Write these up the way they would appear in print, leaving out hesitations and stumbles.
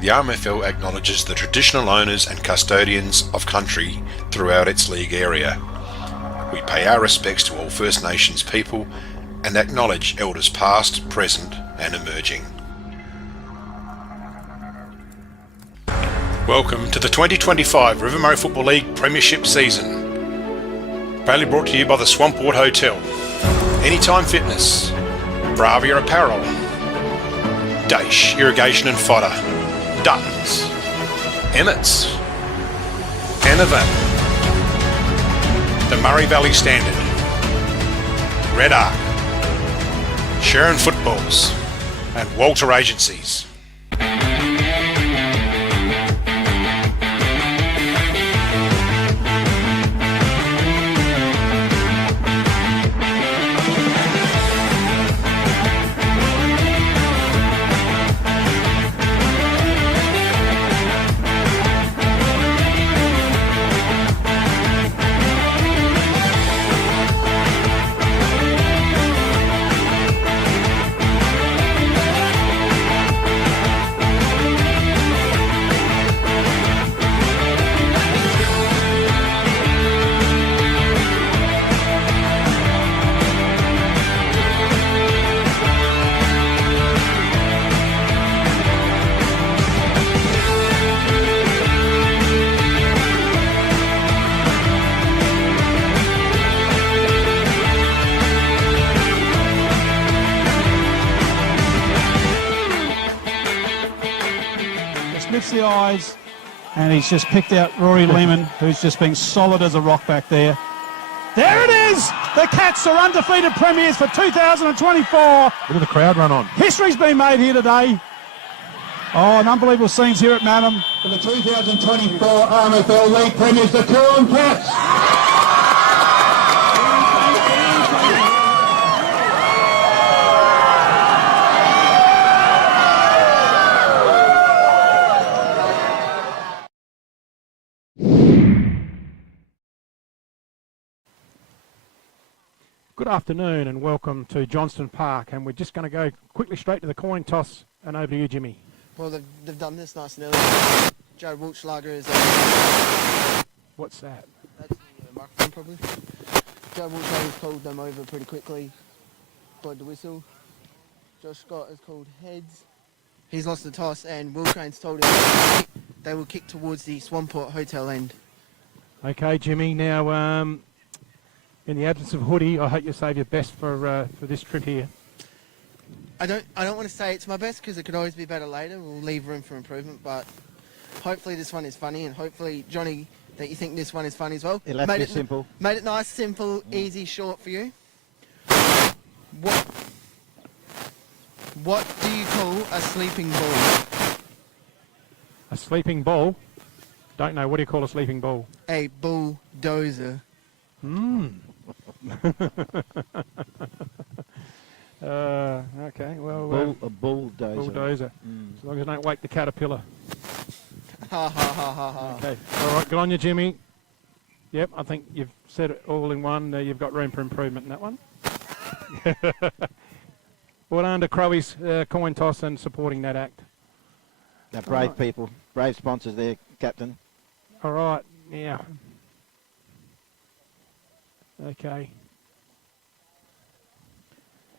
The RMFL acknowledges the traditional owners and custodians of country throughout its league area. We pay our respects to all First Nations people and acknowledge elders past, present and emerging. Welcome to the 2025 River Murray Football League Premiership season. Proudly brought to you by the Swamport Hotel, Anytime Fitness, Bravia Apparel, Daesh Irrigation and Fodder, Duttons, Emmett's, Anavan, the Murray Valley Standard, Red Arc, Sharon Footballs and Walter Agencies. The eyes, and he's just picked out Rory Lehman, who's just been solid as a rock back there. There it is! The Cats are undefeated premiers for 2024. Look at the crowd run on. History's been made here today. Oh, an unbelievable scenes here at Madam. For the 2024 RMFL League premiers, the Coolum Cats. Good afternoon and welcome to Johnston Park, and we're just going to go quickly straight to the coin toss and over to you, Jimmy. Well, they've done this nice and early. Jared Wiltschlager is... What's that? That's the microphone probably. Jared Wiltschlager's called them over pretty quickly. Blowed the whistle. Josh Scott has called heads. He's lost the toss, and Will Crane's told him they will kick towards the Swamport Hotel end. Okay, Jimmy, now in the absence of Hoodie, I hope you save your best for this trip here. I don't want to say it's my best because it could always be better later. We'll leave room for improvement, but hopefully this one is funny, and hopefully, Johnny, that you think this one is funny as well. It'll have to be simple. Made it nice, simple, easy, short for you. What do you call a sleeping ball? A sleeping ball? Don't know. What do you call a sleeping ball? A bulldozer. Okay, well... A bulldozer. Bulldozer. As long as I don't wake the caterpillar. Ha ha ha ha ha. Okay. All right, good on you, Jimmy. Yep, I think you've said it all in one. You've got room for improvement in that one. Well done to Crowies coin toss and supporting that act. They're brave people. Brave sponsors there, Captain. All right, now... Okay.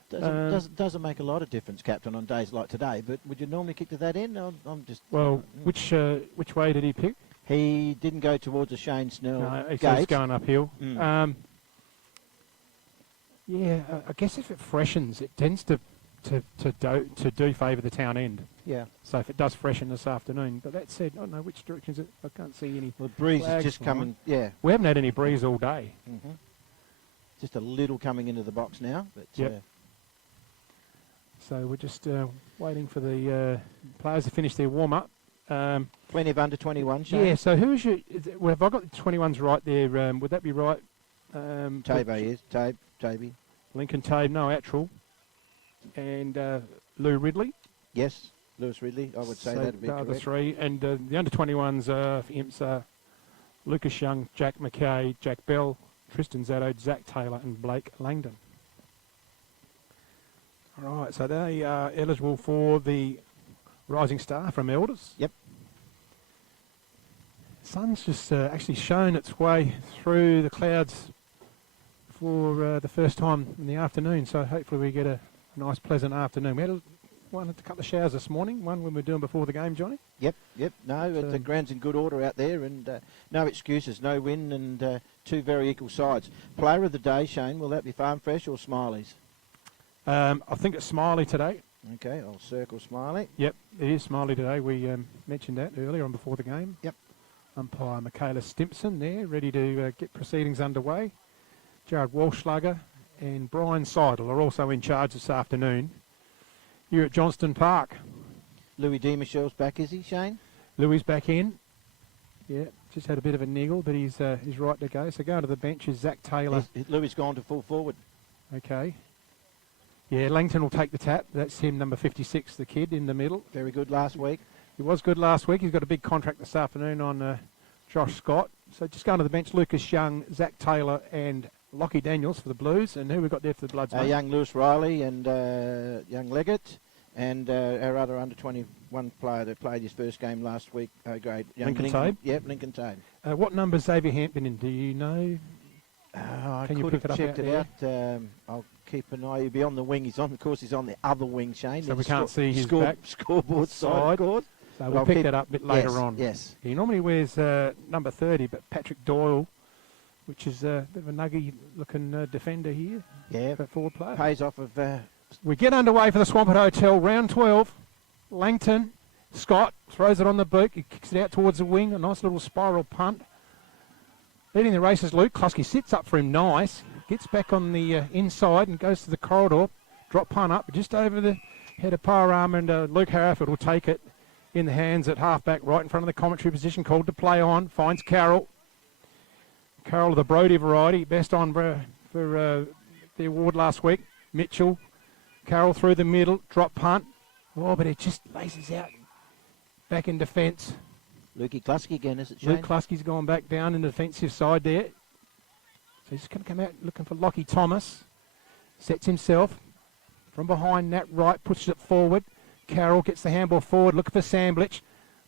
Doesn't make a lot of difference, Captain, on days like today. But would you normally kick to that end? I'm just. Well, which way did he pick? He didn't go towards the Shane Snell he's gate. going uphill. Yeah, I guess if it freshens, it tends to do favour the town end. Yeah. So if it does freshen this afternoon, but that said, I don't know which direction is it. I can't see any. Well, the breeze is just coming. Yeah. We haven't had any breeze all day. Mm-hmm. Just a little coming into the box now. But, yep. So we're just waiting for the players to finish their warm-up. Plenty of under 21, Shane. Yeah, so who's your... Well, have I got the 21s right there? Would that be right? Tabe is. Tabe. Lincoln Tabe, no, Attrell. And Lou Ridley. Yes, Lewis Ridley, I would say so that'd be correct. The three. And the under-21s for Imps are Lucas Young, Jack McKay, Jack Bell, Tristan Zaddo, Zach Taylor and Blake Langdon. All right, so they are eligible for the rising star from Elders. Yep. Sun's just actually shown its way through the clouds for the first time in the afternoon, so hopefully we get a nice pleasant afternoon. We had a couple of showers this morning, one when we were doing before the game, Johnny. Yep. No, the ground's in good order out there, and no excuses, no wind, and two very equal sides. Player of the day, Shane, will that be Farm Fresh or Smileys? I think it's Smiley today. Okay, I'll circle Smiley. Yep, it is Smiley today. We mentioned that earlier on before the game. Yep. Umpire Michaela Stimpson there, ready to get proceedings underway. Jared Walshslugger and Brian Seidel are also in charge this afternoon here at Johnston Park. Louis D. Michel's back, is he, Shane? Louis back in. Yeah, just had a bit of a niggle, but he's right to go. So going to the bench is Zach Taylor. Louis gone to full forward. Okay. Yeah, Langton will take the tap. That's him, number 56, the kid in the middle. Very good last week. He was good last week. He's got a big contract this afternoon on Josh Scott. So just going to the bench, Lucas Young, Zach Taylor and Lockie Daniels for the Blues. And who we got there for the Bloods? Young Lewis Riley and young Leggett and our other under-21 player that played his first game last week, grade. Lincoln Tabe? Yep, Lincoln Tabe. What number Xavier Hampton in? Do you know? I Can you could pick have it up checked out it there? out. I'll keep an eye. He'll be on the wing. He's on the other wing, Shane. So we can't see his back. Scoreboard side, of course. So we'll pick that up a bit later yes, on. Yes. He normally wears number 30, but Patrick Doyle, which is a bit of a nuggy-looking defender here. Yeah. For forward player. Pays off of... We get underway for the Swampert Hotel, round 12. Langton, Scott throws it on the boot. He kicks it out towards the wing. A nice little spiral punt. Leading the race is Luke Klusky. Sits up for him nice. Gets back on the inside and goes to the corridor. Drop punt up just over the head of Pararama, and Luke Harraford will take it in the hands at halfback, right in front of the commentary position, called to play on. Finds Carroll. Carroll of the Brody variety, best on for the award last week. Mitchell. Carroll through the middle, drop punt. Oh, but it just laces out. Back in defence. Lukey Klusky again, is it, Shane? Luke Klusky's gone back down in the defensive side there. So he's going to come out looking for Lockie Thomas. Sets himself from behind that right, pushes it forward. Carroll gets the handball forward, looking for Samblich.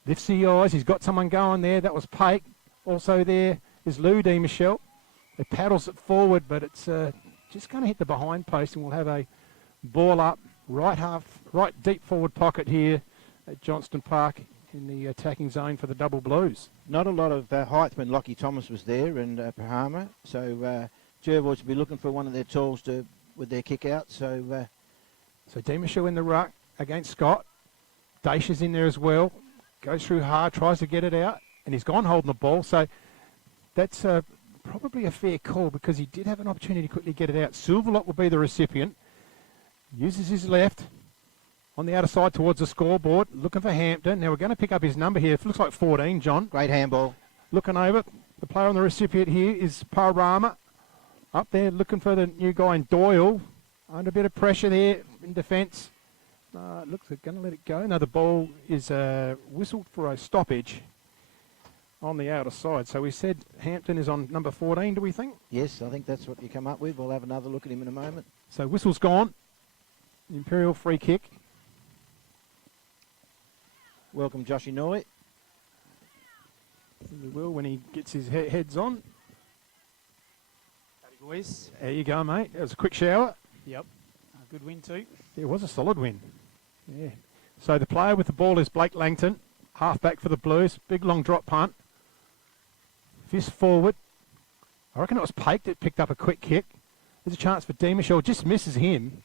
Lifts the eyes, he's got someone going there. That was Pake. Also there is Lou D. Michel. He paddles it forward, but it's just going to hit the behind post, and we'll have a ball up right deep forward pocket here at Johnston Park in the attacking zone for the Double Blues. Not a lot of height when Lockie Thomas was there and Pahama, so Jervois will be looking for one of their tools with their kick out. So D. Michel in the ruck against Scott. Dacia's in there as well. Goes through hard, tries to get it out, and he's gone holding the ball. So that's probably a fair call because he did have an opportunity to quickly get it out. Silverlot will be the recipient. Uses his left on the outer side towards the scoreboard, looking for Hampton. Now we're going to pick up his number here. It looks like 14, John. Great handball. Looking over, the player on the recipient here is Parama. Up there looking for the new guy in Doyle. Under a bit of pressure there in defence. Looks like going to let it go. No, the ball is whistled for a stoppage on the outer side. So we said Hampton is on number 14, do we think? Yes, I think that's what you come up with. We'll have another look at him in a moment. So whistle's gone. Imperial free kick. Welcome, Joshy Noy. We will when he gets his heads on. Howdy, boys. There you go, mate. That was a quick shower. Yep. A good win, too. It was a solid win. Yeah. So the player with the ball is Blake Langton, halfback for the Blues. Big long drop punt. Fist forward. I reckon it was Pake that picked up a quick kick. There's a chance for D. Michel. Just misses him.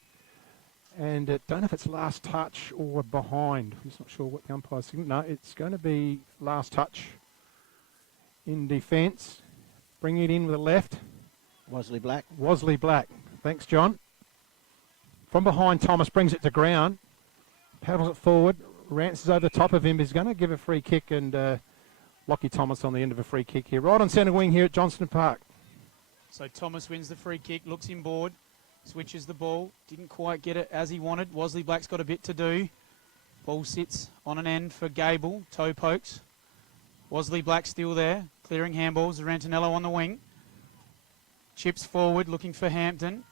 And don't know if it's last touch or behind. I'm just not sure what the umpire's thinking. No, it's going to be last touch in defence. Bring it in with the left. Wesley Black. Wesley Black. Thanks, John. From behind, Thomas brings it to ground. Paddles it forward. Rances over the top of him. He's going to give a free kick, and Lockie Thomas on the end of a free kick here. Right on centre wing here at Johnston Park. So Thomas wins the free kick, looks inboard, switches the ball. Didn't quite get it as he wanted. Wesley Black's got a bit to do. Ball sits on an end for Gable. Toe pokes. Wesley Black still there. Clearing handballs. Rantanello on the wing. Chips forward, looking for Hampton.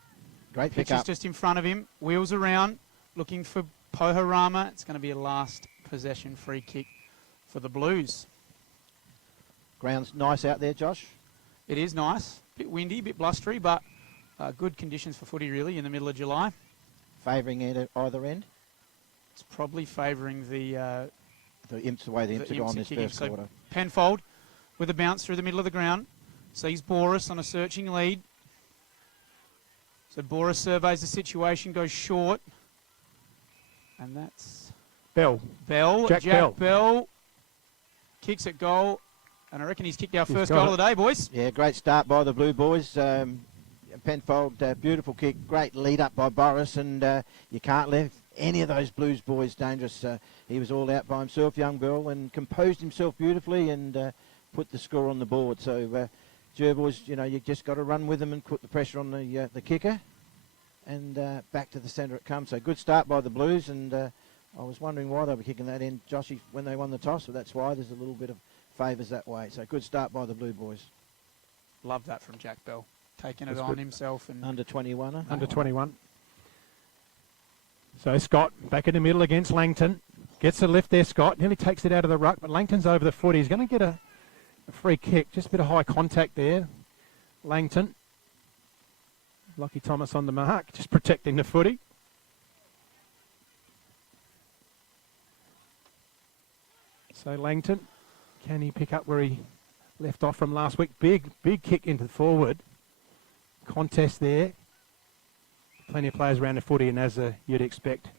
Great Pitch pick is up. just in front of him. Wheels around, looking for Poharama. It's going to be a last possession free kick for the Blues. Ground's nice out there, Josh. It is nice. Bit windy, bit blustery, but good conditions for footy really in the middle of July. Favouring either end. It's probably favouring the way the Imps have gone this kicking. first quarter. Penfold with a bounce through the middle of the ground. Sees Boris on a searching lead. So Boris surveys the situation, goes short. And that's Bell. Jack Bell. Bell kicks at goal. And I reckon he's kicked our first got goal of the day, boys. Yeah, great start by the Blue Boys. Penfold, beautiful kick, great lead up by Boris, and you can't leave any of those Blues boys dangerous. He was all out by himself, young Bell, and composed himself beautifully and put the score on the board. So Jervois, you just got to run with them and put the pressure on the kicker, and back to the centre it comes. So good start by the Blues, and I was wondering why they were kicking that in, Joshy, when they won the toss, so that's why there's a little bit of favours that way. So good start by the Blue Boys. Love that from Jack Bell. Taking That's it on good. himself. And Under 21. Under 21. So Scott back in the middle against Langton. Gets the lift there, Scott. Nearly takes it out of the ruck, but Langton's over the foot. He's going to get a free kick. Just a bit of high contact there. Langton. Lockie Thomas on the mark, just protecting the footy. So Langton, can he pick up where he left off from last week? Big kick into the forward. Contest there. Plenty of players around the footy, and as you'd expect,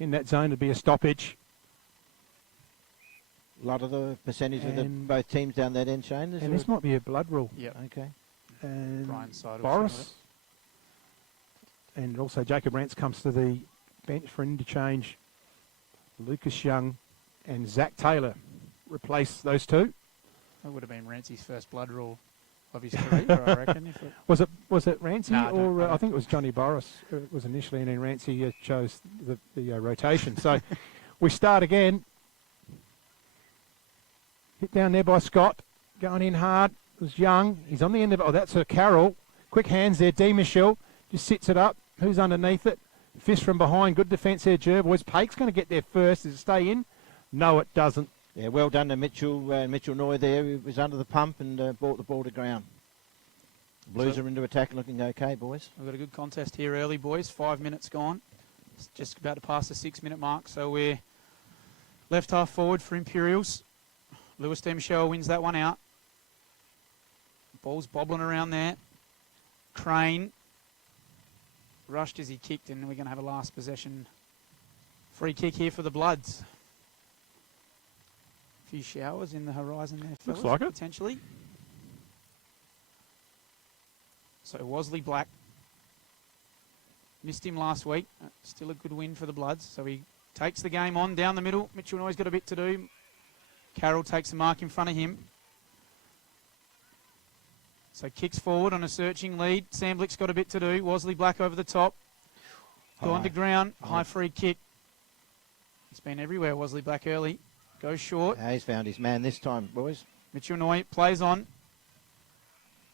in that zone to be a stoppage. A lot of the percentage of both teams down that end, Shane. And this might be a blood rule. Yep. Okay. And Brian Seidel Boris. And also Jacob Rance comes to the bench for an interchange. Lucas Young and Zach Taylor replace those two. that would have been Rancey's first blood rule of his career, I reckon. If it Was it Rancey No, or I I think it was Johnny Boris was initially, and then Rancey chose the rotation. So we start again. Hit down there by Scott, going in hard. It was Young. He's on the end of it. Oh, that's a Carroll. Quick hands there. D. Michelle just sits it up. Who's underneath it? Fist from behind. Good defence there, Jervois. Pake's going to get there first. Does it stay in? No, it doesn't. Yeah, well done to Mitchell. Mitchell Noy there. He was under the pump and brought the ball to ground. Blues are into attack, looking okay, boys. We've got a good contest here early, boys. 5 minutes gone. It's just about to pass the 6 minute mark. So we're left half forward for Imperials. Lewis D. Michelle wins that one out. Ball's bobbling around there. Crane rushed as he kicked, and we're going to have a last possession free kick here for the Bloods. A few showers in the horizon there, fellas, Looks like it. potentially. So Wosley Black missed him last week. Still a good win for the Bloods. So he takes the game on down the middle. Mitchell Noy's got a bit to do. Carroll takes the mark in front of him. So kicks forward on a searching lead. Sam Blick's got a bit to do. Wosley Black over the top. Gone to ground. High free kick. He's been everywhere, Wosley Black early. Goes short. He's found his man this time, boys. Mitchell Noy plays on.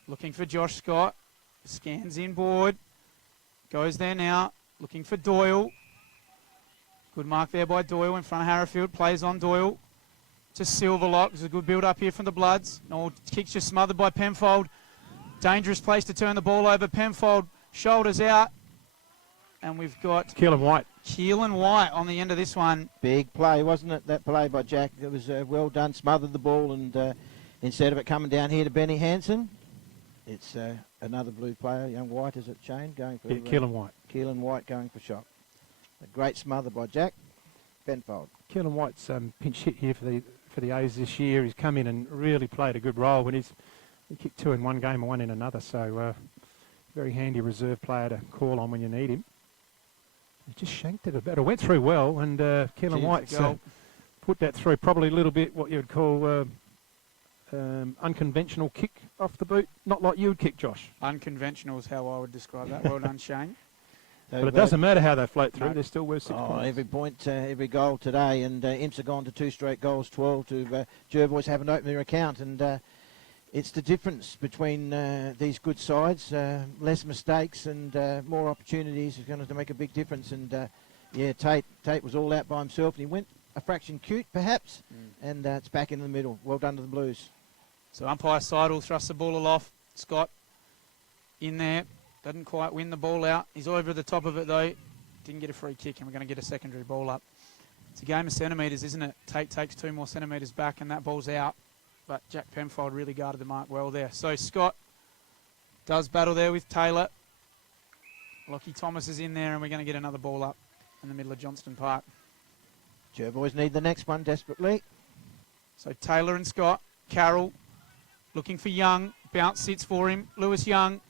Looking for Josh Scott. Scans inboard. Goes there now. Looking for Doyle. Good mark there by Doyle in front of Harrowfield. Plays on Doyle. To Silverlock. There's a good build up here from the Bloods. No, kick's just smothered by Penfold. Dangerous place to turn the ball over. Penfold shoulders out. And we've got Keelan White. Keelan White on the end of this one. Big play, wasn't it? That play by Jack. It was well done. Smothered the ball, and instead of it coming down here to Benny Hansen, it's another Blue player, young White, is it, Shane? Going for Keelan White. Keelan White going for shot. A great smother by Jack. Penfold. Keelan White's pinch hit here for the A's this year. He's come in and really played a good role when he kicked 2 in one game and 1 in another. So very handy reserve player to call on when you need him. He just shanked it a bit. It went through well, and Keelan White put that through. Probably a little bit what you would call unconventional kick off the boot. Not like you would kick, Josh. Unconventional is how I would describe that. Well done, Shane. So, But it doesn't matter how they float through. No. They're still worth 6 points. Every point, every goal today, and Imps have gone to 2 straight goals, 12 to Jervois haven't opened their account, and it's the difference between these good sides. Less mistakes and more opportunities is going to make a big difference. And yeah, Tate was all out by himself, and he went a fraction cute, perhaps, and it's back in the middle. Well done to the Blues. So umpire Seidel thrusts the ball aloft. Scott in there. Doesn't quite win the ball out. He's over the top of it, though. Didn't get a free kick, and we're going to get a secondary ball up. It's a game of centimetres, isn't it? Tate takes 2 more centimetres back, and that ball's out. But Jack Penfold really guarded the mark well there. So Scott does battle there with Taylor. Lockie Thomas is in there, and we're going to get another ball up in the middle of Johnston Park. Jervois need the next one desperately. So Taylor and Scott. Carroll looking for Young. Bounce sits for him. Lewis Young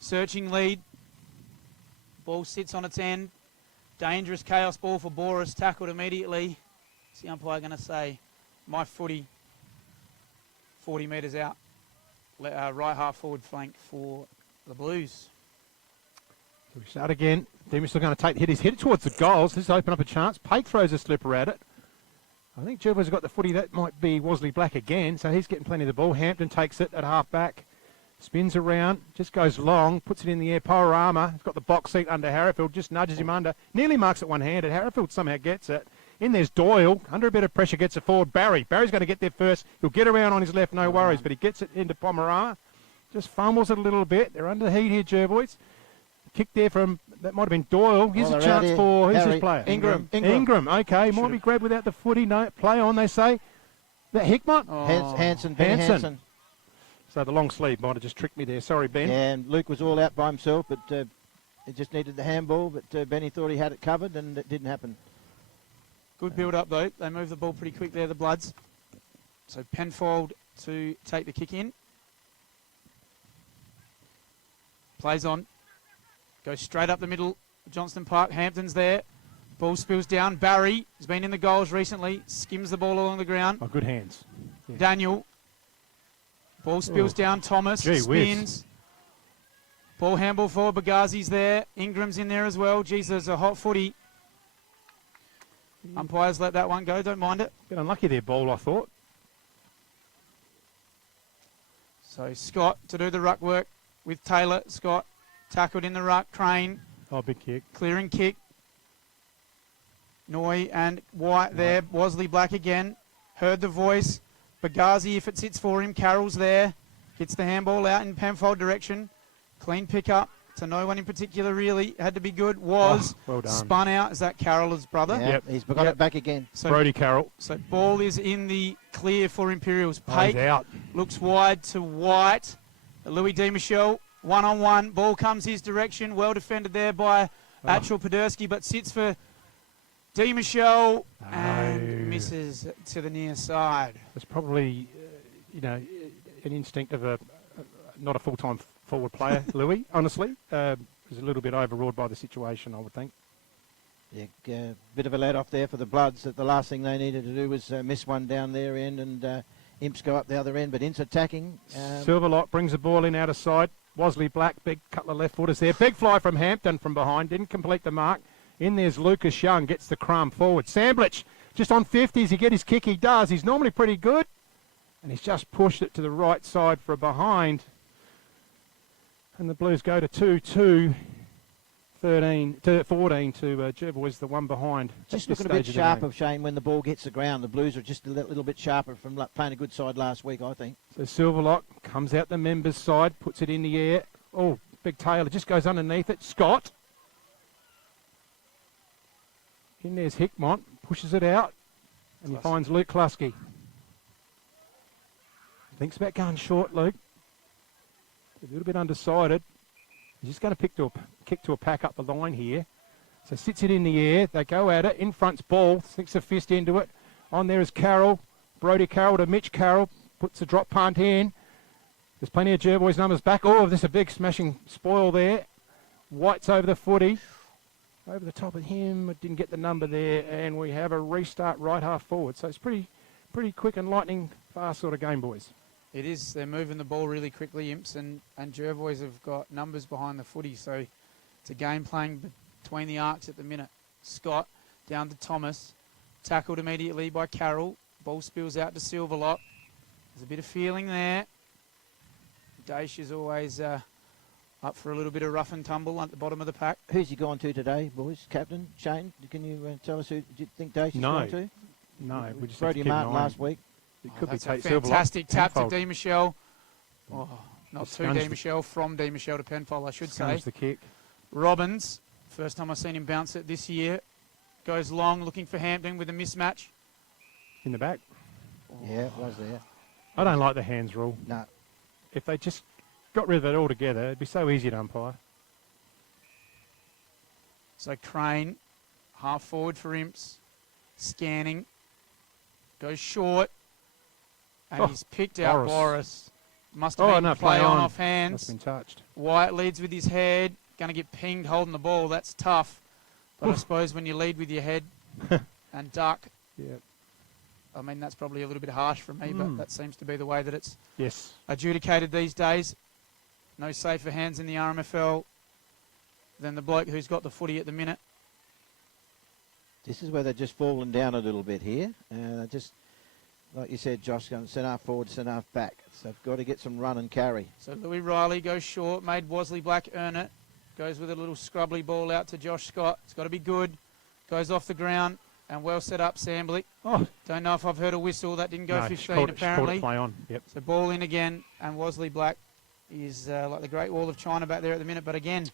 searching lead. Ball sits on its end. Dangerous chaos ball for Boris. Tackled immediately. What's the umpire going to say? My footy 40 metres out. Right half forward flank for the Blues. So we start again. Demis still going to hit it towards the goals. This has opened up a chance. Pate throws a slipper at it. I think Jervois has got the footy. That might be Wosley Black again, so he's getting plenty of the ball. Hampton takes it at half back, spins around, just goes long, puts it in the air. Panorama, he's got the box seat under Harrifield, just nudges him under, nearly marks it one-handed. Harrifield somehow gets it. In there's Doyle, under a bit of pressure, gets it forward. Barry's going to get there first. He'll get around on his left, no worries, but he gets it into Pomerama. Just fumbles it a little bit. They're under the heat here, Jervois. Kick there from, that might have been Doyle. Here's a chance for, who's this player? Ingram. Okay, might be grabbed without the footy. No, play on, they say. That Hickmott? Hanson. So the long sleeve might have just tricked me there. Sorry, Ben. Yeah, and Luke was all out by himself, but he just needed the handball, but Benny thought he had it covered, and it didn't happen. Good build-up, though. They move the ball pretty quick there, the Bloods. So Penfold to take the kick in. Plays on. Goes straight up the middle. Johnston Park. Hampton's there. Ball spills down. Barry has been in the goals recently. Skims the ball along the ground. Oh, good hands. Yeah. Daniel. Ball spills down. Thomas spins. Whiz. Ball handball forward. Bagazi's there. Ingram's in there as well. Geez, there's a hot footy. Umpires let that one go. Don't mind it. Bit unlucky there, ball, I thought. So Scott to do the ruck work with Taylor. Scott tackled in the ruck. Crane. Oh, big kick. Clearing kick. Noy and White there. Wosley Black again. Heard the voice. Bagazi, if it sits for him. Carroll's there. Gets the handball out in Penfold direction. Clean pick up to no one in particular, really. Had to be good. Was. Well done. Spun out. Is that Carroll's brother? Yeah, he's got it back again. So Brody Carroll. So ball is in the clear for Imperials. He's Pate out. looks wide to White. Louis D. Michel, one-on-one. Ball comes his direction. Well defended there by Atchell Podersky, but sits for D. Michel and misses to the near side. It's probably, an instinct of not a full-time forward player, Louis, honestly. He's a little bit overawed by the situation, I would think. Yeah, bit of a let off there for the Bloods. That the last thing they needed to do was miss one down their end, and Imps go up the other end, but Imps attacking. Silverlock brings the ball in out of sight. Wosley Black, big couple of left footers there. Big fly from Hampton from behind, didn't complete the mark. In there's Lucas Young, gets the crumb forward. Samblich, just on 50s, he get his kick, he does. He's normally pretty good, and he's just pushed it to the right side for a behind. And the Blues go to 2-2, 14 to Jervois, the one behind. Just looking a bit sharper, Shane, when the ball gets the ground. The Blues are just a little bit sharper from playing a good side last week, I think. So Silverlock comes out the members' side, puts it in the air. Oh, big Taylor just goes underneath it. Scott. In there's Hickmott, pushes it out, and he finds Luke Klusky. Thinks about going short, Luke. A little bit undecided. He's just going to kick to a pack up the line here. So sits it in the air. They go at it. In front's ball. Sticks a fist into it. On there is Carroll. Brody Carroll to Mitch Carroll. Puts a drop punt in. There's plenty of Jervois numbers back. Oh, there's a big smashing spoil there. White's over the footy. Over the top of him. Didn't get the number there. And we have a restart right half forward. So it's pretty quick and lightning fast sort of game, boys. It is. They're moving the ball really quickly, Imps, and Jervois have got numbers behind the footy, so it's a game playing between the arcs at the minute. Scott down to Thomas, tackled immediately by Carroll. Ball spills out to Silverlock. There's a bit of feeling there. Daesh is always up for a little bit of rough and tumble at the bottom of the pack. Who's he gone to today, boys? Captain Shane, can you tell us who do you think Daesh is going to? No, we just Brody have to keep an Martin eye on last him. week. It could be That's a Tate Silverlock. fantastic tap to Penfold. D. Michelle. Oh, not Just to scunged D. the- Michelle, from D. Michelle to Penfold, I should say. Scunged the kick. Robbins, first time I've seen him bounce it this year, goes long, looking for Hampton with a mismatch. In the back. Yeah, it was there. I don't like the hands rule. No. If they just got rid of it altogether, it'd be so easy to umpire. So Crane, half forward for Imps, scanning, goes short, and Oh, he's picked out Boris. Boris. Must have been no, play on off Must hands. have been touched. White leads with his head, going to get pinged holding the ball. That's tough. But I Oof. suppose when you lead with your head and duck, Yeah. I mean, that's probably a little bit harsh for me, but that seems to be the way that it's Yes. adjudicated these days. No safer hands in the RMFL than the bloke who's got the footy at the minute. This is where they're just falling down a little bit here. Just, like you said, Josh, going centre half forward, centre half back. So they've got to get some run and carry. So Louis Riley goes short, made Wosley Black earn it. Goes with a little scrubbly ball out to Josh Scott. It's got to be good. Goes off the ground and well set up, Samblick. Oh, Don't know if I've heard a whistle. That didn't go no, she 15 called it apparently. play on. Yep. So ball in again, and Wosley Black is like the Great Wall of China back there at the minute. But again,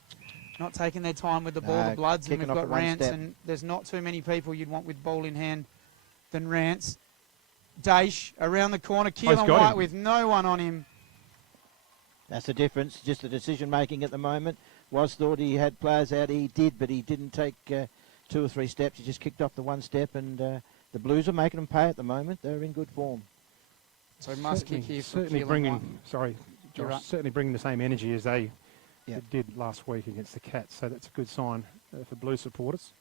not taking their time with the ball. No, The Bloods, and kicking we've off got at one Rance, step. and there's not too many people you'd want with ball in hand than Rance. Daish around the corner. he's Keelan got White him. with no one on him. That's the difference, just the decision making at the moment. Was thought he had players out, he did, but he didn't take 2 or 3 steps. He just kicked off the one step, and the Blues are making them pay at the moment. They're in good form. So must kick here for certainly Keelan White. bringing. Sorry, You're Josh. right. Certainly bringing the same energy as they Yeah. did last week against the Cats. So that's a good sign for Blue supporters.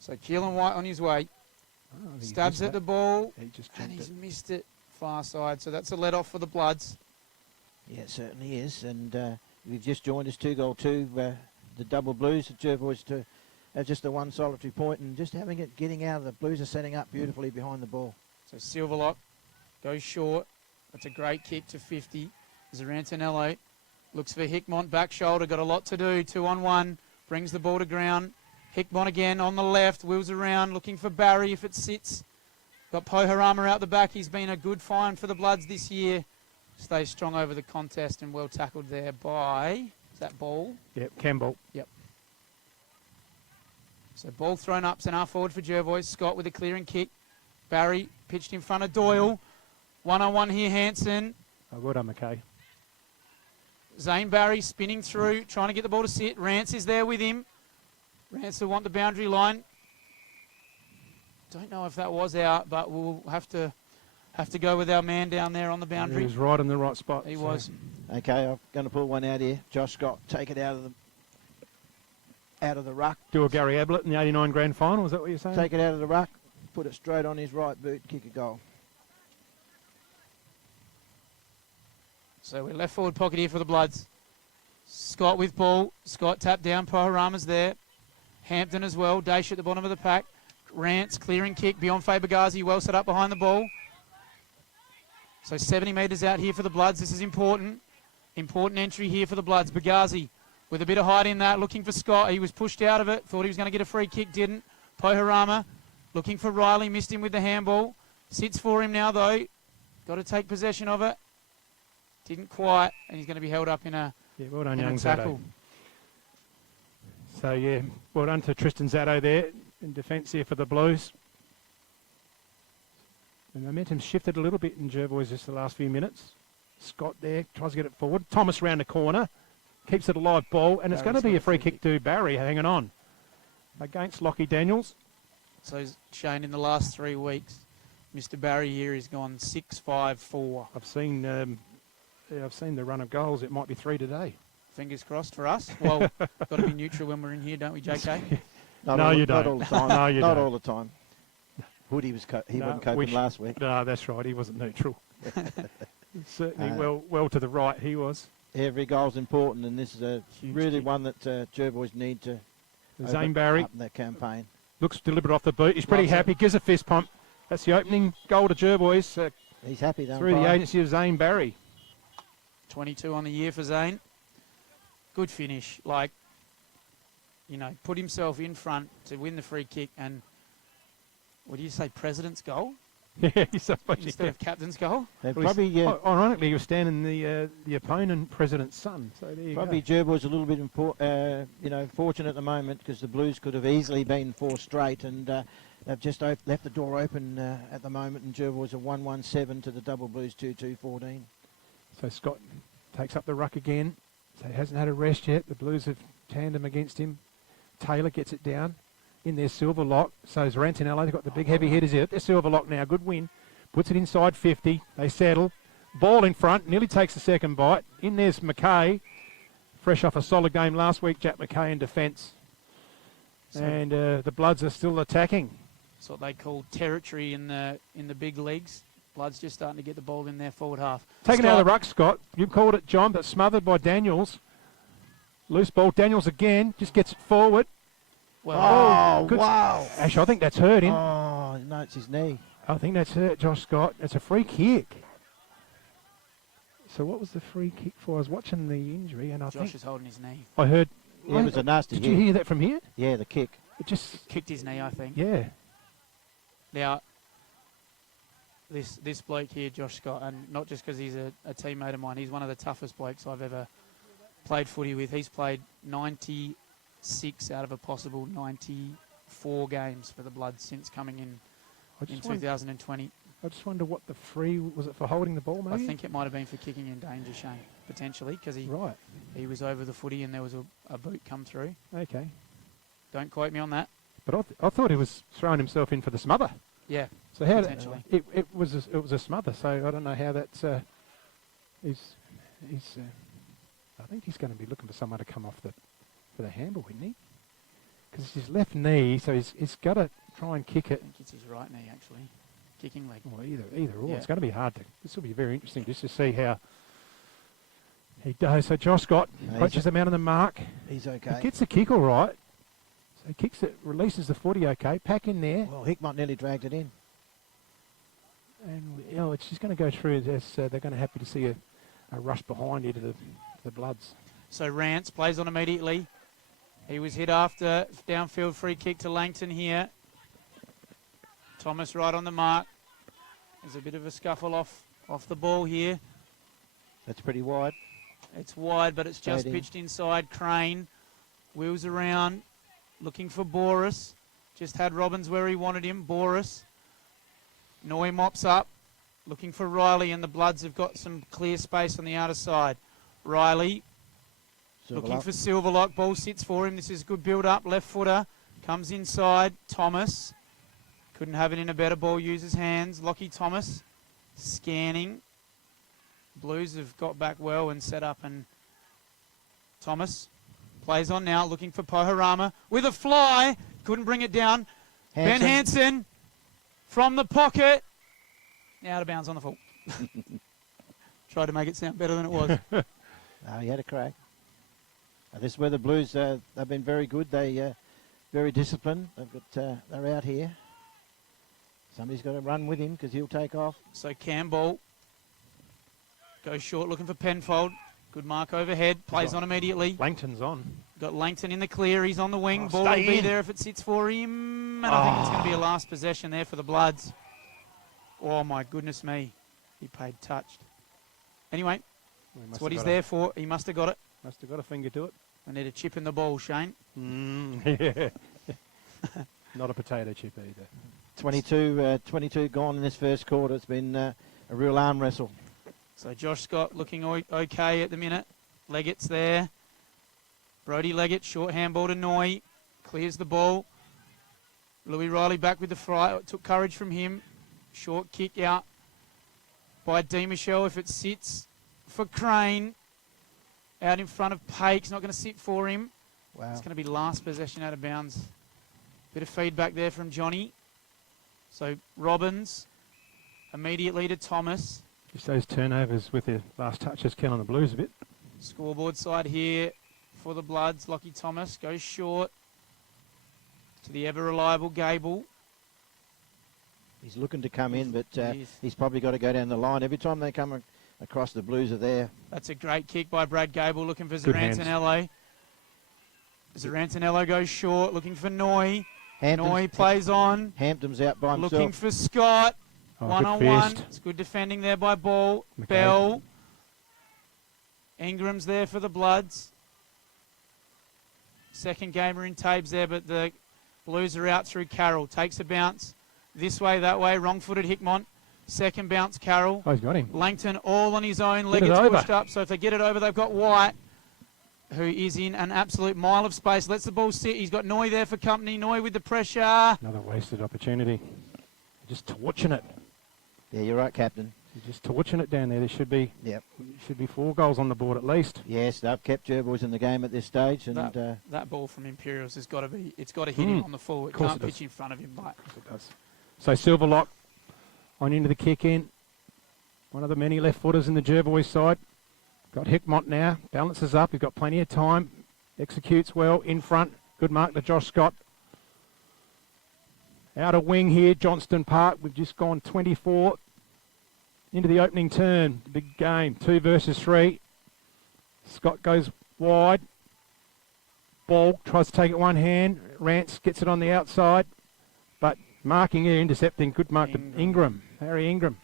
So Keelan White on his way. Oh, I think he Stabs missed at the that. ball, He just and jumped he's it. missed it far side. So that's a let off for the Bloods. Yeah, it certainly is. And we've just joined us 2-goal 2. The double Blues at Jervois to have just the one solitary point, and just having it getting out of the Blues are setting up beautifully behind the ball. So Silverlock goes short. That's a great kick to 50. Zarantanello looks for Hickmont, back shoulder, got a lot to do. 2-on-1, brings the ball to ground. Hickmont again on the left, wheels around, looking for Barry if it sits. Got Poharama out the back. He's been a good find for the Bloods this year. Stays strong over the contest and well tackled there by, is that Ball? Yep, Campbell. So ball thrown up, centre forward for Jervois. Scott with a clearing kick. Barry pitched in front of Doyle. 1-on-1 here, Hanson. Oh, well done, McKay. Zane Barry spinning through, trying to get the ball to sit. Rance is there with him. Rance will want the boundary line. Don't know if that was out, but we'll have to go with our man down there on the He boundary. was right in the right spot. He so- was. Okay, I'm going to pull one out here. Josh Scott, take it out of the ruck. Do a Gary Ablett in the 89 grand final, is that what you're saying? Take it out of the ruck, put it straight on his right boot, kick a goal. So we're left forward pocket here for the Bloods. Scott with ball. Scott tapped down. Poharama's there. Hampton as well. Daish at the bottom of the pack. Rance clearing kick beyond Fabergazi. Well set up behind the ball. So 70 metres out here for the Bloods. This is important. Important entry here for the Bloods. Bagazi with a bit of height in that. Looking for Scott. He was pushed out of it. Thought he was going to get a free kick. Didn't. Poharama looking for Riley. Missed him with the handball. Sits for him now though. Got to take possession of it. Didn't quite. And he's going to be held up in a, Yeah, well done, in a young tackle. Zato. So, yeah, well done to Tristan Zato there in defence here for the Blues. The momentum's shifted a little bit in Jervois just the last few minutes. Scott there, tries to get it forward. Thomas round the corner, keeps it a live ball, and it's going to Barry's be got a free kick to Barry hanging on against Lockie Daniels. So Shane, in the last 3 weeks, Mr. Barry here has gone 6-5-4. I've seen the run of goals. It might be 3 today. Fingers crossed for us. Well, got to be neutral when we're in here, don't we, JK? No, you Not don't. all the time. No, you Not don't. all the time. Woody was No, wasn't coping last week. No, that's right. He wasn't neutral. Certainly Uh, well to the right he was. Every goal's important, and this is a Huge really kick. one that Jervois need to Zane Barry up in that campaign. looks deliberate off the boot. He's pretty Loves it. happy. Gives a fist pump. That's the opening goal to Jervois He's happy though. through the agency of Zane Barry. 22 on the year for Zane. Good finish. Like, you know, put himself in front to win the free kick and what do you say, president's goal Yeah, so instead of captain's goal? They've Well, probably ironically, he was standing the opponent president's son. So there you probably go. Jervois a little bit fortunate at the moment because the Blues could have easily been 4 straight, and they've just left the door open at the moment. And Jervois a 1-1-7 to the double Blues 2-2-14. So Scott takes up the ruck again. So he hasn't had a rest yet. The Blues have tandem against him. Taylor gets it down in their silver lock. So is Rantinello. They've got the big heavy hitters here. Their silver lock now. Good win. Puts it inside 50. They settle. Ball in front. Nearly takes the second bite. In there's McKay. Fresh off a solid game last week. Jack McKay in defence. And the Bloods are still attacking. That's what they call territory in the big leagues. Bloods just starting to get the ball in their forward half. Taken out of the ruck, Scott. You called it, John, but smothered by Daniels. Loose ball. Daniels again. Just gets it forward. Well, good. Wow. Ash, I think that's hurt him. Oh, no, it's his knee. I think that's hurt Josh Scott. It's a free kick. So what was the free kick for? I was watching the injury and I Josh is holding his knee. I heard. Yeah, it was a nasty Did hit. you hear that from here? Yeah, the kick. It just. Kicked his knee, I think. Yeah. Now, this bloke here, Josh Scott, and not just because he's a teammate of mine, he's one of the toughest blokes I've ever played footy with. He's played 96 out of a possible 94 games for the Bloods since coming in 2020. I just wonder what the free was. It for holding the ball, maybe? I think it might have been for kicking in danger, Shane, potentially, because he was over the footy and there was a boot come through. Okay. Don't quote me on that. But I thought he was throwing himself in for the smother. Yeah. So how potentially. It was a smother. So I don't know how that's. He's I think he's going to be looking for someone to come off for the handball, isn't he? Because it's his left knee, so he's got to try and kick I it. think it's his right knee, actually. Kicking leg. Well, either or. Yeah. It's going to be hard to. This will be very interesting just to see how he does. So Josh Scott punches him out on the mark. He's okay. He gets the kick all right. So he kicks it, releases the footy okay. Pack in there. Well, Hickmott nearly dragged it in. And it's just going to go through as they're going to happy to see a rush behind here to the Bloods. So Rance plays on immediately. He was hit after downfield free kick to Langton here. Thomas right on the mark. There's a bit of a scuffle off the ball here. That's pretty wide. It's wide, but it's just Stayed in. pitched inside. Crane wheels around, looking for Boris. Just had Robbins where he wanted him. Boris. Noy mops up, looking for Riley, and the Bloods have got some clear space on the outer side. Riley looking for Silverlock. Ball sits for him. This is good build-up. Left footer comes inside. Thomas couldn't have it in a better ball. Uses hands. Lockie Thomas scanning. Blues have got back well and set up, and Thomas plays on now, looking for Pohorama with a fly. Couldn't bring it down. Ben Hansen from the pocket. Out of bounds on the full. Tried to make it sound better than it was. No, he had a crack. This is where the Blues, they've been very good. They very disciplined. They're out here. Somebody's got to run with him because he'll take off. So Campbell goes short, looking for Penfold. Good mark overhead. Plays on immediately. Langton's on. Got Langton in the clear. He's on the wing. Ball will stay be in. there if it sits for him. And I think it's going to be a last possession there for the Bloods. Oh, my goodness me. He paid touched. Anyway, that's what he's there for. He must have got it. Must have got a finger to it. I need a chip in the ball, Shane. Yeah. Not a potato chip either. 22 gone in this first quarter. It's been a real arm wrestle. So Josh Scott looking okay at the minute. Leggett's there. Brody Leggett, short handball to Noy. Clears the ball. Louis Riley back with the fry. It took courage from him. Short kick out by D. Michelle if it sits for Crane. Out in front of Pake's not going to sit for him. Wow. It's going to be last possession out of bounds. Bit of feedback there from Johnny. So Robbins immediately to Thomas. Just those turnovers with the last touches killing the Blues a bit. Scoreboard side here for the Bloods. Lockie Thomas goes short to the ever-reliable Gable. He's looking to come in, but He is. he's probably got to go down the line. Every time they come across, the Blues are there. That's a great kick by Brad Gable, looking for Good hands. Zarantanello. Zarantanello goes short, looking for Noy. Noy plays on. Hampton's out by himself. Looking for Scott. Oh, One-on-one. good It's good defending there by Ball. McKay. Bell. Ingram's there for the Bloods. Second gamer in Tabes there, but the Blues are out through Carroll. Takes a bounce. This way, that way. Wrong-footed Hickmont. Second bounce, Carroll. Oh, he's got him. Langton all on his own. Get it Leggett's over. pushed up, so if they get it over, they've got White, who is in an absolute mile of space. Lets the ball sit. He's got Noy there for company. Noy with the pressure. Another wasted opportunity. Just torching it. Yeah, you're right, Captain. You're just torching it down there. There should be 4 goals on the board at least. Yes, they've kept Jervois in the game at this stage, and That ball from Imperials has got to be. It's got to hit him on the full. It course can't it does. pitch in front of him. But It does. So Silverlock on into the kick in. One of the many left footers in the Jervois side. Got Hickmont now. Balances up. He's got plenty of time. Executes well in front. Good mark to Josh Scott. Outer wing here, Johnston Park. We've just gone 24 into the opening term. Big game. 2 versus 3. Scott goes wide. Ball tries to take it one hand. Rance gets it on the outside. But marking here, intercepting. Good mark to Ingram. Harry Ingram.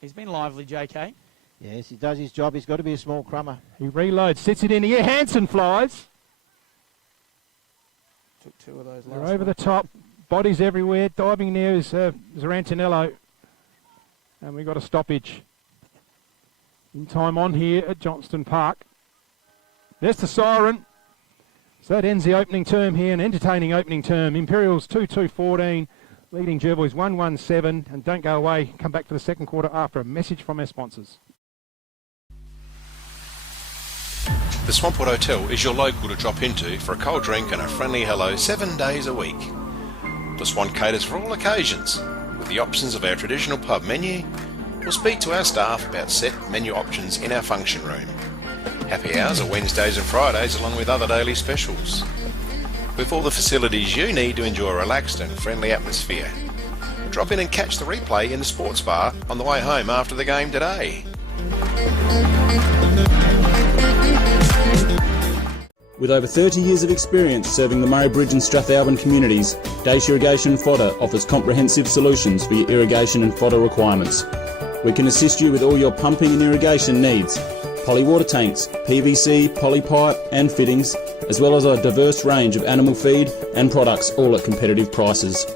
he's been lively, JK. yes, he does his job. He's got to be a small crummer. He reloads, sits it in the air. Hansen flies. Took 2 of those They're last over the one. top. Bodies everywhere. Diving there is Zarantinello. And we got a stoppage. In time on here at Johnston Park. There's the siren. So that ends the opening term here, an entertaining opening term. Imperials 2-2-14, leading Jervois 1-1-7. And don't go away. Come back for the second quarter after a message from our sponsors. The Swampwood Hotel is your local to drop into for a cold drink and a friendly hello 7 days a week. The Swan caters for all occasions, with the options of our traditional pub menu. We'll speak to our staff about set menu options in our function room. Happy hours are Wednesdays and Fridays along with other daily specials. With all the facilities you need to enjoy a relaxed and friendly atmosphere. Drop in and catch the replay in the sports bar on the way home after the game today. With over 30 years of experience serving the Murray Bridge and Strathalbyn communities, Dace Irrigation and Fodder offers comprehensive solutions for your irrigation and fodder requirements. We can assist you with all your pumping and irrigation needs, poly water tanks, PVC, poly pipe and fittings, as well as a diverse range of animal feed and products, all at competitive prices.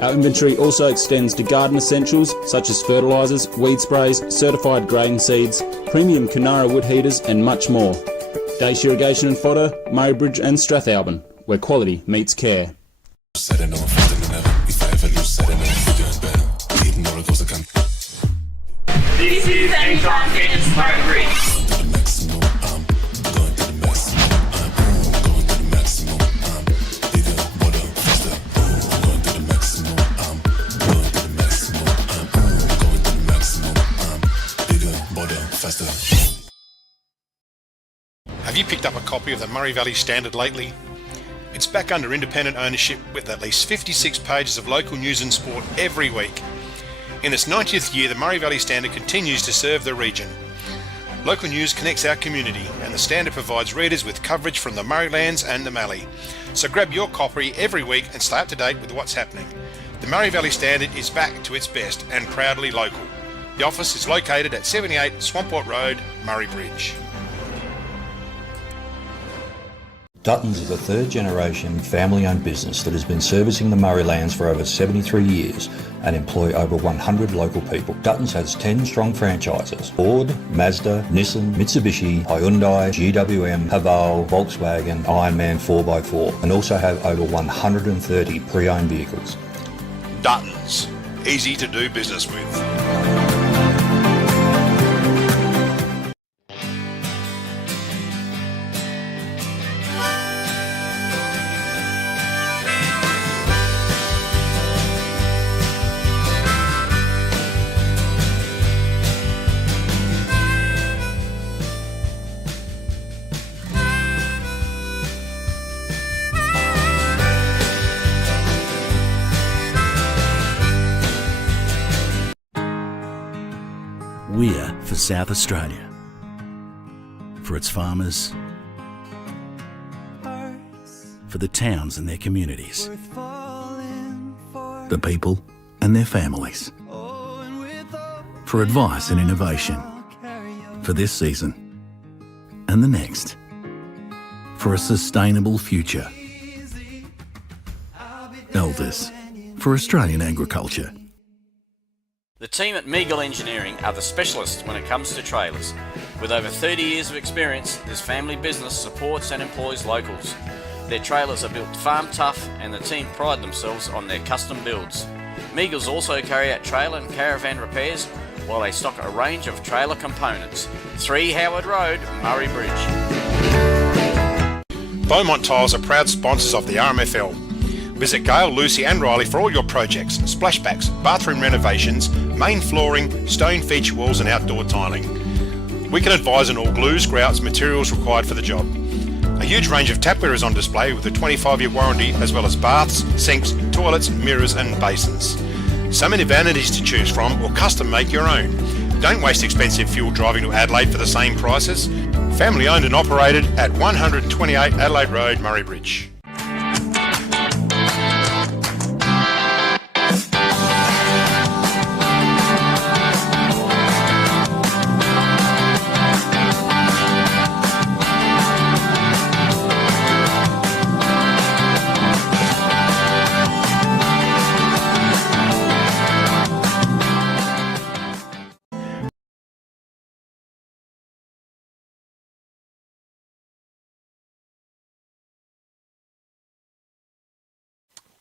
Our inventory also extends to garden essentials such as fertilisers, weed sprays, certified grain seeds, premium Canara wood heaters and much more. Dace Irrigation and Fodder, Murray Bridge and Strathalbyn, where quality meets care. This is Anytime Fitness Murray Bridge. Have you picked up a copy of the Murray Valley Standard lately? It's back under independent ownership with at least 56 pages of local news and sport every week. In its 90th year, the Murray Valley Standard continues to serve the region. Local news connects our community, and the Standard provides readers with coverage from the Murraylands and the Mallee. So grab your copy every week and stay up to date with what's happening. The Murray Valley Standard is back to its best and proudly local. The office is located at 78 Swamport Road, Murray Bridge. Duttons is a third-generation family-owned business that has been servicing the Murraylands for over 73 years and employ over 100 local people. Duttons has 10 strong franchises: Ford, Mazda, Nissan, Mitsubishi, Hyundai, GWM, Haval, Volkswagen, Ironman 4x4, and also have over 130 pre-owned vehicles. Duttons, easy to do business with. We're for South Australia, for its farmers, for the towns and their communities, the people and their families. For advice and innovation for this season and the next. For a sustainable future. Elders for Australian agriculture. The team at Meagle Engineering are the specialists when it comes to trailers. With over 30 years of experience, this family business supports and employs locals. Their trailers are built farm tough and the team pride themselves on their custom builds. Meagles also carry out trailer and caravan repairs while they stock a range of trailer components. 3 Howard Road, Murray Bridge. Beaumont Tiles are proud sponsors of the RMFL. Visit Gail, Lucy and Riley for all your projects, splashbacks, bathroom renovations, main flooring, stone feature walls and outdoor tiling. We can advise on all glues, grouts, materials required for the job. A huge range of tapware is on display with a 25-year warranty, as well as baths, sinks, toilets, mirrors and basins. So many vanities to choose from, or custom make your own. Don't waste expensive fuel driving to Adelaide for the same prices. Family owned and operated at 128 Adelaide Road, Murray Bridge.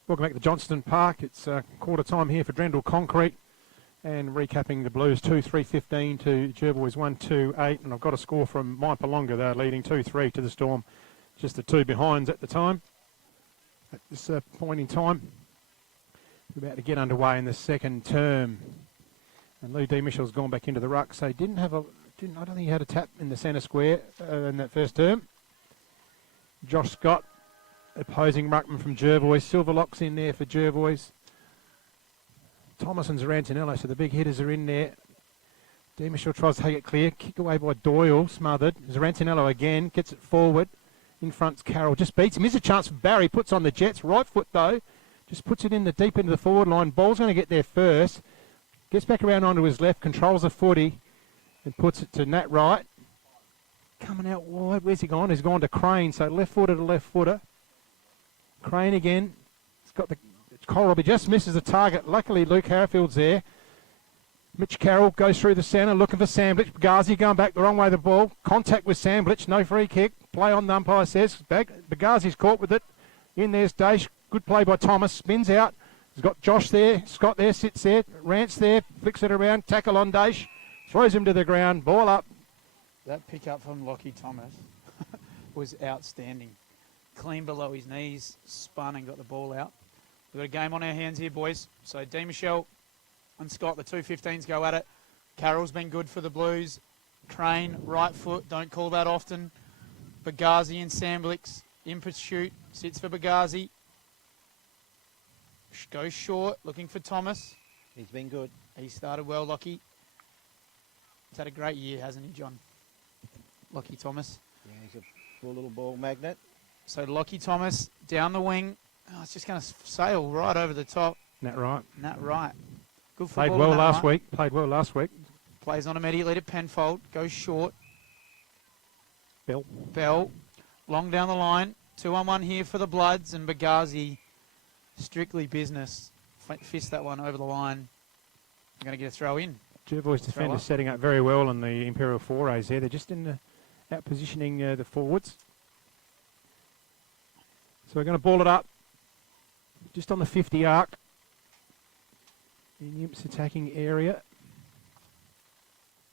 Welcome back to Johnston Park. It's quarter time here for Drendel Concrete. And recapping the Blues 2-3-15 to Jervois 1-2-8. And I've got a score from Maipalonga. They're leading 2-3 to the Storm. Just the 2 behinds at the time. At this point in time. We're about to get underway in the second term. And Lou D. Michel's gone back into the ruck. So I don't think he had a tap in the centre square in that first term. Josh Scott, opposing ruckman from Jervois. Silverlock's in there for Jervois. Thomason's Rantinello, so the big hitters are in there. D. Michel tries to take it clear. Kick away by Doyle, smothered. There's Rantinello again, gets it forward. In front's Carroll, just beats him. Here's a chance for Barry, puts on the Jets. Right foot though, just puts it in the deep into the forward line. Ball's going to get there first. Gets back around onto his left, controls the footy and puts it to Nat Wright. Coming out wide, where's he gone? He's gone to Crane, so left footer to left footer. Crane again. It's got the Kohlrabi just misses the target. Luckily, Luke Harrafield's there. Mitch Carroll goes through the centre looking for Samblich. Bagazi going back the wrong way of the ball. Contact with Samblich. No free kick. Play on, the umpire says. Bagazi's caught with it. In there's Daish. Good play by Thomas. Spins out. He's got Josh there. Scott there. Sits there. Rance there. Flicks it around. Tackle on Daish. Throws him to the ground. Ball up. That pick up from Lockie Thomas was outstanding. Clean below his knees, spun and got the ball out. We've got a game on our hands here, boys. So D. Michel and Scott, the 2-15s go at it. Carroll's been good for the Blues. Crane, right foot, don't call that often. Bagazi and Samblix in pursuit, sits for Bagazi. Goes short, looking for Thomas. He's been good. He started well, Lockie. He's had a great year, hasn't he, John? Lockie Thomas. Yeah, he's a full little ball magnet. So Lockie Thomas down the wing. Oh, it's just going to sail right over the top. Nat Wright. Nat Wright. Good Played football. well last week. Played well last week. Plays on immediately to Penfold. Goes short. Bell. Long down the line. 2-on-1 here for the Bloods. And Bagazi, strictly business. Fist that one over the line. I'm going to get a throw in. Jervois defenders setting up very well on the Imperial forays there. They're just in the out positioning the forwards. So we're going to ball it up just on the 50 arc in Imp's attacking area.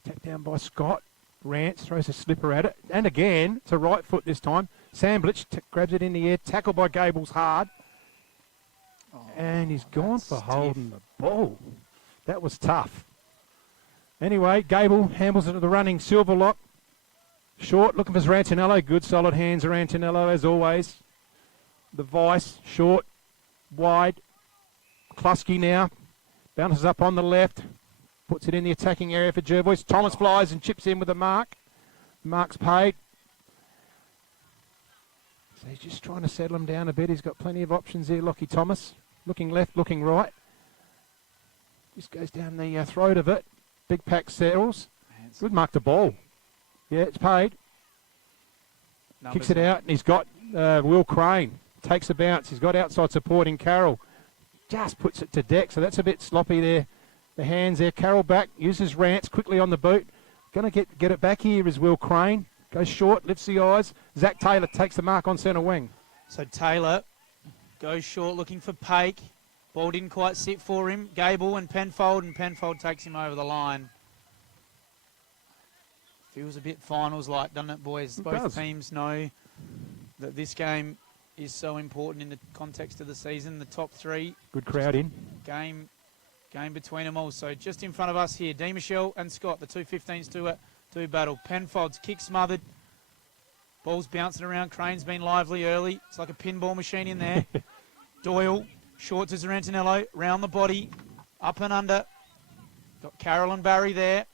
Tapped down by Scott. Rance throws a slipper at it. And again, it's a right foot this time. Samblich grabs it in the air. Tackled by Gables hard. And he's gone for holding the ball. That was tough. Anyway, Gable handles it to the running Silverlock. Short, looking for Rantinello. Good solid hands of Rantinello as always. The Vice, short, wide. Klusky now. Bounces up on the left. Puts it in the attacking area for Jervois. Thomas flies and chips in with a mark. Mark's paid. So he's just trying to settle him down a bit. He's got plenty of options here, Lockie Thomas. Looking left, looking right. Just goes down the throat of it. Big pack settles. Good mark to ball. Yeah, it's paid. Kicks it out, and he's got Will Crane. Takes a bounce. He's got outside supporting Carroll. Just puts it to deck, so that's a bit sloppy there. The hands there. Carroll back, uses Rance quickly on the boot. Going to get it back here is Will Crane. Goes short, lifts the eyes. Zach Taylor takes the mark on centre wing. So Taylor goes short looking for Pake. Ball didn't quite sit for him. Gable and Penfold takes him over the line. Feels a bit finals-like, doesn't it, boys? Both teams know that this game is so important in the context of the season. The top three. Good crowd in. Game between them all. So just in front of us here, D. Michelle and Scott, the two 15s to battle. Penfold's kick smothered. Ball's bouncing around. Crane's been lively early. It's like a pinball machine in there. Doyle, short to Zarantinello, round the body, up and under. Got Carroll and Barry there.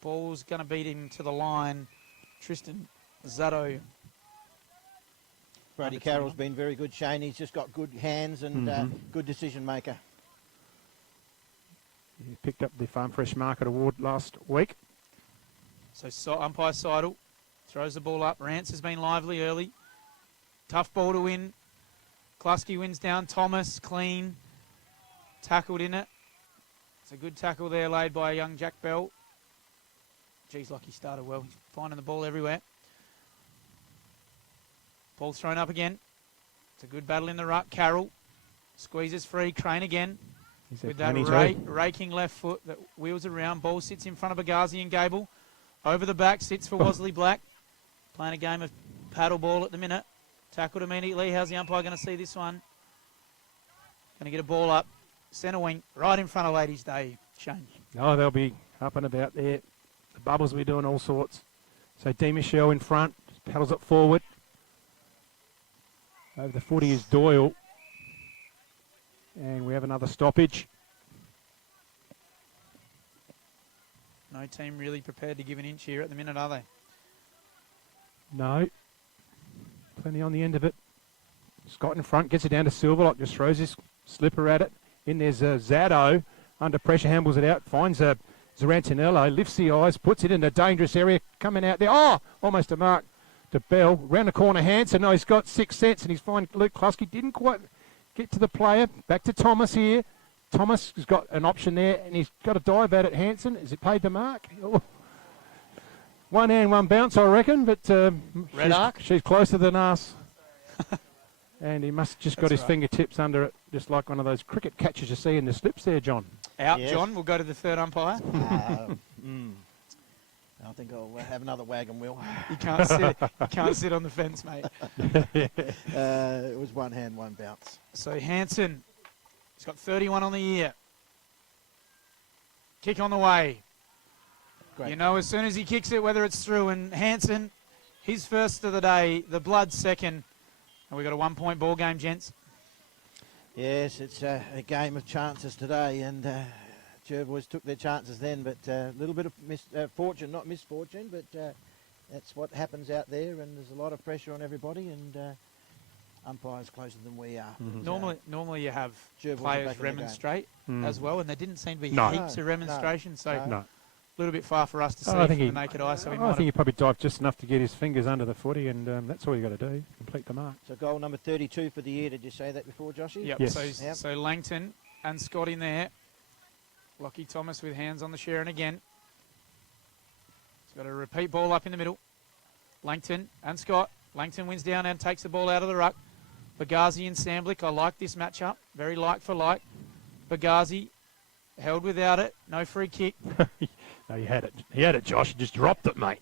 Ball's going to beat him to the line. Tristan Zatto. Brady Carroll's been very good, Shane. He's just got good hands and good decision maker. He picked up the Farm Fresh Market Award last week. So umpire Seidel throws the ball up. Rance has been lively early. Tough ball to win. Klusky wins down. Thomas, clean. Tackled in it. It's a good tackle there laid by young Jack Bell. Geez, Lockie started well. He's finding the ball everywhere. Ball thrown up again. It's a good battle in the ruck. Carroll squeezes free. Crane again. With that raking left foot that wheels around. Ball sits in front of Bagazi and Gable. Over the back sits for Wosley Black. Playing a game of paddle ball at the minute. Tackled immediately. How's the umpire going to see this one? Going to get a ball up. Centre wing. Right in front of Ladies' Day. Shane. Oh, they'll be up and about there. The bubbles will be doing all sorts. So D. Michelle in front. Just paddles it forward. Over the footy is Doyle. And we have another stoppage. No team really prepared to give an inch here at the minute, are they? No. Plenty on the end of it. Scott in front, gets it down to Silverlock, just throws his slipper at it. In there's Zaddo, under pressure, handles it out, finds Zarantinello, lifts the eyes, puts it in a dangerous area, coming out there. Oh, almost a mark to Bell. Round the corner, Hanson. No, he's got 6 cents, and he's fine. Luke Klusky didn't quite get to the player. Back to Thomas here. Thomas has got an option there, and he's got a dive at it. Hanson, has it paid the mark? Oh. One hand, one bounce, I reckon, but she's closer than us. And he must have just got his fingertips under it, just like one of those cricket catches you see in the slips there, John. Out, yes. John. We'll go to the third umpire. I think I'll have another wagon wheel. You can't sit. You can't sit on the fence, mate. It was one hand, one bounce. So Hanson, he's got 31 on the year. Kick on the way. Great. You know, as soon as he kicks it, whether it's through. And Hanson, his first of the day, the blood second. And we've got a 1 point ball game, gents. Yes, it's a game of chances today, and Jervois took their chances then, but a little bit of fortune, not misfortune, but that's what happens out there, and there's a lot of pressure on everybody, and umpires closer than we are. Mm-hmm. Normally you have players remonstrate as well, and there didn't seem to be heaps of remonstration, so a little bit far for us to see from the naked eye. So I think he probably dived just enough to get his fingers under the footy, and that's all you got to do, complete the mark. So goal number 32 for the year. Did you say that before, Joshy? Yep. Yes. So Langton and Scott in there. Lockie Thomas with hands on the Sharon again. He's got a repeat ball up in the middle. Langton and Scott. Langton wins down and takes the ball out of the ruck. Bagazi and Samblick. I like this matchup. Very like for like. Bagazi held without it. No free kick. No, he had it. He had it, Josh. He just dropped it, mate.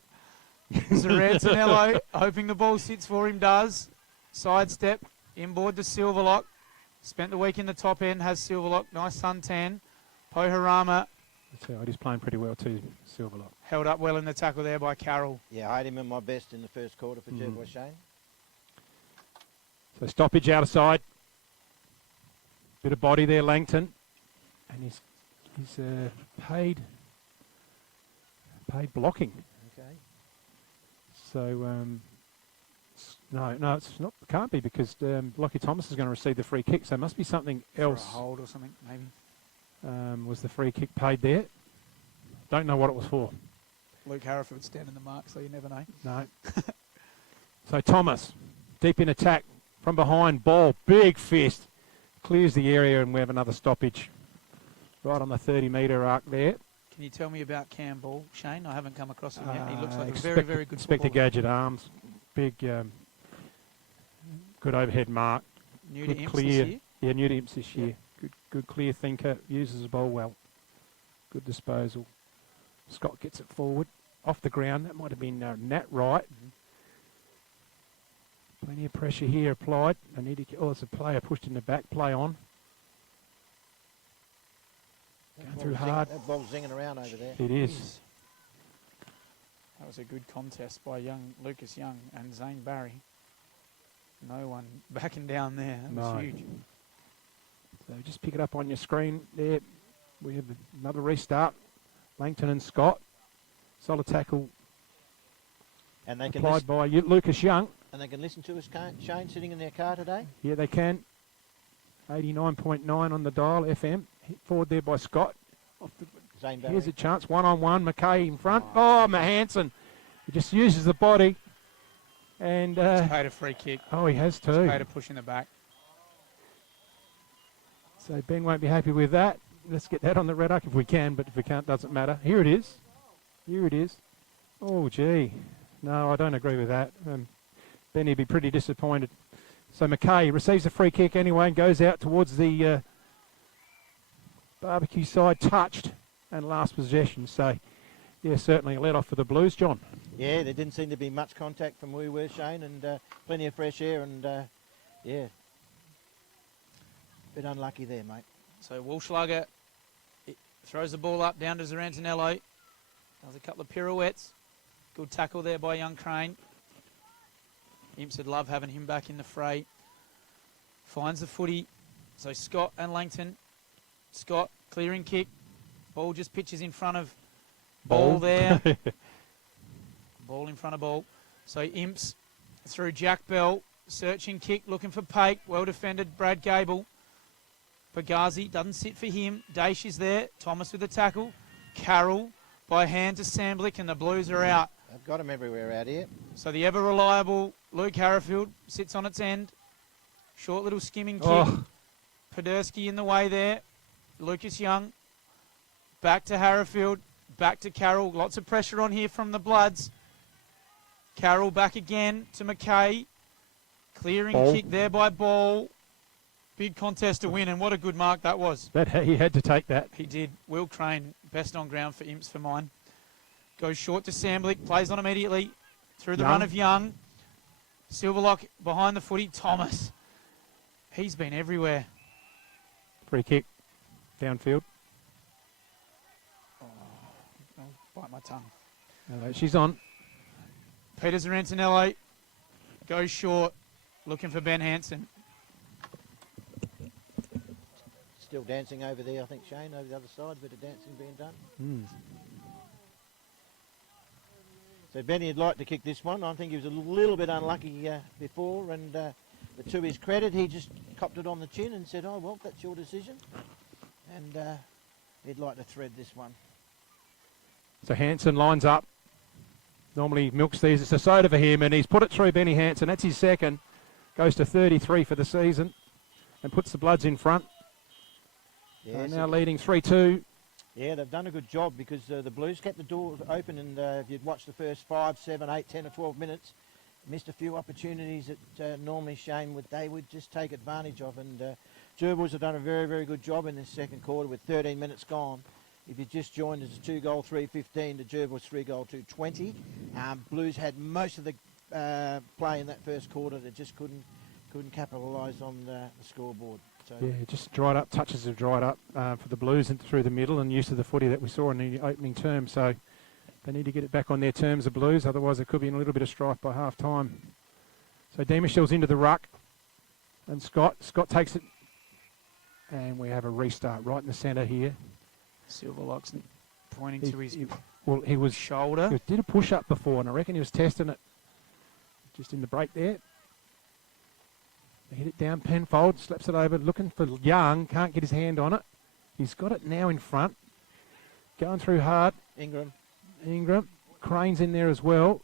Zarantinello, hoping the ball sits for him, does. Sidestep, inboard to Silverlock. Spent the week in the top end, has Silverlock. Nice suntan. Poharama. He's playing pretty well too, Silverlock. Held up well in the tackle there by Carroll. Yeah, I had him in my best in the first quarter for Jervois, Shane. So stoppage outside. Bit of body there, Langton. And he's paid blocking. Okay. So, no, it's not. It can't be because Lockie Thomas is going to receive the free kick. So it must be something else. For a hold or something, maybe. was the free kick paid there. Don't know what it was for. Luke Hereford's standing the mark, so you never know. No. So Thomas, deep in attack from behind, ball, big fist, clears the area, and we have another stoppage right on the 30-metre arc there. Can you tell me about Cam Ball, Shane? I haven't come across him yet. He looks like a very, very good Inspector footballer. Gadget arms, big, good overhead mark. New good to Imps clear. this year? Yeah, new to Imps this year. Good clear thinker, uses the ball well. Good disposal. Scott gets it forward, off the ground. That might have been Nat Wright. Plenty of pressure here applied. I need to. Oh, it's a player pushed in the back. Play on. Going through hard. That ball's zinging around over there. It is. That was a good contest by Lucas Young and Zane Barry. No one backing down there. That was huge. So just pick it up on your screen there. We have another restart. Langton and Scott. Solid tackle And they can applied by Lucas Young. And they can listen to us, Shane, sitting in their car today. Yeah, they can. 89.9 on the dial, FM. Hit forward there by Scott. Zane Barry. Here's a chance, one-on-one. McKay in front. Oh, Mahanson. He just uses the body. And He's paid a free kick. Oh, he has too. He's paid a push in the back. So Ben won't be happy with that. Let's get that on the red arc if we can, but if we can't, doesn't matter. Here it is. Here it is. Oh, gee. No, I don't agree with that. Benny would be pretty disappointed. So McKay receives a free kick anyway and goes out towards the barbecue side, touched, and last possession. So, yeah, certainly a let-off for the Blues, John. Yeah, there didn't seem to be much contact from where we were, Shane, and plenty of fresh air, and, yeah, bit unlucky there, mate. So Walschlager throws the ball up down to Zarantinello. Does a couple of pirouettes. Good tackle there by young Crane. Imps would love having him back in the fray. Finds the footy. So Scott and Langton. Scott, clearing kick. Ball just pitches in front of Ball there. Ball in front of Ball. So Imps through Jack Bell. Searching kick, looking for Pate. Well defended, Brad Gable. Pagazi doesn't sit for him. Daish is there. Thomas with the tackle. Carroll by hand to Samblick, and the Blues are out. They've got him everywhere out here. So the ever-reliable Luke Harrifield sits on its end. Short little skimming kick. Oh. Podersky in the way there. Lucas Young. Back to Harrifield. Back to Carroll. Lots of pressure on here from the Bloods. Carroll back again to McKay. Clearing kick there by Ball. Big contest to win, and what a good mark that was. He had to take that. He did. Will Crane, best on ground for Imps for mine. Goes short to Samblick, plays on immediately. Through the run of Young. Silverlock behind the footy. Thomas. He's been everywhere. Free kick. Downfield. Oh, I'll bite my tongue. Hello, she's on. Peter Zarantinello goes short. Looking for Ben Hansen. Still dancing over there, I think, Shane, over the other side. A bit of dancing being done. So Benny would like to kick this one. I think he was a little bit unlucky before, and but to his credit, he just copped it on the chin and said, oh, well, that's your decision. And he'd like to thread this one. So Hansen lines up. Normally milks these. It's a soda for him, and he's put it through Benny Hansen. That's his second. Goes to 33 for the season and puts the Bloods in front. Yeah, now leading 3-2. Yeah, they've done a good job because the Blues kept the door open, and if you'd watched the first 5, 7, 8, 10 or 12 minutes, missed a few opportunities that normally Shane they would just take advantage of. And Jervois have done a very, very good job in this second quarter with 13 minutes gone. If you just joined as a 2-goal 3-15 to Jervois 3-goal 2-20. Blues had most of the play in that first quarter. They just couldn't capitalise on the scoreboard. So yeah, just dried up. Touches have dried up for the Blues and through the middle, and used to the footy that we saw in the opening term. So they need to get it back on their terms, the Blues. Otherwise, there could be a little bit of strife by half time. So Demichel's into the ruck, and Scott takes it, and we have a restart right in the centre here. Silverlock's pointing to his he was shoulder. He did a push up before, and I reckon he was testing it just in the break there. They hit it down, Penfold slaps it over, looking for Young, can't get his hand on it. He's got it now in front. Going through hard. Ingram. Crane's in there as well.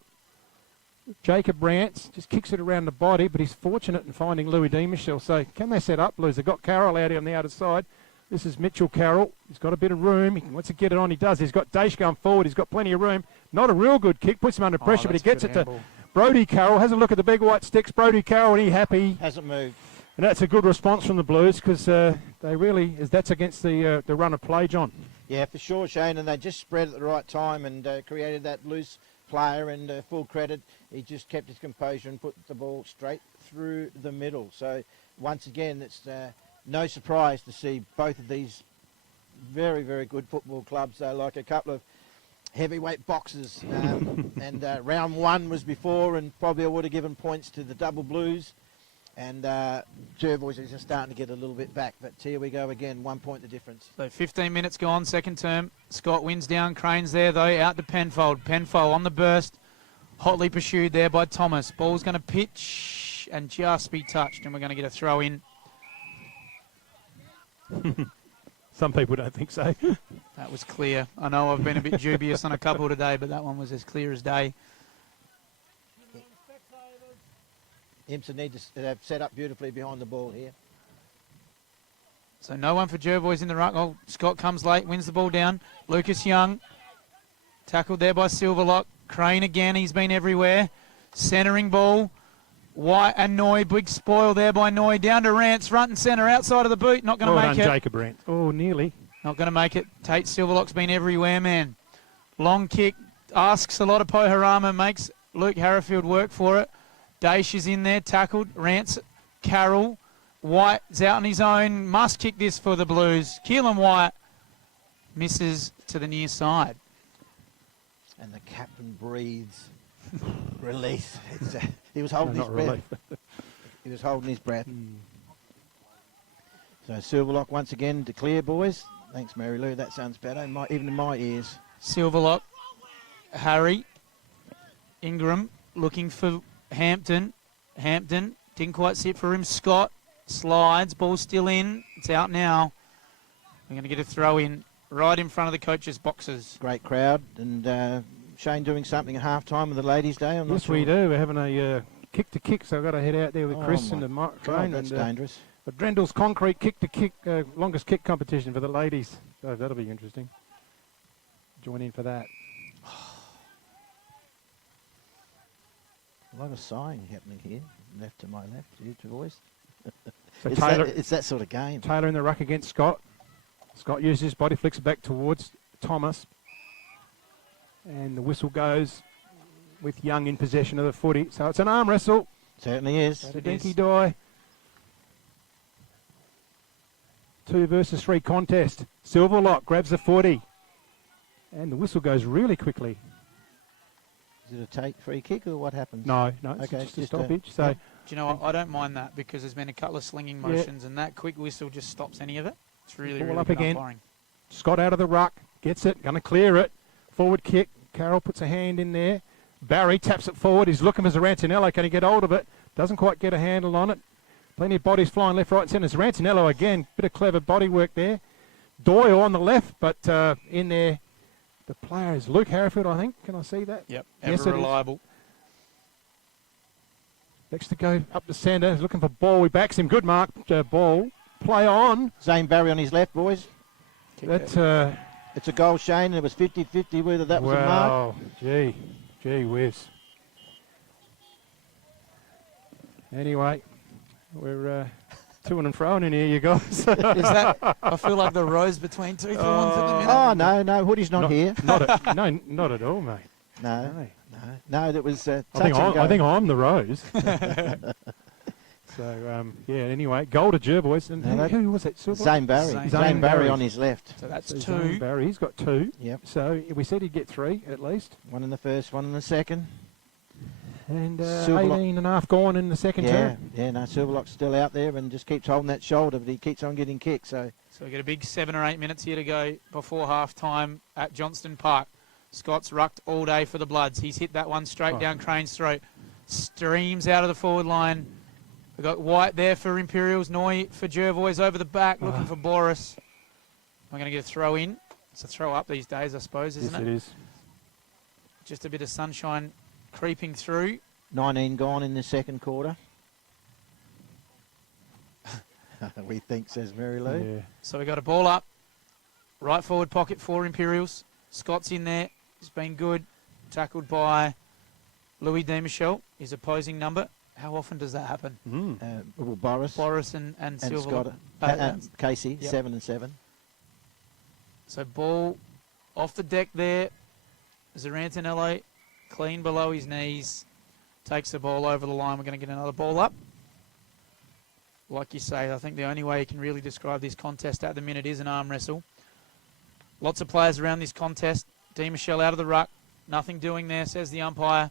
Jacob Rance just kicks it around the body, but he's fortunate in finding Louis D. Michel. So can they set up, Blues? They've got Carroll out here on the outer side. This is Mitchell Carroll. He's got a bit of room. He wants to get it on. He does. He's got Daesh going forward. He's got plenty of room. Not a real good kick. Puts him under pressure, but he gets it to Brodie Carroll. Has a look at the big white sticks. Brodie Carroll, and he happy. Hasn't moved. And that's a good response from the Blues because they really, that's against the run of play, John. Yeah, for sure, Shane. And they just spread at the right time and created that loose player. And full credit, he just kept his composure and put the ball straight through the middle. So once again, it's no surprise to see both of these very, very good football clubs. They're like a couple of heavyweight boxers. And round one was before, and probably I would have given points to the Double Blues. And Jervois is just starting to get a little bit back. But here we go again, 1 point the difference. So 15 minutes gone, second term. Scott wins down. Crane's there, though, out to Penfold. Penfold on the burst. Hotly pursued there by Thomas. Ball's going to pitch and just be touched, and we're going to get a throw in. Some people don't think so. That was clear. I know I've been a bit dubious on a couple today, but that one was as clear as day. Impson need to have set up beautifully behind the ball here. So no one for Jervois in the ruck. Oh, Scott comes late, wins the ball down. Lucas Young, tackled there by Silverlock. Crane again, he's been everywhere. Centering ball. White and Noy, big spoil there by Noy. Down to Rance, front and centre, outside of the boot. Not going to make it. Jacob Rance. Oh, nearly. Not going to make it. Tate Silverlock's been everywhere, man. Long kick, asks a lot of Poharama, makes Luke Harrifield work for it. Daesh is in there, tackled. Rance, Carroll. White's out on his own. Must kick this for the Blues. Keelan White misses to the near side. And the captain breathes. Release. He was holding his breath. He was holding his breath. So Silverlock once again to clear, boys. Thanks, Mary Lou. That sounds better, even in my ears. Silverlock, Harry, Ingram looking for Hampton. Hampton didn't quite sit for him. Scott slides, ball still in. It's out now. We're going to get a throw in right in front of the coaches' boxes. Great crowd, and Shane doing something at half time with the ladies' day. I'm not Yes, sure. we do. We're having a kick to kick, so I've got to head out there with Chris and the God, that's dangerous. But Drendel's concrete kick to kick, longest kick competition for the ladies. So that'll be interesting. Join in for that. A lot of sighing happening here, left to my left, you two boys. So It's that sort of game. Taylor in the ruck against Scott. Scott uses his body, flicks it back towards Thomas. And the whistle goes with Young in possession of the footy. So it's an arm wrestle. Certainly is. The Dinky Die. 2 versus 3 contest. Silverlock grabs the footy. And the whistle goes really quickly. Is it a take free kick or what happens? No, it's Okay, just a stoppage. So Do you know what? I don't mind that because there's been a couple of slinging motions and that quick whistle just stops any of it. It's really, ball really up good again. umpiring. Scott out of the ruck. Gets it. Going to clear it. Forward kick. Carroll puts a hand in there. Barry taps it forward. He's looking for Zarantinello. Can he get hold of it? Doesn't quite get a handle on it. Plenty of bodies flying left, right, and centre. Zarantinello again. Bit of clever body work there. Doyle on the left, but in there, the player is Luke Harrifield, I think. Can I see that? Yep, Yes, ever it is. reliable. Next to go up the centre. He's looking for ball. He backs him. Good mark. Ball. Play on. Zane Barry on his left, boys. That's It's a goal, Shane, and it was 50-50 whether that was a mark. wow. Gee whiz. Anyway, we're to and fro in here, you guys. Is that? I feel like the rose between two thorns at the minute. Oh, no, Hoodie's not here. Not at all, mate. No, that was touch I and think go. I'm the rose. So, anyway, goal to Jervois. And who was that? Zane Barry. Zane Barry on his left. So that's So 2. Zane Barry, he's got 2. Yep. So we said he'd get 3 at least. One in the first, one in the second. And Silverlock. 18 and a half gone in the second term. Silverlock's still out there and just keeps holding that shoulder, but he keeps on getting kicked. So we get a big 7 or 8 minutes here to go before half time at Johnston Park. Scott's rucked all day for the Bloods. He's hit that one straight down Crane's throat. Streams out of the forward line. We've got White there for Imperials. Noy for Jervois over the back, looking for Boris. We're going to get a throw in. It's a throw up these days, I suppose, isn't Yes, it? it is. Just a bit of sunshine creeping through. 19 gone in the second quarter. We think, says Mary Lou. Yeah. So we got a ball up. Right forward pocket for Imperials. Scott's in there. He's been good. Tackled by Louis Demichel, his opposing number. How often does that happen? Well, Boris and Scott, Silver. Casey, Yep. 7 and 7. So ball off the deck there. Zarantinello clean below his knees. Takes the ball over the line. We're going to get another ball up. Like you say, I think the only way you can really describe this contest at the minute is an arm wrestle. Lots of players around this contest. Demichel out of the ruck. Nothing doing there, says the umpire.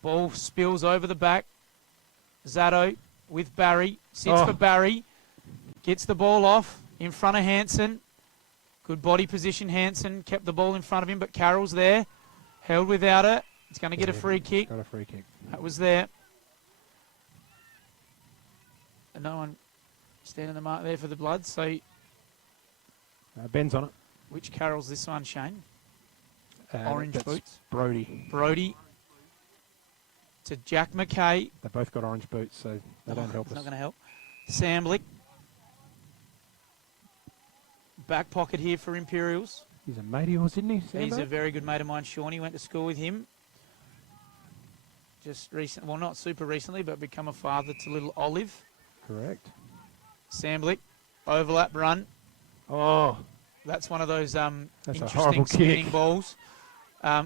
Ball spills over the back. Zato with Barry. Sits for Barry. Gets the ball off in front of Hansen. Good body position, Hansen. Kept the ball in front of him, but Carroll's there. Held without it. It's going to get a free kick. Got a free kick. That was there. And no one standing the mark there for the blood. So Ben's on it. which Carroll's this one, Shane? Orange that's boots. Brody. Brody to Jack McKay. They both got orange boots, so they don't help It's us. not going to help. Samblick. Back pocket here for Imperials. He's a mate of yours, isn't he? He's Sambo? a very good mate of mine, Shawnee. Went to school with him. Just recent, well, not super recently, but become a father to little Olive. Correct. Samblick, overlap run. Oh, That's one of those a interesting horrible spinning kick. balls.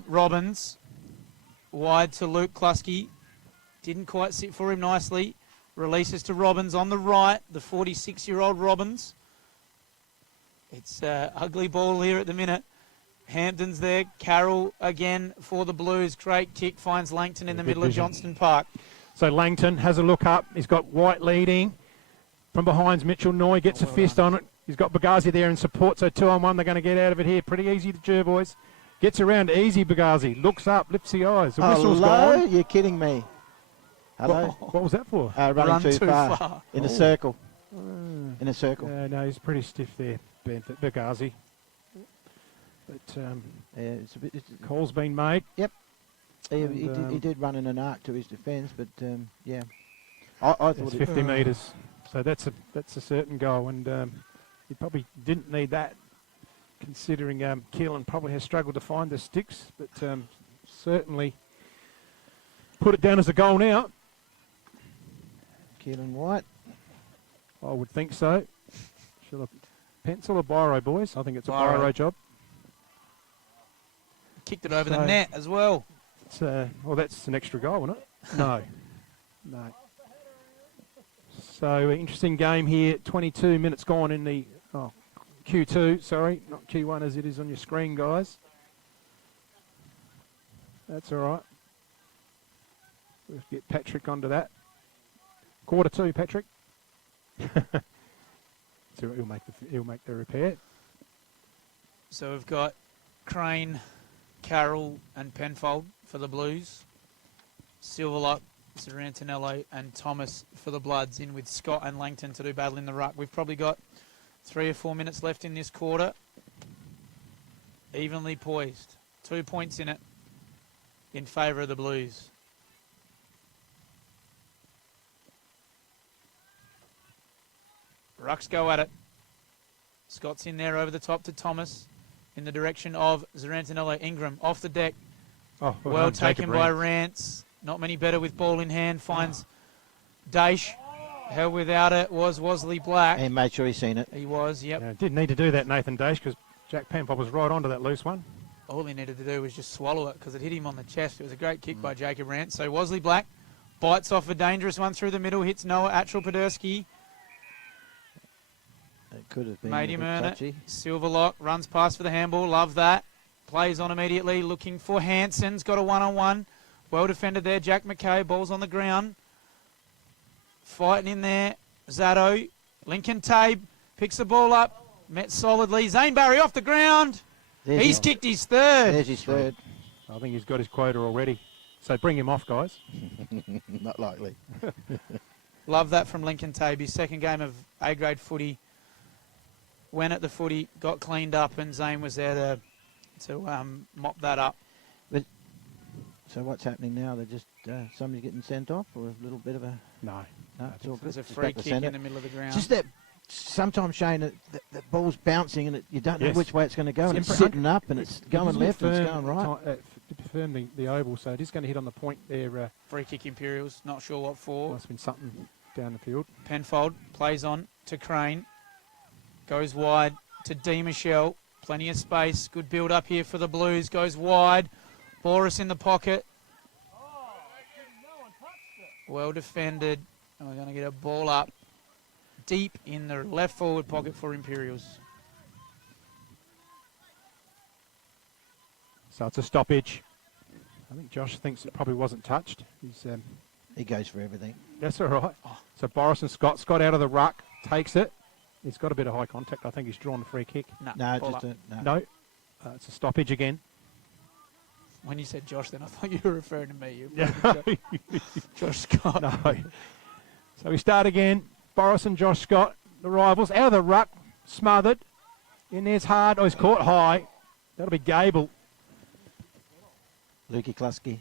Robbins, wide to Luke Klusky. Didn't quite sit for him nicely. Releases to Robbins on the right, the 46-year-old Robbins. It's ugly ball here at the minute. Hampton's there. Carroll again for the Blues. Great kick. Finds Langton in the middle of Johnston Park. So Langton has a look up. He's got White leading. From behind's Mitchell Noy. Gets a fist on it. He's got Bagazi there in support. So 2-on-1. They're going to get out of it here. Pretty easy to Jervois. Gets around easy, Bagazi. Looks up. Lifts the eyes. The whistle's Hello? gone. You're kidding me. Hello? What was that for? Running Run too too far. far. In a circle. In a circle. No, he's pretty stiff there, Bagazi. But Yeah, it's a bit... call's been made. Yep. He did run in an arc to his defence, but yeah. I thought It's it 50 metres, so that's a certain goal, and he probably didn't need that, considering Keelan probably has struggled to find the sticks, but certainly put it down as a goal now. Keelan White. I would think so. Shall I pencil or biro, boys? I think it's a biro job. Kicked it over the net as well. It's, well, that's an extra goal, isn't it? No. No. So, interesting game here. 22 minutes gone in the Q2, sorry, not Q1 as it is on your screen, guys. That's all right. Let's get Patrick onto that. Quarter 2, Patrick. So he'll make the repair. So we've got Crane, Carroll and Penfold for the Blues. Silverlock, Zarantinello and Thomas for the Bloods, in with Scott and Langton to do battle in the ruck. We've probably got 3 or 4 minutes left in this quarter. Evenly poised. 2 points in it in favour of the Blues. Rucks go at it. Scott's in there over the top to Thomas in the direction of Zarantinello. Ingram off the deck. Oh, Well taken by Rance. Not many better with ball in hand. Finds Daish. Held without it was Wesley Black. And made sure he's seen it. He was, yep. Yeah, didn't need to do that, Nathan Dash, because Jack Penfold was right onto that loose one. All he needed to do was just swallow it because it hit him on the chest. It was a great kick by Jacob Rance. So Wesley Black bites off a dangerous one through the middle. Hits Noah Atchell-Podersky. It could have been Made a him bit earn touchy. it. Silverlock runs past for the handball. Love that. Plays on immediately. Looking for Hansen's got a one-on-one. Well defended there. Jack McKay. Ball's on the ground. Fighting in there. Zato. Lincoln Tabe picks the ball up. Met solidly. Zane Barry off the ground. He's kicked his third. There's his third. I think he's got his quota already. So bring him off, guys. Not likely. Love that from Lincoln Tabe. His second game of A-grade footy went at the footy, got cleaned up, and Zane was there to mop that up. So what's happening now? They're just somebody's getting sent off, or a little bit of a No, it's all good. There's a Just free back to kick centre. in the middle of the ground. Just that sometimes, Shane, the ball's bouncing and you don't know Yes. which way it's going to go, and it's It's sitting up and it's going It's left and it's firm, going right. Firm the oval, so it is going to hit on the point there. Free kick Imperials, not sure what for. Must have been something down the field. Penfold plays on to Crane. Goes wide to D. Michelle. Plenty of space. Good build up here for the Blues. Goes wide. Boris in the pocket. Well defended. And we're going to get a ball up deep in the left forward pocket for Imperials. So it's a stoppage. I think Josh thinks it probably wasn't touched. He goes for everything. That's all right. So Boris and Scott out of the ruck, takes it. He's got a bit of high contact. I think he's drawn a free kick. No, ball just up. No, it's a stoppage again. When you said Josh, then I thought you were referring to me. Yeah. Josh Scott. No. So we start again. Boris and Josh Scott, the rivals, out of the ruck, smothered. In there's hard. Oh, he's caught high. That'll be Gable. Lukey Klusky.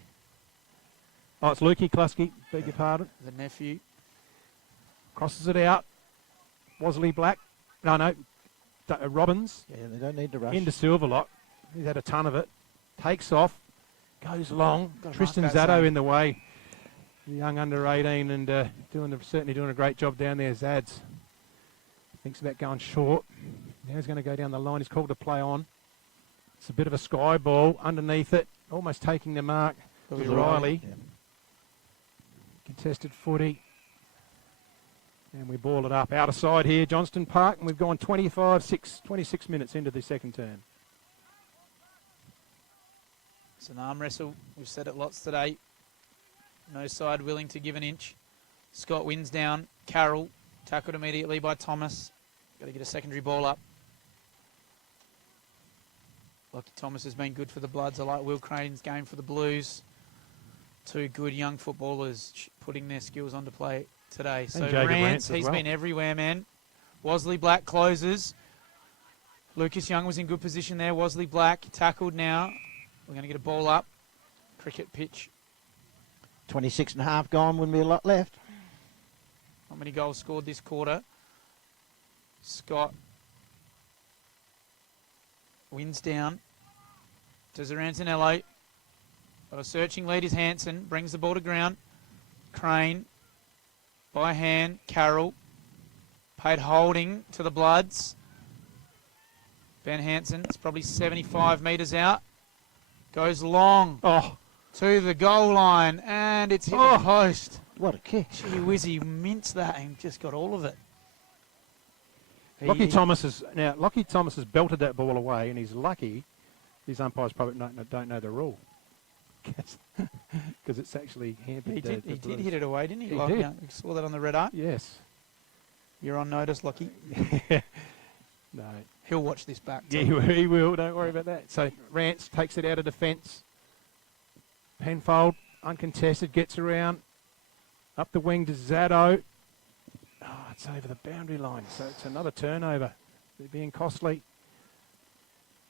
Oh, it's Lukey Klusky. Beg your pardon. The nephew. Crosses it out. Wasley Black. No. Robbins. Yeah, they don't need to rush. Into Silverlock. He's had a ton of it. Takes off. Goes long. Gotta Tristan mark that Zaddo zone. in the way. The young under 18 and certainly doing a great job down there. Zads thinks about going short. Now he's going to go down the line. He's called to play on. It's a bit of a sky ball underneath it. Almost taking the mark. That'll be Riley. Yeah. Contested footy. And we ball it up. Out of side here, Johnston Park. And we've gone 26 minutes into the second term. It's an arm wrestle. We've said it lots today. No side willing to give an inch. Scott wins down. Carroll tackled immediately by Thomas. Got to get a secondary ball up. Lockie Thomas has been good for the Bloods. I like Will Crane's game for the Blues. Two good young footballers putting their skills onto play today. So Jacob Rance, Rance as he's well. been everywhere, man. Wasley Black closes. Lucas Young was in good position there. Wasley Black tackled now. We're going to get a ball up. Cricket pitch. 26 and a half gone, wouldn't be a lot left. Not many goals scored this quarter. Scott wins down to Zaranzanello. Got a searching lead is Hanson. Brings the ball to ground. Crane by hand. Carroll paid holding to the Bloods. Ben Hanson is probably 75 metres out. Goes long to the goal line and it's hit the post. What a kick. Gee whiz, he minced that and just got all of it. Lockie Thomas has belted that ball away, and he's lucky. His umpires probably don't know the rule because it's actually hampered. He did hit it away, didn't he? He Like, did. You saw that on the red eye. Yes. You're on notice, Lockie. No. He'll watch this back. Yeah, he will. Don't worry about that. So Rance takes it out of defence. Penfold, uncontested, gets around. Up the wing to Zaddo. Oh, it's over the boundary line. So it's another turnover. They're being costly.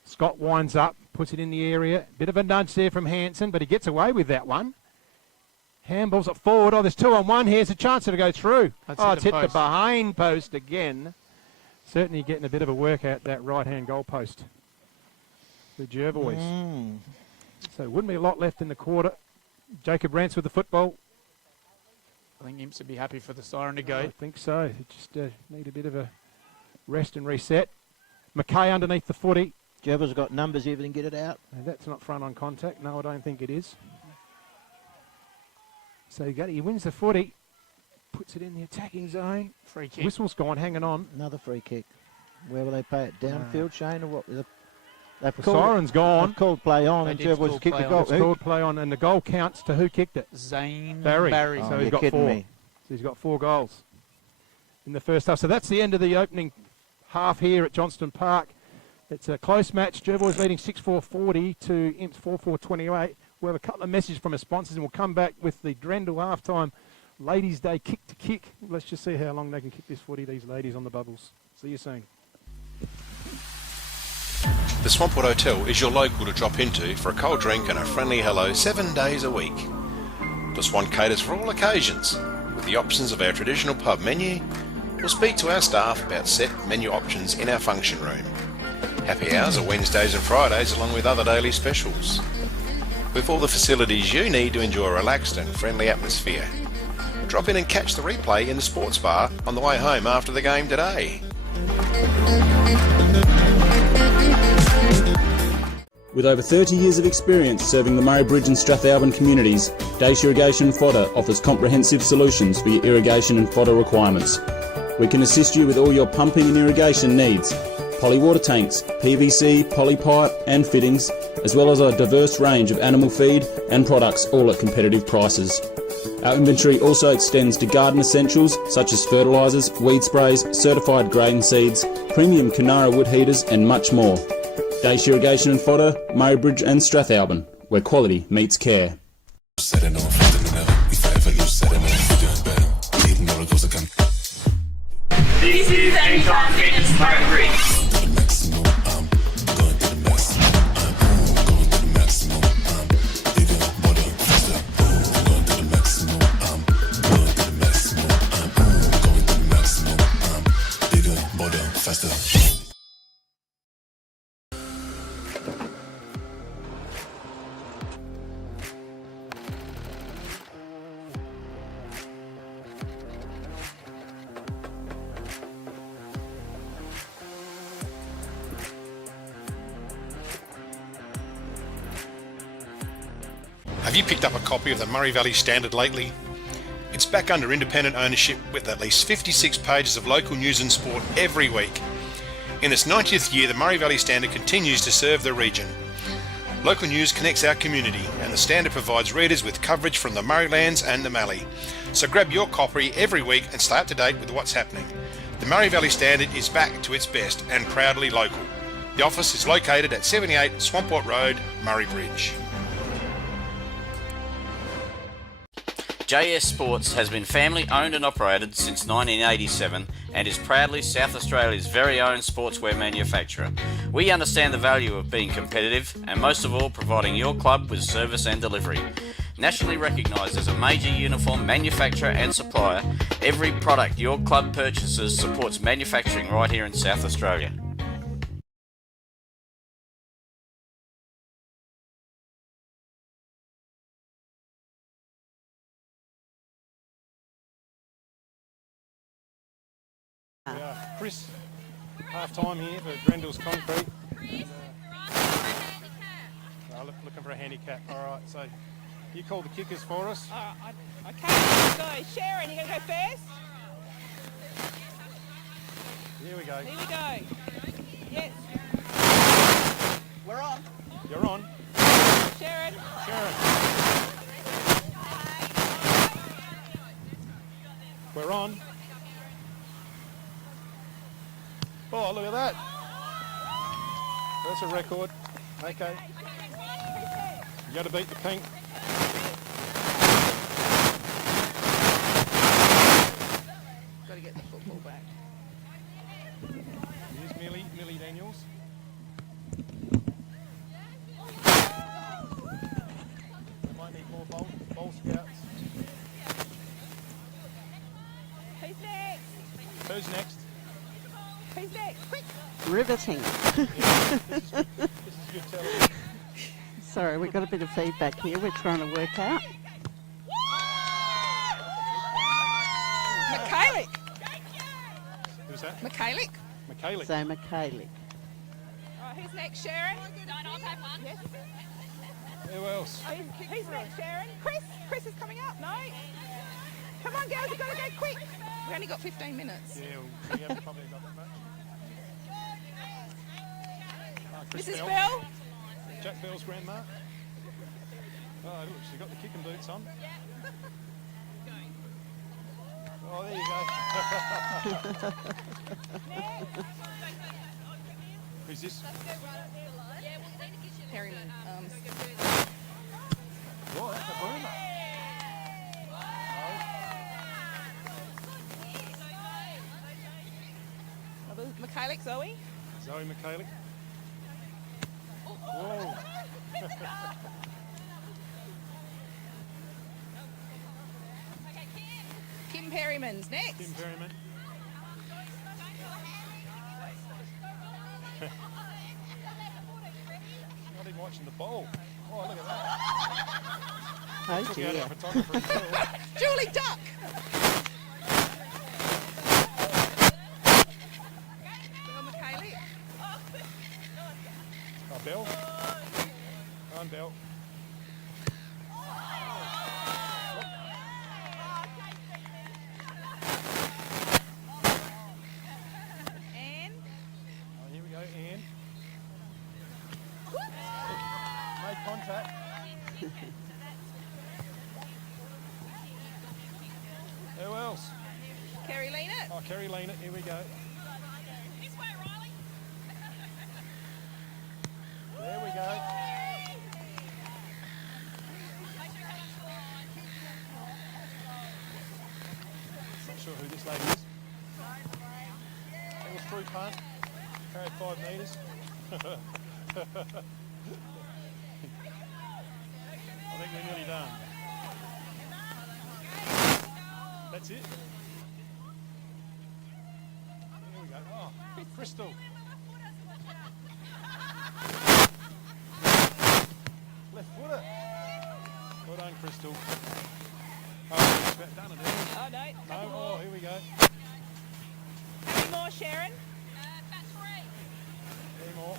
Scott winds up, puts it in the area. Bit of a nudge there from Hanson, but he gets away with that one. Handballs it forward. Oh, there's 2-on-1. Here's a chance to go through. It's hit the behind post again. Certainly getting a bit of a workout, that right-hand goal post. The Jervois. So wouldn't be a lot left in the quarter. Jacob Rance with the football. I think Imps would be happy for the siren to go. I think so. They just need a bit of a rest and reset. McKay underneath the footy. Jervois got numbers if he can get it out. That's not front on contact. No, I don't think it is. So he wins the footy. Puts it in the attacking zone. Free kick. Whistle's gone, hanging on. Another free kick. Where will they play it? Downfield, Shane, or what? The siren's gone. They've called play on, and Jervois kicked the goal. It's called play on, and the goal counts to who kicked it? Zane Barry. Oh, So he's you're got 4. me. So he's got 4 goals in the first half. So that's the end of the opening half here at Johnston Park. It's a close match. Jervois leading 6-4-40 to Imps 4-4-28. We'll have a couple of messages from our sponsors, and we'll come back with the Drendel halftime Ladies' Day kick to kick. Let's just see how long they can kick this footy, these ladies on the bubbles. See you soon. The Swampwood Hotel is your local to drop into for a cold drink and a friendly hello 7 days a week. The Swan caters for all occasions, with the options of our traditional pub menu. We'll speak to our staff about set menu options in our function room. Happy hours are Wednesdays and Fridays along with other daily specials. With all the facilities you need to enjoy a relaxed and friendly atmosphere. Drop in and catch the replay in the sports bar on the way home after the game today. With over 30 years of experience serving the Murray Bridge and Strathalbyn communities, Dace Irrigation Fodder offers comprehensive solutions for your irrigation and fodder requirements. We can assist you with all your pumping and irrigation needs, poly water tanks, PVC, poly pipe and fittings, as well as a diverse range of animal feed and products, all at competitive prices. Our inventory also extends to garden essentials such as fertilisers, weed sprays, certified grain seeds, premium Canara wood heaters and much more. Dace Irrigation and Fodder, Murray Bridge and Strathalbyn, where quality meets care. This is Anytime Fitness Murray Bridge. Have you picked up a copy of the Murray Valley Standard lately? It's back under independent ownership with at least 56 pages of local news and sport every week. In its 90th year, the Murray Valley Standard continues to serve the region. Local news connects our community, and the Standard provides readers with coverage from the Murraylands and the Mallee. So grab your copy every week and stay up to date with what's happening. The Murray Valley Standard is back to its best and proudly local. The office is located at 78 Swampwood Road, Murray Bridge. JS Sports has been family owned and operated since 1987 and is proudly South Australia's very own sportswear manufacturer. We understand the value of being competitive and most of all providing your club with service and delivery. Nationally recognised as a major uniform manufacturer and supplier, every product your club purchases supports manufacturing right here in South Australia. Chris, half time here for Grendel's Concrete. Looking for a handicap. All right, so you call the kickers for us. Okay, let's go. Sharon, you going to go first? Here we go. Here we go. Yes. We're on. You're on. Sharon. We're on. Oh, look at that. That's a record. Okay. You got to beat the pink. Got to get the football back. Here's Millie Daniels. They might need more bowl scouts. Who's next? Who's next? Who's next? Quick. Riveting. This is good television. Sorry, we've got a bit of feedback here we're trying to work out. Michaelic. Who's that? Michaelic. Michaelic. So Michaelic. Right, who's next, Sharon? I'll take one. Yes. Who else? Who's next, Sharon? Chris is coming up. No. Come on, girls, you've got to go quick. We only got 15 minutes. Yeah, we haven't probably got that much. Mrs. Bell. Jack Bell's grandma. Oh, look, she's got the kicking boots on. Oh, there you go. Who's this? Perryman. Oh, that's a boomer. Michaelic, Zoe. Zoe Michaelic. Perryman's next. Tim Perryman. Not even watching the bowl. Oh, look at that. Oh, Took dear. out our photographer as well. Julie Duck. Bill McKaylee. Oh, Bell. Go on, Bell. Anne. Oh, here we go, Anne. Made contact. Who else? Kerry Leanett. Oh, Kerry Leanett, here we go. There we go. Not sure who this lady is. It was through punt. Carried 5 metres. I think we're nearly done. That's it. Here we go. Oh, Crystal. Left footer. Well done, Crystal. Oh, it's about done it, isn't it? Oh, no. No, oh, here we go. How many more, Sharon? Three more.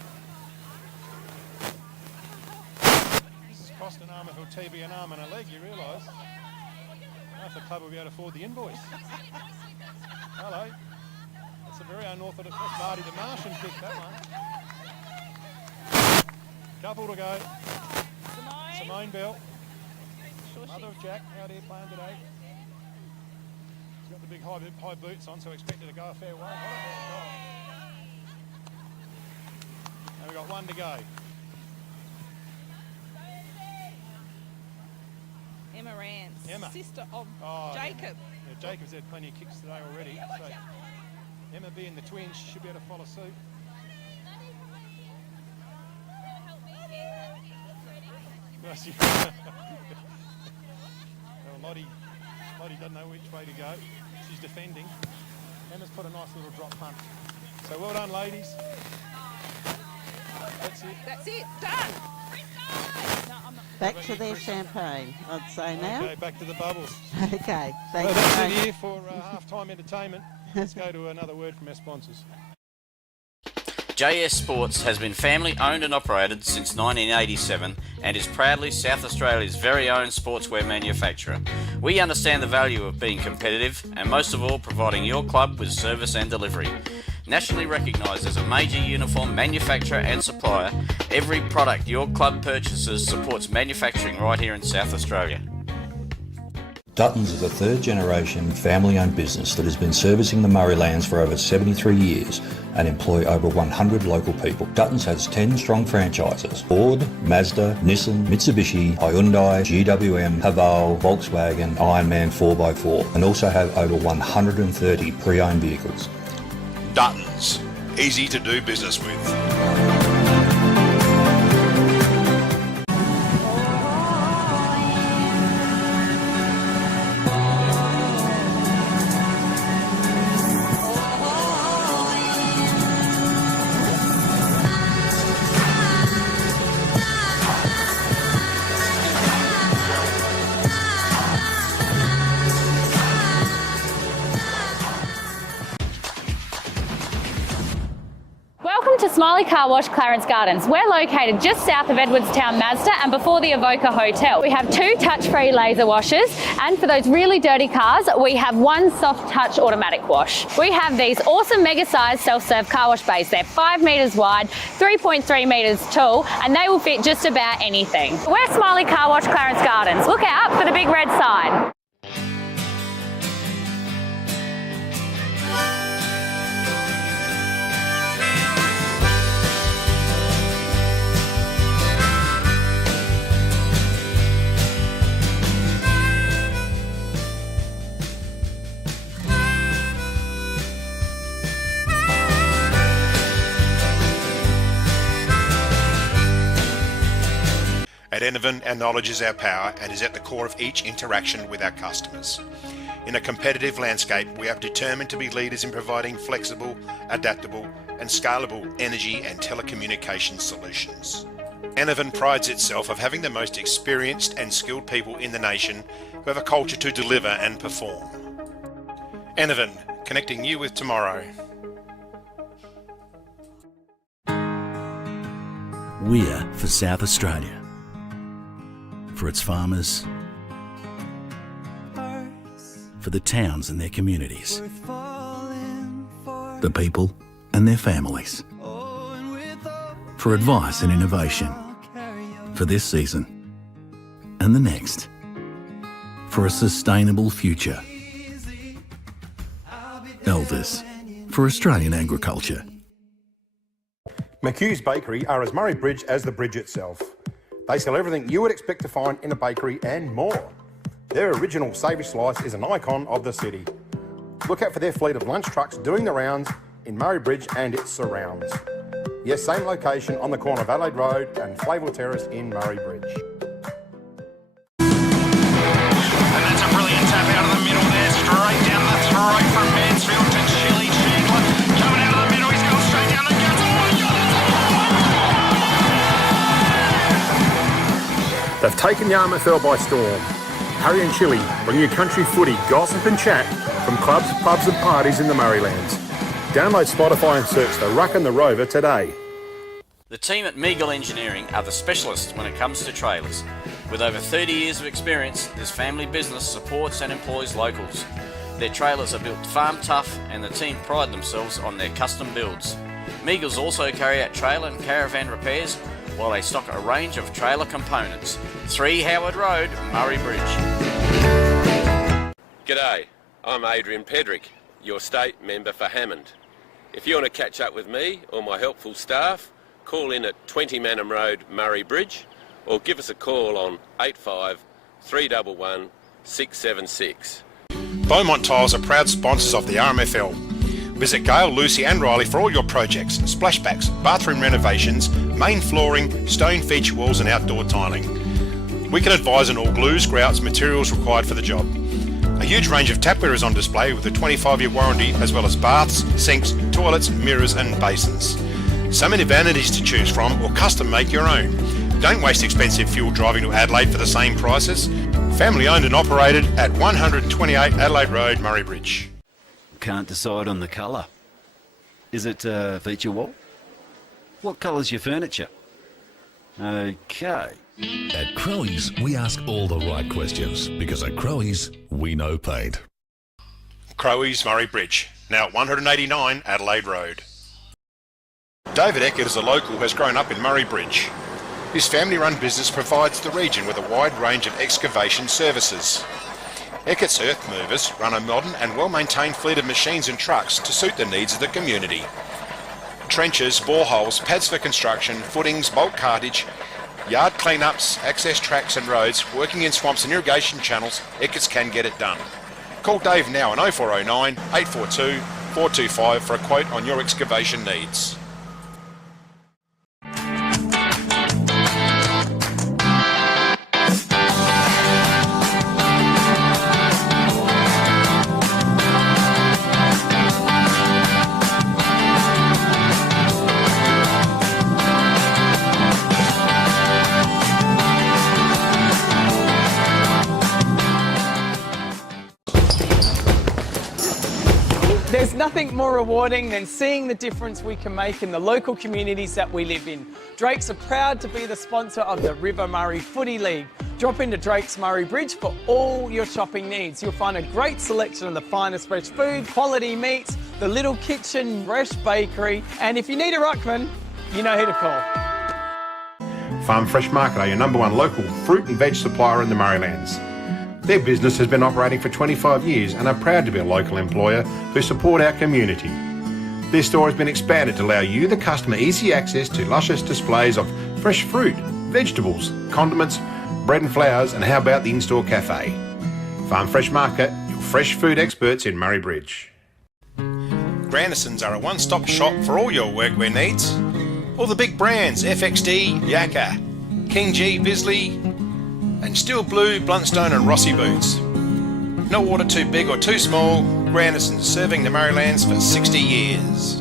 This has cost an arm, a TV, an arm and a leg, you realise. I don't know if the club will be able to afford the invoice. Hello. That's a very unorthodox. That's Marty the Martian kick, that one. Couple to go. Simone Bell. Mother of Jack out here playing today. She's got the big high boots on, so expected to go a fair way. What a fair goal. And we've got one to go. Emma Rance. Emma. Sister of Oh, Jacob. Yeah, Jacob's had plenty of kicks today already. So Emma being the twin, she should be able to follow suit. Well, Lottie doesn't know which way to go. She's defending. Emma's put a nice little drop punt. So well done, ladies. That's it. That's it. Done. Back to their champagne, I'd say now. Okay, back to the bubbles. Okay, So thank that's you. it here for half-time entertainment. Let's go to another word from our sponsors. JS Sports has been family owned and operated since 1987 and is proudly South Australia's very own sportswear manufacturer. We understand the value of being competitive and most of all providing your club with service and delivery. Nationally recognised as a major uniform manufacturer and supplier, every product your club purchases supports manufacturing right here in South Australia. Duttons is a third-generation family-owned business that has been servicing the Murray Lands for over 73 years and employ over 100 local people. Duttons has 10 strong franchises: Ford, Mazda, Nissan, Mitsubishi, Hyundai, GWM, Haval, Volkswagen, Ironman 4x4, and also have over 130 pre-owned vehicles. Duttons, easy to do business with. Welcome to Smiley Car Wash, Clarence Gardens. We're located just south of Edwardstown Mazda and before the Evoca Hotel. We have 2 touch-free laser washers, and for those really dirty cars, we have 1 soft touch automatic wash. We have these awesome mega-sized self-serve car wash bays. They're 5 metres wide, 3.3 metres tall, and they will fit just about anything. We're Smiley Car Wash, Clarence Gardens. Look out for the big red sign. At Enervin, our knowledge is our power and is at the core of each interaction with our customers. In a competitive landscape, we are determined to be leaders in providing flexible, adaptable and scalable energy and telecommunications solutions. Enervan prides itself of having the most experienced and skilled people in the nation who have a culture to deliver and perform. Enervan, connecting you with tomorrow. We're for South Australia, for its farmers, for the towns and their communities, the people and their families, for advice and innovation, for this season and the next, for a sustainable future. Elders, for Australian agriculture. McHugh's Bakery are as Murray Bridge as the bridge itself. They sell everything you would expect to find in a bakery and more. Their original savoury slice is an icon of the city. Look out for their fleet of lunch trucks doing the rounds in Murray Bridge and its surrounds. Yes, same location on the corner of Adelaide Road and Flavell Terrace in Murray Bridge. And that's a brilliant tap out of the middle there, straight down the throat from Mansfield to Chili Chandler. Coming out of the middle, he's gone straight down the guts. Oh my God! They've taken the RMFL by storm. Harry and Chili bring you country footy, gossip and chat from clubs, pubs and parties in the Murraylands. Download Spotify and search The Ruck and the Rover today. The team at Meagle Engineering are the specialists when it comes to trailers. With over 30 years of experience, this family business supports and employs locals. Their trailers are built farm tough and the team pride themselves on their custom builds. Meagles also carry out trailer and caravan repairs while they stock a range of trailer components. 3 Howard Road, Murray Bridge. G'day, I'm Adrian Pedrick, your state member for Hammond. If you want to catch up with me or my helpful staff, call in at 20 Manham Road, Murray Bridge, or give us a call on 85 311 676. Beaumont Tiles are proud sponsors of the RMFL. Visit Gail, Lucy and Riley for all your projects, splashbacks, bathroom renovations, main flooring, stone feature walls and outdoor tiling. We can advise on all glues, grouts, materials required for the job. A huge range of tapware is on display with a 25-year warranty as well as baths, sinks, toilets, mirrors and basins. So many vanities to choose from or custom make your own. Don't waste expensive fuel driving to Adelaide for the same prices. Family owned and operated at 128 Adelaide Road, Murray Bridge. Can't decide on the colour. Is it feature wall? What colour's your furniture? Okay. At Crowe's, we ask all the right questions because at Crowe's, we know paint. Crowe's, Murray Bridge, now at 189 Adelaide Road. David Eckert is a local who has grown up in Murray Bridge. His family-run business provides the region with a wide range of excavation services. Eckert's Earth Movers run a modern and well-maintained fleet of machines and trucks to suit the needs of the community. Trenches, boreholes, pads for construction, footings, bulk cartage, yard cleanups, access tracks and roads, working in swamps and irrigation channels, Eckert's can get it done. Call Dave now on 0409 842 425 for a quote on your excavation needs. There's nothing more rewarding than seeing the difference we can make in the local communities that we live in. Drakes are proud to be the sponsor of the River Murray Footy League. Drop into Drake's Murray Bridge for all your shopping needs. You'll find a great selection of the finest fresh food, quality meats, the little kitchen, fresh bakery, and if you need a ruckman, you know who to call. Farm Fresh Market are your #1 local fruit and veg supplier in the Murraylands. Their business has been operating for 25 years and are proud to be a local employer who support our community. Their store has been expanded to allow you, the customer, easy access to luscious displays of fresh fruit, vegetables, condiments, bread and flowers, and how about the in-store cafe? Farm Fresh Market, your fresh food experts in Murray Bridge. Grandisons are a one-stop shop for all your workwear needs. All the big brands, FXD, Yakka, King G, Bisley, and Steel Blue, Bluntstone and Rossi boots. No water too big or too small. Grandison serving the Marylands for 60 years.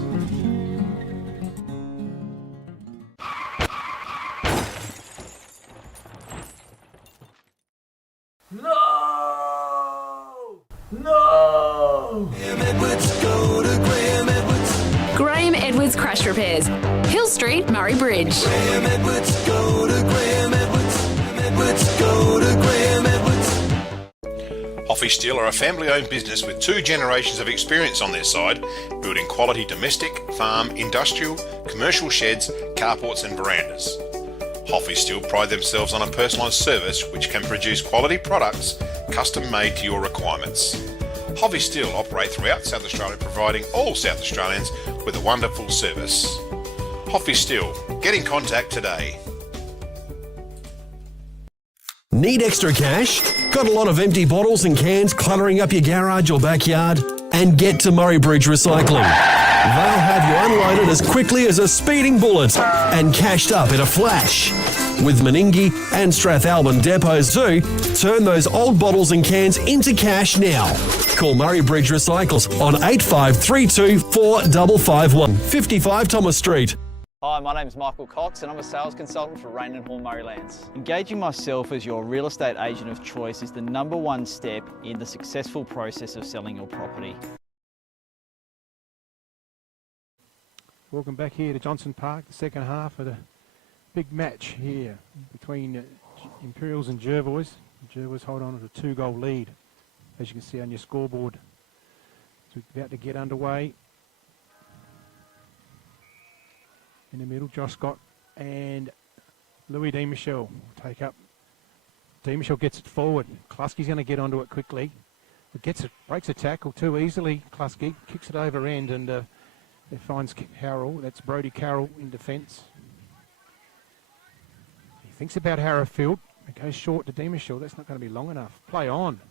No! Graham Edwards Crash Repairs, Hill Street, Murray Bridge. Hoffy Steel are a family-owned business with 2 generations of experience on their side, building quality domestic, farm, industrial, commercial sheds, carports and verandas. Hoffy Steel pride themselves on a personalised service which can produce quality products custom-made to your requirements. Hoffy Steel operate throughout South Australia, providing all South Australians with a wonderful service. Hoffy Steel, get in contact today. Need extra cash? Got a lot of empty bottles and cans cluttering up your garage or backyard? And get to Murray Bridge Recycling. They'll have you unloaded as quickly as a speeding bullet and cashed up in a flash. With Meningie and Strathalbyn depots too, turn those old bottles and cans into cash now. Call Murray Bridge Recycles on 8532 4551 55 Thomas Street. Hi, my name is Michael Cox and I'm a sales consultant for Rain and Hall Marylands. Engaging myself as your real estate agent of choice is the #1 step in the successful process of selling your property. Welcome back here to Johnson Park, the second half of the big match here between Imperials and Jervois. Jervois hold on to a 2-goal lead, as you can see on your scoreboard. So we're about to get underway. In the middle, Josh Scott and Louis D. Michel take up. D. Michel gets it forward. Klusky's going to get onto it quickly. It gets it, breaks a tackle too easily. Klusky kicks it over end and it finds Harrell. That's Brodie Carroll in defence. He thinks about Harrowfield. It goes short to D. Michel. That's not going to be long enough. Play on.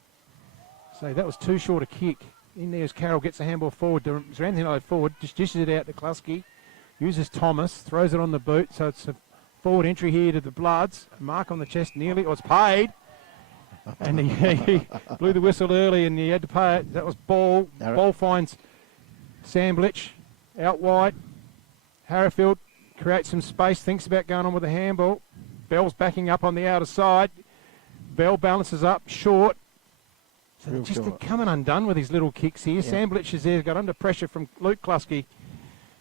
So that was too short a kick. In there as Carroll gets the handball forward. Zranthino forward, just dishes it out to Klusky. Uses Thomas, throws it on the boot, so it's a forward entry here to the Bloods. A mark on the chest nearly, it's paid. And he blew the whistle early and he had to pay it. That was ball. Ball finds Samblich out wide. Harrowfield creates some space, thinks about going on with the handball. Bell's backing up on the outer side. Bell balances up, short. So they're coming undone with his little kicks here. Yeah. Samblich is there, got under pressure from Luke Klusky.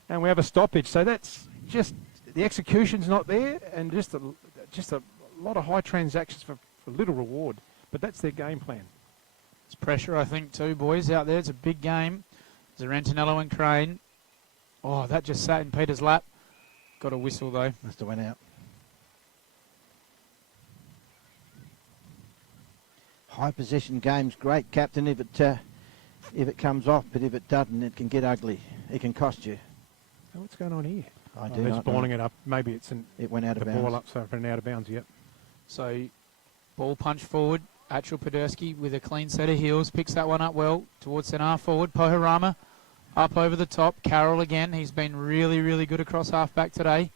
And we have a stoppage. So that's just, the execution's not there, and just a lot of high transactions for little reward. But that's their game plan. It's pressure, I think, too, boys, out there. It's a big game. Zarantinello and Crane. Oh, that just sat in Peter's lap. Got a whistle, though. Must have went out. High possession game's great, Captain, if it comes off, but if it doesn't, it can get ugly. It can cost you. So what's going on here? I do not not balling know. it up. Maybe it's it went out of bounds. The ball up, so it went out of bounds, yep. So, ball punch forward. Achel Podersky with a clean set of heels. Picks that one up well towards centre forward. Pohorama up over the top. Carroll again. He's been really, really good across half-back today.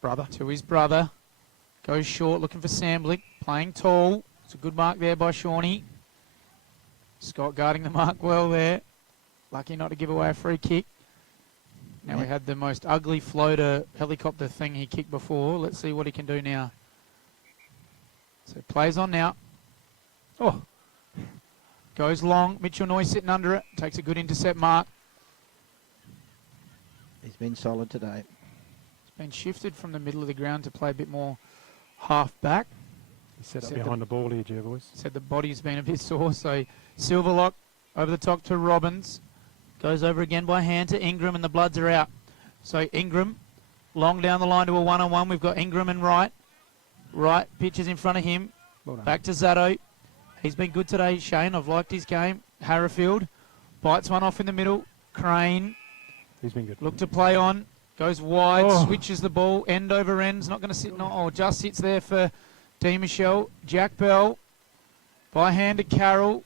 Brother. To his brother. Goes short, looking for Samblick. Playing tall. It's a good mark there by Shawnee. Scott guarding the mark well there. Lucky not to give away a free kick. Now we had the most ugly floater helicopter thing he kicked before. Let's see what he can do now. So plays on now. Oh. Goes long. Mitchell Noy sitting under it. Takes a good intercept mark. He's been solid today. He's been shifted from the middle of the ground to play a bit more half back. He set up behind the ball here, Jervois. Said the body's been a bit sore. So Silverlock over the top to Robbins. Goes over again by hand to Ingram, and the Bloods are out. So Ingram, long down the line to a one-on-one. We've got Ingram and Wright. Wright pitches in front of him. Well done. Back to Zato. He's been good today, Shane. I've liked his game. Harrowfield bites one off in the middle. Crane. He's been good. Look to play on. Goes wide, switches the ball. End over end. Not going to sit, just sits there for D. Michel. Jack Bell. By hand to Carroll.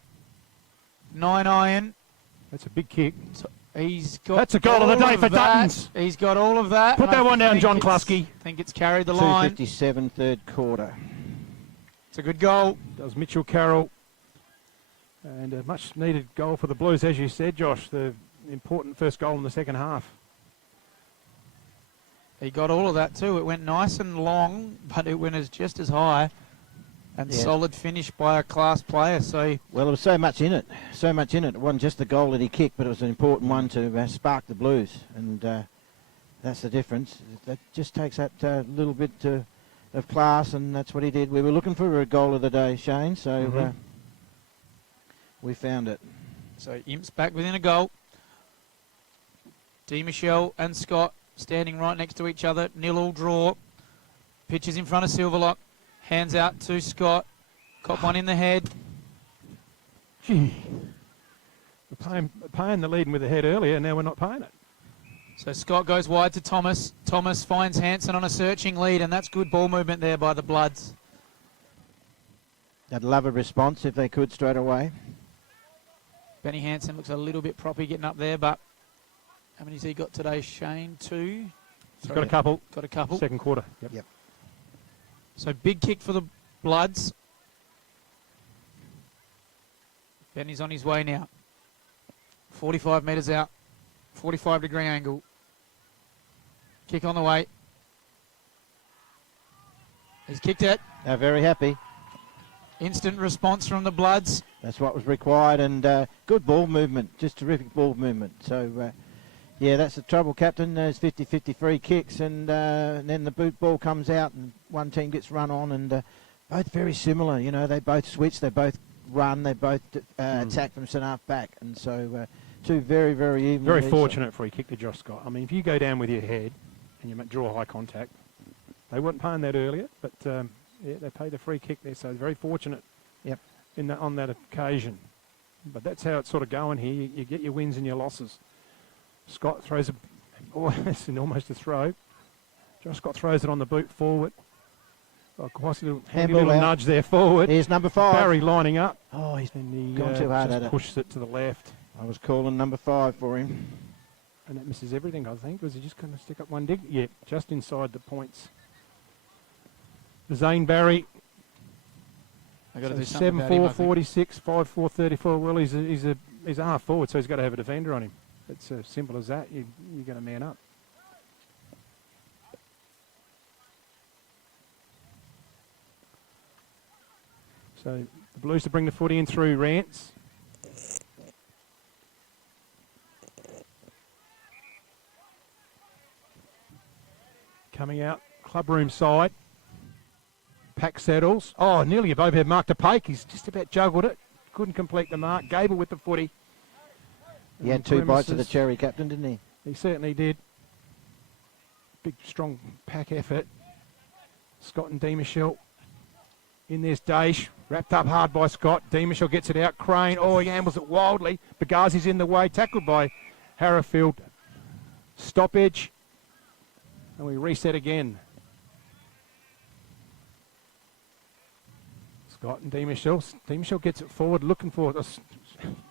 9 iron. That's a big kick. So he's got. That's a goal of the day for Duttons. He's got all of that. Put that one down, John Klusky. I think it's carried the line. 2:57 third quarter. It's a good goal. Does Mitchell Carroll. And a much needed goal for the Blues, as you said, Josh. The important first goal in the second half. He got all of that too. It went nice and long, but it went just as high. And solid finish by a class player. So well, there was so much in it. So much in it. It wasn't just the goal that he kicked, but it was an important one to spark the Blues. And that's the difference. That just takes that little bit of class, and that's what he did. We were looking for a goal of the day, Shane, so we found it. So Imps back within a goal. D. Michelle and Scott standing right next to each other. 0-0 draw. Pitches in front of Silverlock. Hands out to Scott. Caught one in the head. Gee. We're paying the lead with the head earlier, and now we're not paying it. So Scott goes wide to Thomas. Thomas finds Hansen on a searching lead, and that's good ball movement there by the Bloods. I'd love a response if they could straight away. Benny Hansen looks a little bit proppy getting up there, but how many's he got today, Shane? 2? He's got a couple. Got a couple. Second quarter. Yep. So big kick for the Bloods. Benny's on his way now. 45 metres out. 45-degree angle. Kick on the way. He's kicked it. They're very happy. Instant response from the Bloods. That's what was required, and good ball movement. Just terrific ball movement. So, yeah, that's the trouble, Captain. There's 50-50 free kicks, and then the boot ball comes out, and one team gets run on, and both very similar. You know, they both switch, they both run, they both attack from centre half back, and so two very, very even. Very fortunate free kick to Josh Scott. I mean, if you go down with your head and you draw high contact, they weren't paying that earlier, but yeah, they paid a free kick there, so very fortunate. Yep. On that occasion. But that's how it's sort of going here. You get your wins and your losses. Scott throws it's almost a throw. Josh Scott throws it on the boot forward. Oh, quite a little nudge there forward. Here's number 5. Barry lining up. Oh, he's and gone too hard at it. Pushes it to the left. I was calling number 5 for him. And that misses everything, I think. Was he just going to stick up one dig? Yeah, just inside the points. Zane Barry. I got to So do something about him, 7'4", 46, 5'4", 34. Well, he's a half forward, so he's got to have a defender on him. It's as simple as that. You're going to man up. So the Blues to bring the footy in through Rance. Coming out, clubroom side. Pack settles. Oh, nearly above overhead mark to Pake. He's just about juggled it. Couldn't complete the mark. Gable with the footy. He had 2 bites of the cherry, Captain, didn't he? He certainly did. Big, strong pack effort. Scott and D. Michelle. In there's Daish. Wrapped up hard by Scott. D. Michelle gets it out. Crane. Oh, he ambles it wildly. Bagazi's in the way. Tackled by Harrowfield. Stoppage. And we reset again. Scott and D. Michelle. D. Michelle gets it forward, looking for it.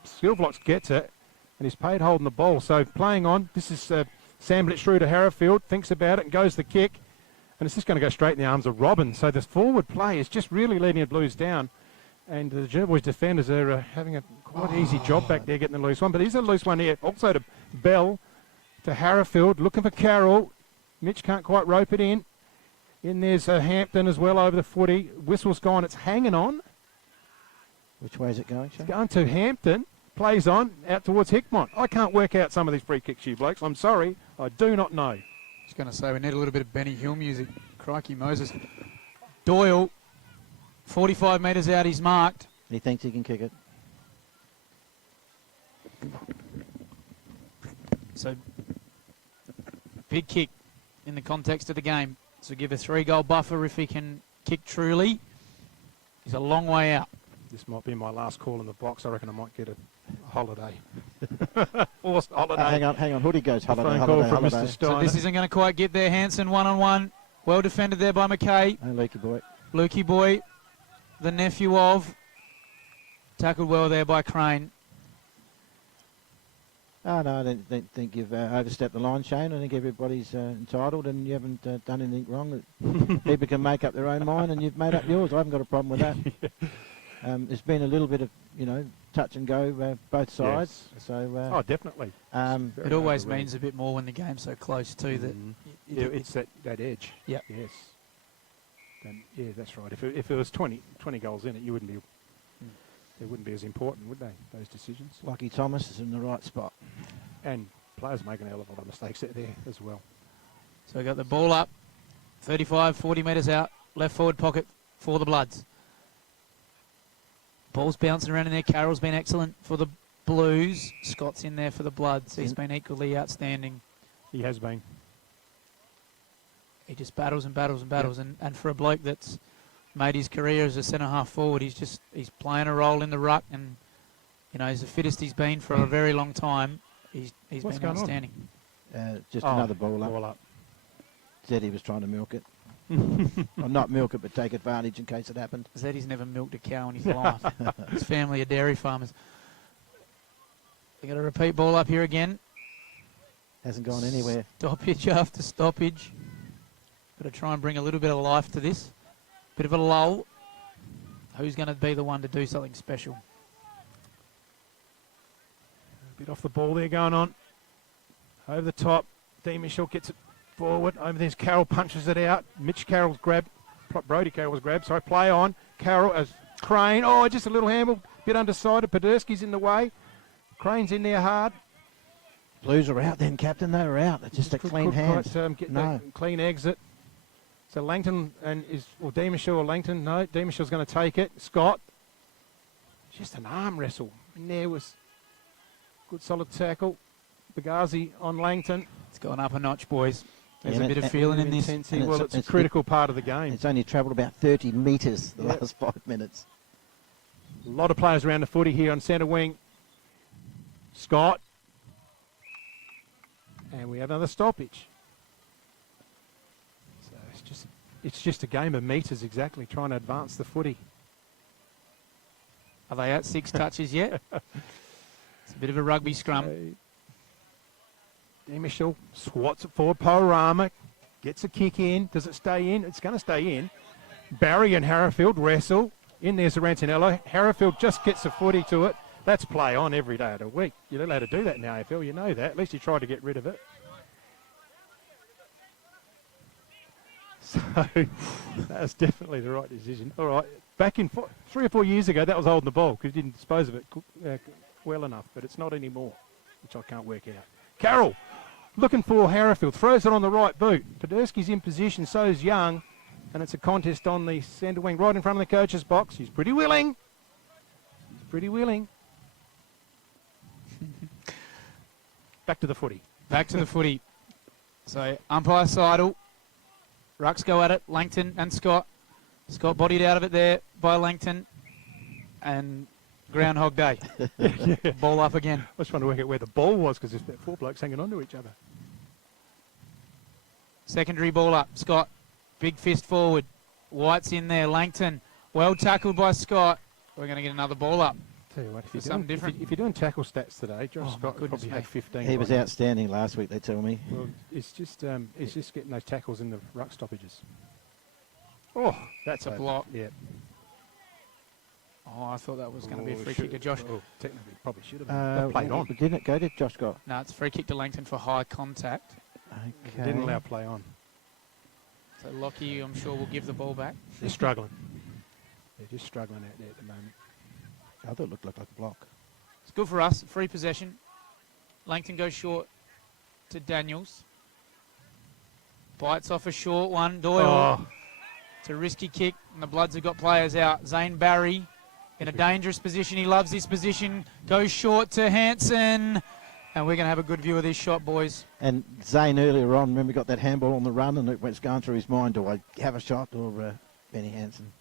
Silverlocks gets it, and he's paid holding the ball. So playing on. This is Sam Blitz through to Harrowfield. Thinks about it and goes the kick. And it's just going to go straight in the arms of Robin. So this forward play is just really leading the Blues down. And the Jervois defenders are having a quite easy job back there getting the loose one. But here's a loose one here. Also to Bell, to Harrowfield, looking for Carroll. Mitch can't quite rope it in. In there's Hampton as well over the footy. Whistle's gone. It's hanging on. Which way is it going, Shane? It's going to Hampton. Plays on out towards Hickmont. I can't work out some of these free kicks, you blokes. I'm sorry. I do not know. I was going to say we need a little bit of Benny Hill music. Crikey Moses. Doyle, 45 metres out. He's marked. He thinks he can kick it. So big kick in the context of the game. So give a 3-goal buffer if he can kick truly. He's a long way out. This might be my last call in the box. I reckon I might get a holiday. Forced holiday. Hang on. Hoodie goes holiday. Phone call from Mr. Steiner. So this isn't going to quite get there. Hansen one-on-one. Well defended there by McKay. Oh, Lukey boy. Lukey boy, the nephew of. Tackled well there by Crane. Oh, no, I don't think you've overstepped the line, Shane. I think everybody's entitled and you haven't done anything wrong. People can make up their own mind and you've made up yours. I haven't got a problem with that. There's been a little bit of, touch and go both sides. Yes. So definitely. It always means a bit more when the game's so close too. That it's that edge. Yeah. Yes. Yeah, that's right. If it was 20 goals in it, you wouldn't be. They wouldn't be as important, would they? Those decisions. Lucky Thomas is in the right spot. And players making a hell of a lot of mistakes out there as well. So we got the ball up, 35, 40 metres out, left forward pocket for the Bloods. Ball's bouncing around in there. Carroll's been excellent for the Blues. Scott's in there for the Bloods. He's been equally outstanding. He has been. He just battles and battles and battles. Yep. And for a bloke that's made his career as a centre-half forward, he's playing a role in the ruck, and he's the fittest he's been for a very long time. He's been outstanding. Just another ball up. Said he was trying to milk it. Or not milk it, but take advantage in case it happened. Zeddy's never milked a cow in his life. His family are dairy farmers. They got a repeat ball up here again. Hasn't gone anywhere. Stoppage after stoppage. Got to try and bring a little bit of life to this. Bit of a lull. Who's going to be the one to do something special? A bit off the ball there going on. Over the top. Dean Mitchell gets it forward. Over there's Carroll punches it out. Mitch Carroll's grab. Brody Carroll's grab. Sorry, play on. Carroll as Crane. Oh, just a little handball. Bit undecided. Podolski's in the way. Crane's in there hard. Blues are out then, Captain. They were out. It's just a clean hand. Get the clean exit. So Langton Demishaw or Langton. No, Demishaw's going to take it. Scott. Just an arm wrestle. And there was good solid tackle. Bagazi on Langton. It's gone up a notch, boys. There's a bit of feeling in this. Well, it's a critical part of the game. It's only travelled about 30 metres the last 5 minutes. A lot of players around the footy here on centre wing. Scott. And we have another stoppage. So it's just a game of metres exactly, trying to advance the footy. Are they at 6 touches yet? It's a bit of a rugby scrum. Demichel swats it forward. Porama gets a kick in. Does it stay in? It's going to stay in. Barry and Harrafield wrestle. In there's Rantanello. Harrafield just gets the footy to it. That's play on every day of the week. You're not allowed to do that in the AFL. You know that. At least you try to get rid of it. So that's definitely the right decision. All right. Back in 3 or 4 years ago, that was holding the ball because you didn't dispose of it well enough. But it's not anymore, which I can't work out. Carroll looking for Harrafield. Throws it on the right boot. Podolski's in position. So is Young. And it's a contest on the centre wing right in front of the coach's box. He's pretty willing. Back to the footy. Back to the footy. So umpire Seidel. Rucks go at it. Langton and Scott. Scott bodied out of it there by Langton. And Groundhog Day. Yeah. Ball up again. I was trying to work out where the ball was because there's about 4 blokes hanging on to each other. Secondary ball up. Scott. Big fist forward. White's in there. Langton. Well tackled by Scott. We're going to get another ball up. Tell you what, if you're doing tackle stats today, Josh Scott could probably have 15. He was outstanding last week, they tell me. Well, it's just getting those tackles in the ruck stoppages. Oh, that's a block. Yeah. Oh, I thought that was going to be a free kick to Josh. Oh, technically, probably should have been. Played on. Didn't it go to Josh Scott? No, it's free kick to Langton for high contact. Okay. Didn't allow play on. So Lockie, I'm sure, will give the ball back. They're struggling. They're just struggling out there at the moment. I thought it looked like a block. It's good for us. Free possession. Langton goes short to Daniels. Bites off a short one. Doyle. Oh. It's a risky kick, and the Bloods have got players out. Zane Barry in a dangerous position. He loves this position. Goes short to Hanson. And we're going to have a good view of this shot, boys. And Zane earlier on, remember, got that handball on the run, and it was going through his mind, do I have a shot or Benny Hansen?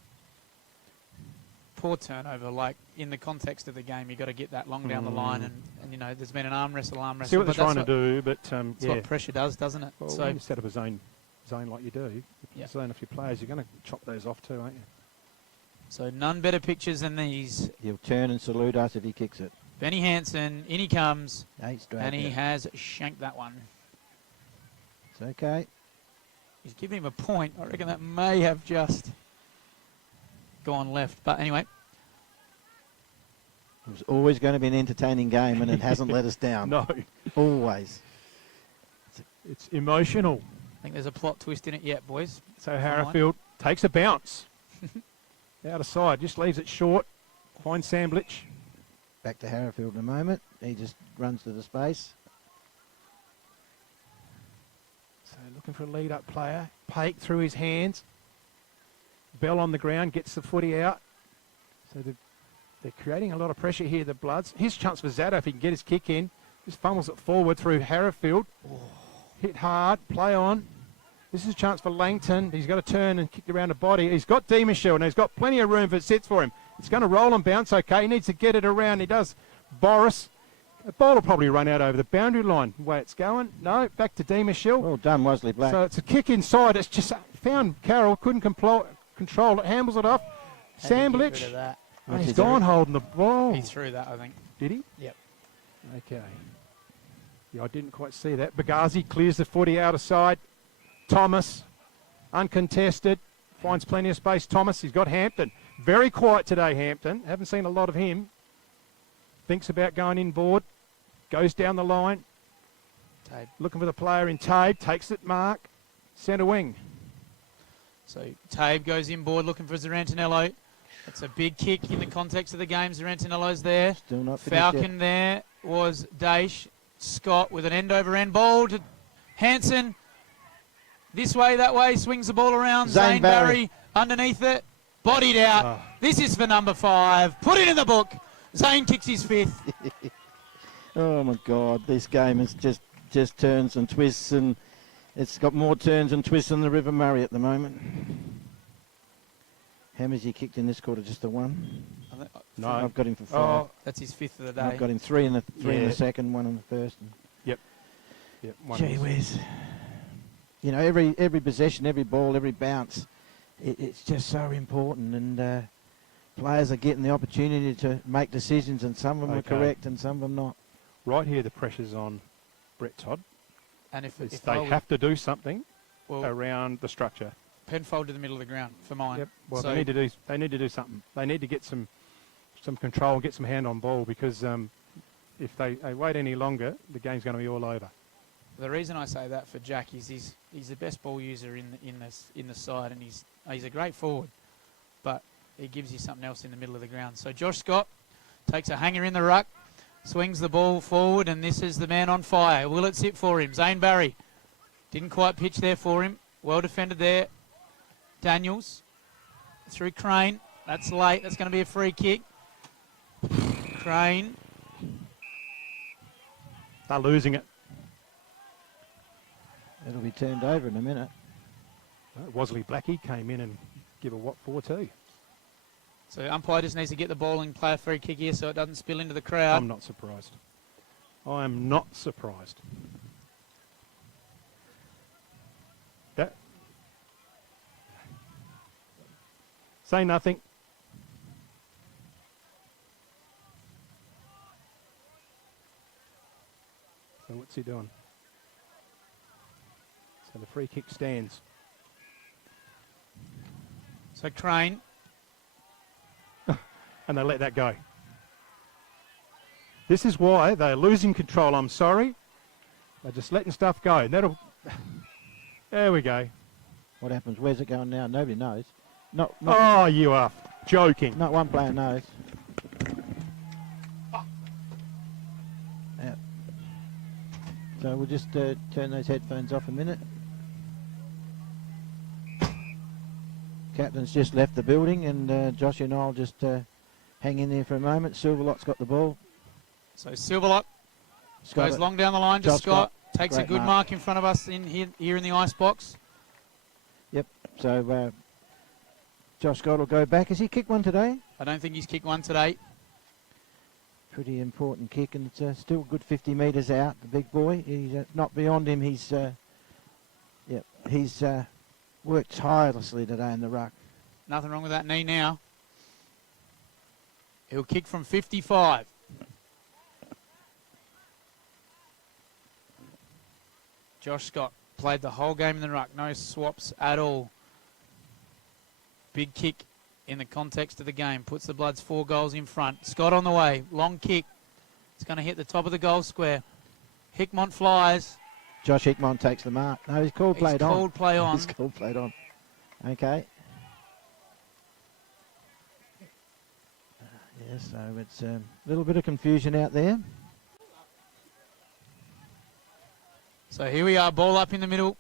Poor turnover, like in the context of the game, you've got to get that long down the line, and you know, there's been an arm wrestle. See what they're trying to do, but that's what pressure does, doesn't it? Well, so when you set up a zone like you do, zone off your players, you're going to chop those off too, aren't you? So none better pictures than these. He'll turn and salute us if he kicks it. Benny Hansen, in he comes, and he it. has shanked that one. It's okay. He's giving him a point. I reckon that may have just gone left. But anyway, It was always going to be an entertaining game, and it hasn't let us down. No. Always. It's emotional. I think there's a plot twist in it yet, boys. So Harrowfield takes a bounce. Out of side, just leaves it short. Finds Samblich. Back to Harrowfield in a moment. He just runs to the space. So looking for a lead-up player. Pake through his hands. Bell on the ground, gets the footy out. So they're creating a lot of pressure here, the Bloods. Here's a chance for Zato if he can get his kick in. Just fumbles it forward through Harrowfield. Hit hard, play on. This is a chance for Langton. He's got to turn and kick around the body. He's got D. Michelle, and he's got plenty of room for sits for him. It's going to roll and bounce okay. He needs to get it around. He does. Boris. The ball will probably run out over the boundary line. The way it's going. No, back to D. Michelle. Well done, Wesley Black. So it's a kick inside. It's just found Carroll. Couldn't control it. Handles it off. Samblich. Oh, he's gone holding the ball. He threw that, I think. Did he? Yep. Okay. Yeah, I didn't quite see that. Bagazi clears the footy out of side. Thomas, uncontested, finds plenty of space. Thomas, he's got Hampton. Very quiet today, Hampton. Haven't seen a lot of him. Thinks about going inboard. Goes down the line. Tabe. Looking for the player in Tabe. Takes it, Mark. Centre wing. So Tabe goes inboard looking for Zarantinello. It's a big kick in the context of the game. Zarantinello's there. Still not Falcon there was Daish. Scott with an end-over-end ball to Hanson. This way, that way, swings the ball around. Zane Barry underneath it. Bodied out. This is for number 5. Put it in the book. Zane kicks his 5th. Oh, my God. This game is just turns and twists, and it's got more turns and twists than the River Murray at the moment. How many has he kicked in this quarter? Just the 1? No. I've got him for 5. Oh, that's his 5th of the day. I've got him 3 in the second, 1 in the first. Yep. Gee whiz. You know, every possession, every ball, every bounce, it's just so important, and players are getting the opportunity to make decisions, and some of them are correct and some of them not. Right here, the pressure's on Brett Todd. And if they have to do something around the structure. Penfold to the middle of the ground for mine. Yep. Well, so they need to do something. They need to get some control, get some hand on ball, because if they wait any longer, the game's going to be all over. The reason I say that for Jack is he's the best ball user in the side, and he's a great forward, but he gives you something else in the middle of the ground. So Josh Scott takes a hanger in the ruck, swings the ball forward, and this is the man on fire. Will it sit for him? Zane Barry didn't quite pitch there for him. Well defended there. Daniels through Crane. That's late. That's going to be a free kick. Crane. They're losing it. It'll be turned over in a minute. Wesley Blackie came in and give a what for too. So umpire just needs to get the ball and play a free kick here so it doesn't spill into the crowd. I'm not surprised. I am not surprised. That. Say nothing. So what's he doing? So the free kick stands. So Crane. And they let that go. This is why they're losing control. I'm sorry. They're just letting stuff go. And that'll. There we go. What happens? Where's it going now? Nobody knows. Not oh, you are joking. Not one player knows. So we'll just turn those headphones off a minute. Captain's just left the building, and Josh and I'll just hang in there for a moment. Silverlock's got the ball. So Silverlock goes long down the line to Scott. Takes a good mark in front of us in here in the ice box. Yep. So Josh Scott will go back. Has he kicked one today? I don't think he's kicked one today. Pretty important kick, and it's still a good 50 metres out. The big boy. He's not beyond him. He's worked tirelessly today in the ruck. Nothing wrong with that knee now. He'll kick from 55. Josh Scott played the whole game in the ruck. No swaps at all. Big kick in the context of the game. Puts the Bloods 4 goals in front. Scott on the way. Long kick. It's going to hit the top of the goal square. Hickmont flies. Josh Hickmont takes the mark. No, he's called played on. He's called play on. He's called played on. Okay. Yeah, so it's a little bit of confusion out there. So here we are, ball up in the middle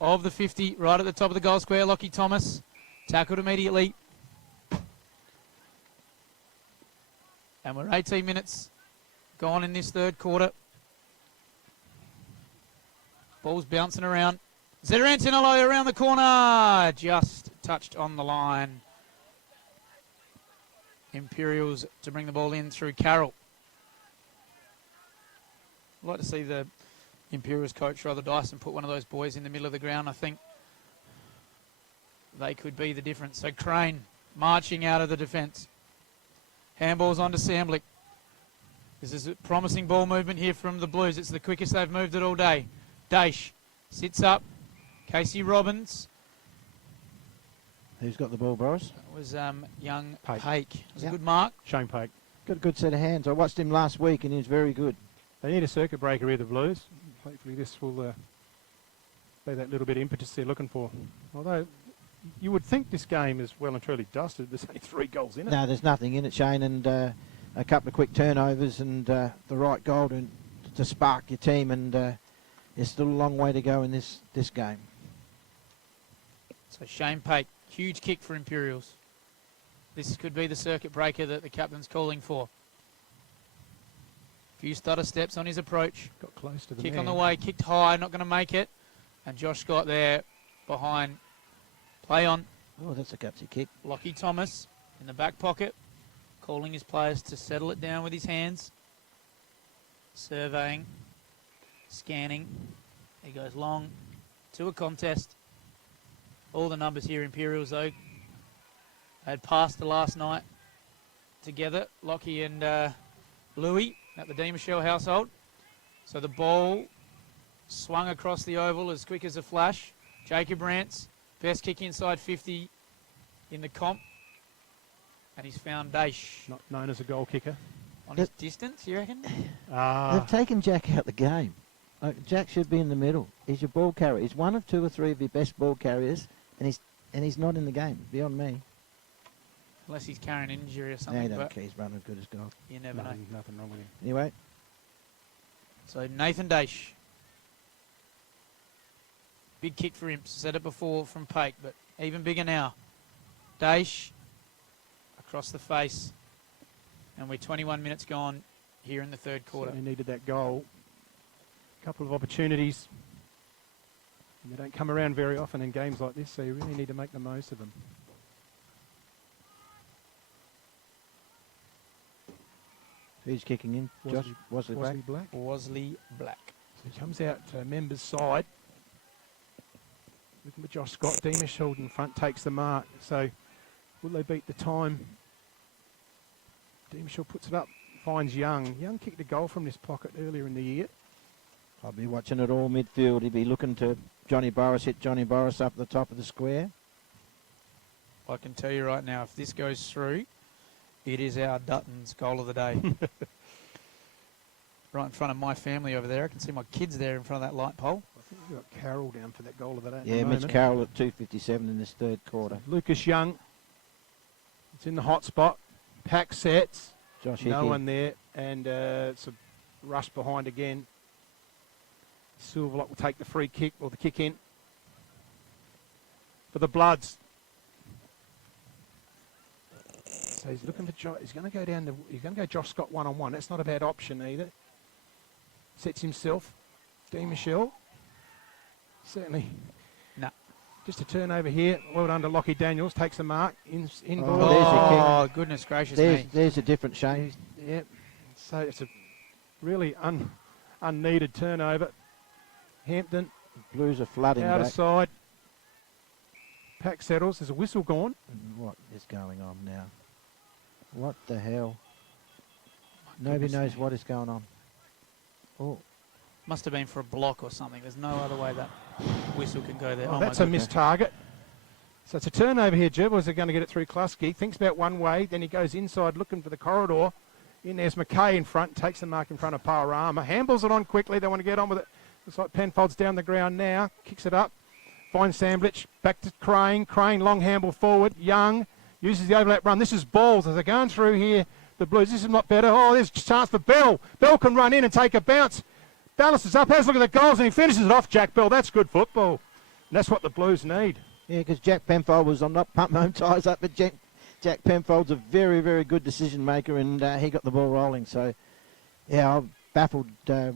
of the 50, right at the top of the goal square. Lockie Thomas tackled immediately. And we're 18 minutes gone in this third quarter. Ball's bouncing around. Zerantinello around the corner. Just touched on the line. Imperials to bring the ball in through Carroll. I'd like to see the Imperials coach, Rother Dyson, put one of those boys in the middle of the ground. I think they could be the difference. So Crane marching out of the defence. Handball's on to Samblick. This is a promising ball movement here from the Blues. It's the quickest they've moved it all day. Daish sits up. Casey Robbins. Who's got the ball, Boris? That was young Paik. It was a good mark. Shane Paik. Got a good set of hands. I watched him last week and he was very good. They need a circuit breaker here, the Blues. Hopefully this will be that little bit of impetus they're looking for. Although you would think this game is well and truly dusted. There's only 3 goals in it. No, there's nothing in it, Shane, and a couple of quick turnovers and the right goal to spark your team, and there's still a long way to go in this game. So Shane Paik, huge kick for Imperials. This could be the circuit breaker that the captain's calling for. Few stutter steps on his approach. Got close to the kick man. on the way, kicked high, not going to make it. And Josh Scott there behind. Play on. Oh, that's a gutsy kick. Lockie Thomas in the back pocket, calling his players to settle it down with his hands. Surveying, scanning. He goes long to a contest. All the numbers here, Imperials, though. They had passed the last night together, Lockie and Louis at the DiMichelle household. So the ball swung across the oval as quick as a flash. Jacob Rance, best kick inside 50 in the comp. And he's found Daish. Not known as a goal kicker. On his distance, you reckon? They've taken Jack out of the game. Jack should be in the middle. He's your ball carrier. He's one of 2 or 3 of your best ball carriers, and he's not in the game. Beyond me. Unless he's carrying an injury or No, something. he don't But care. He's running as good as gold. you never know. Nothing wrong with him. Anyway. So Nathan Daish. Big kick for him. Said it before from Paik, but even bigger now. Daish across the face. And we're 21 minutes gone here in the third quarter. Certainly needed that goal. A couple of opportunities. And they don't come around very often in games like this, so you really need to make the most of them. Who's kicking in? Josh? Wosley Black? Wosley Black. So he comes out to members' side. Looking for Josh Scott. DiMichelle in front takes the mark. So will they beat the time? DiMichelle puts it up, finds Young. Young kicked a goal from this pocket earlier in the year. I'll be watching it all midfield. He'll be looking to Johnny Boris, hit Johnny Boris up the top of the square. I can tell you right now, if this goes through, it is our Dutton's goal of the day. Right in front of my family over there. I can see my kids there in front of that light pole. I think we've got Carroll down for that goal of the day. Yeah, Mitch Carroll at 2:57 in this third quarter. Lucas Young. It's in the hot spot. Pack sets. Josh No Hickey. one there. And it's a rush behind again. Silverlock will take the free kick or the kick in. For the Bloods. So he's looking for he's going to go down he's going to go Josh Scott one-on-one. That's not a bad option either. Sets himself. DiMichelle. Certainly. No. Just a turnover here. Well done to Lockie Daniels. Takes the mark. In ball. There's your kick. Oh, goodness gracious me. There's a different shame. Yeah. So it's a really unneeded turnover. Hampton. Blues are flooding Out back. of side. Pack settles. There's a whistle gone. What is going on now? What the hell? Nobody knows what is going on. Oh. Must have been for a block or something. There's no other way that whistle can go there. Oh, Oh, that's my a missed target. So it's a turnover here. Jervois are going to get it through Klusky. Thinks about one way, then he goes inside looking for the corridor. In there's McKay in front, takes the mark in front of Paorama. Handballs it on quickly. They want to get on with it. Looks like Penfold's down the ground now. Kicks it up. Finds Sandwich. Back to Crane. Crane, long handball forward. Young uses the overlap run. This is balls as they're going through here. The Blues. This is not better. Oh, there's a chance for Bell. Bell can run in and take a bounce. Balances up. Has a look at the goals and he finishes it off, Jack Bell. That's good football. And that's what the Blues need. Yeah, because Jack Penfold was on not pumping home ties up, but Jack Penfold's a very, very good decision maker, and he got the ball rolling. So, yeah, I'm baffled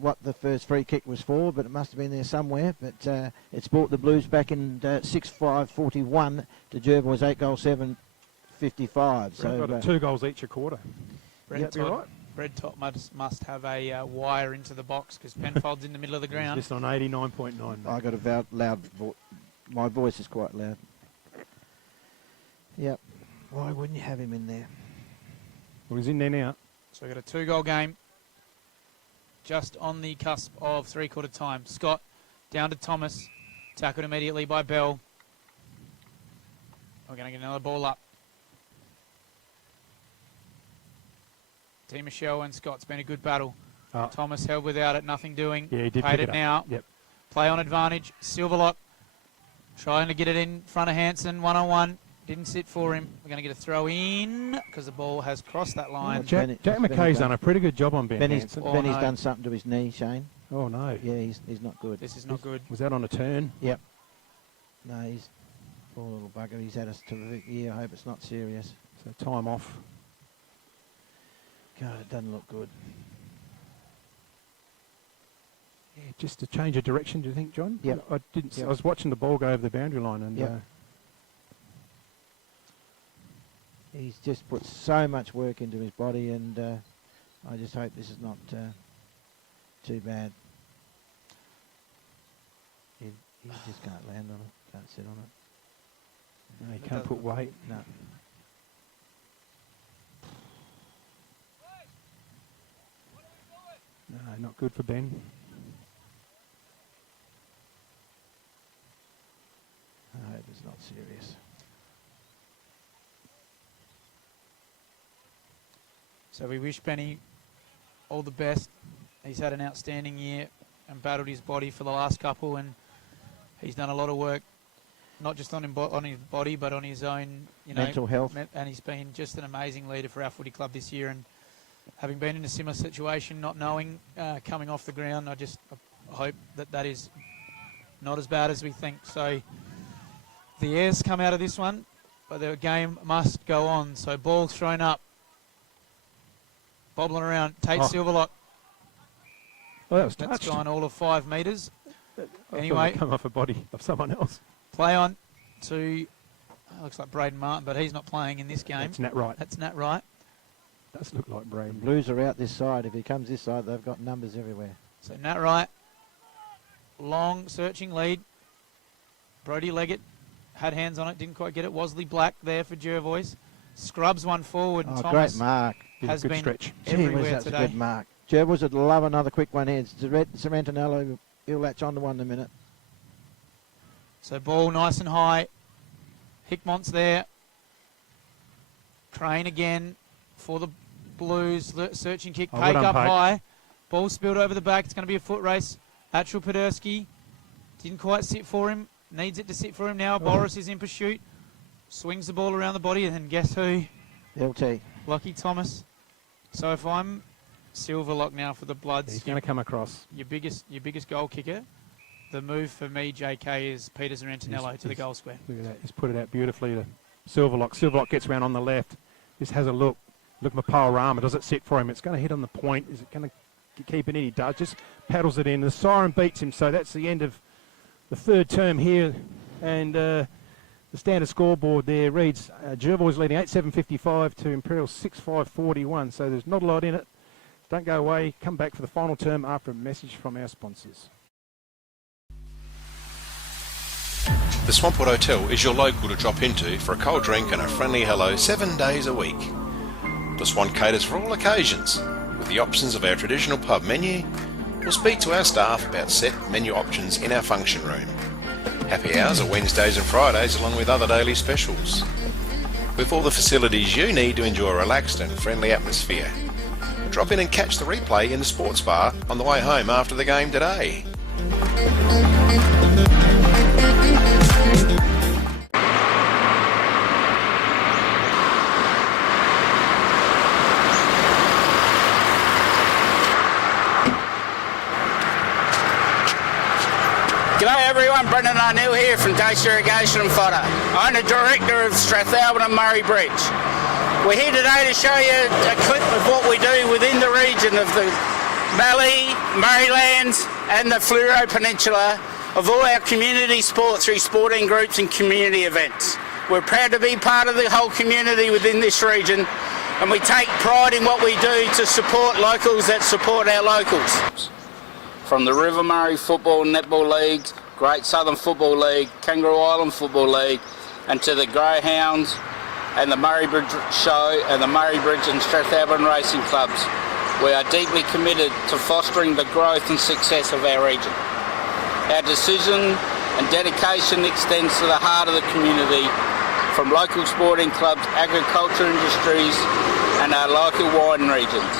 what the first free kick was for, but it must have been there somewhere. But it's brought the Blues back in 6-5-41 to Jervois 8-7-55. So got 2 goals each a quarter. Brett Top must have a wire into the box because Penfold's in the middle of the ground. Just on 89.9. I got a loud voice. My voice is quite loud. Yep. Why wouldn't you have him in there? Well, he's in there now. So we've got a 2-goal game. Just on the cusp of three-quarter time. Scott down to Thomas. Tackled immediately by Bell. We're going to get another ball up. T. Michelle and Scott's been a good battle. Oh. Thomas held without it, nothing doing. Yeah, he did Paid pick it it now. up. Yep. Play on advantage. Silverlock trying to get it in front of Hansen, one-on-one. Didn't sit for him. We're going to get a throw in because the ball has crossed that line. Jack McKay's done a pretty good job on Ben Hansen. Benny's done something to his knee, Shane. Oh, no. Yeah, he's not good. This is not good. Was that on a turn? Yep. No, he's poor little bugger. He's had a terrific year. I hope it's not serious. So time off. God, it doesn't look good. Yeah, just a change of direction, do you think, John? Yep. I didn't. Yep. I was watching the ball go over the boundary line, and he's just put so much work into his body, and I just hope this is not too bad. He just can't land on it. Can't sit on it. No, he can't put weight. No. No, not good for Ben. I hope it's not serious. So we wish Benny all the best. He's had an outstanding year and battled his body for the last couple, and he's done a lot of work, not just on his body, but on his own, mental health. And he's been just an amazing leader for our footy club this year. And having been in a similar situation, not knowing, coming off the ground, I hope that is not as bad as we think. So the airs come out of this one, but the game must go on. So ball thrown up, bobbling around. Tate Silverlock. Oh, that was That's touched. gone all of 5 metres. Anyway, come off a body of someone else. Play on to looks like Braden Martin, but he's not playing in this game. That's Nat Wright. That's Nat Wright. Does look like Braden. The Blues are out this side. If he comes this side, they've got numbers everywhere. So Nat Wright, long searching lead. Brody Leggett had hands on it, didn't quite get it. Wesley Black there for Jervois. Scrubs one forward. And Thomas great mark. has been stretch. everywhere That's today. a good mark. Jervois would love another quick one here. Sorrentinello, he'll latch onto one in a minute. So ball nice and high. Hickmont's there. Crane again for the Blues. Searching kick. Pake up high. Ball spilled over the back. It's going to be a foot race. Atchel Podersky didn't quite sit for him. Needs it to sit for him now. Boris is in pursuit. Swings the ball around the body, and then guess who? LT. Lucky Thomas. So if I'm Silverlock now for the Bloods, He's going to come across. your biggest goal kicker. The move for me, JK, is Peter Sorrentinello to the goal square. Look at that. He's put it out beautifully to Silverlock. Silverlock gets round on the left. Just has a look. Look, Paorama. Does it sit for him? It's going to hit on the point. Is it going to keep it in? He does. Just paddles it in. The siren beats him. So that's the end of the third term here. And the standard scoreboard there reads Jervois leading 8-7-55 to Imperials 6-5-41. So there's not a lot in it. Don't go away. Come back for the final term after a message from our sponsors. The Swampwood Hotel is your local to drop into for a cold drink and a friendly hello 7 days a week. The Swan caters for all occasions with the options of our traditional pub menu. We'll speak to our staff about set menu options in our function room. Happy hours are Wednesdays and Fridays along with other daily specials. With all the facilities you need to enjoy a relaxed and friendly atmosphere. Drop in and catch the replay in the sports bar on the way home after the game today. G'day everyone, Brendan O'Neill here from Dace Irrigation and Fodder. I'm the Director of Strathalbyn and Murray Bridge. We're here today to show you a clip of what we do within the region of the Mallee, Murraylands and the Fleurieu Peninsula of all our community sports through sporting groups and community events. We're proud to be part of the whole community within this region, and we take pride in what we do to support locals that support our locals. From the River Murray Football and Netball Leagues, Great Southern Football League, Kangaroo Island Football League, and to the Greyhounds and the Murray Bridge Show and the Murray Bridge and Strathalbyn Racing Clubs. We are deeply committed to fostering the growth and success of our region. Our decision and dedication extends to the heart of the community, from local sporting clubs, agriculture industries and our local wine regions.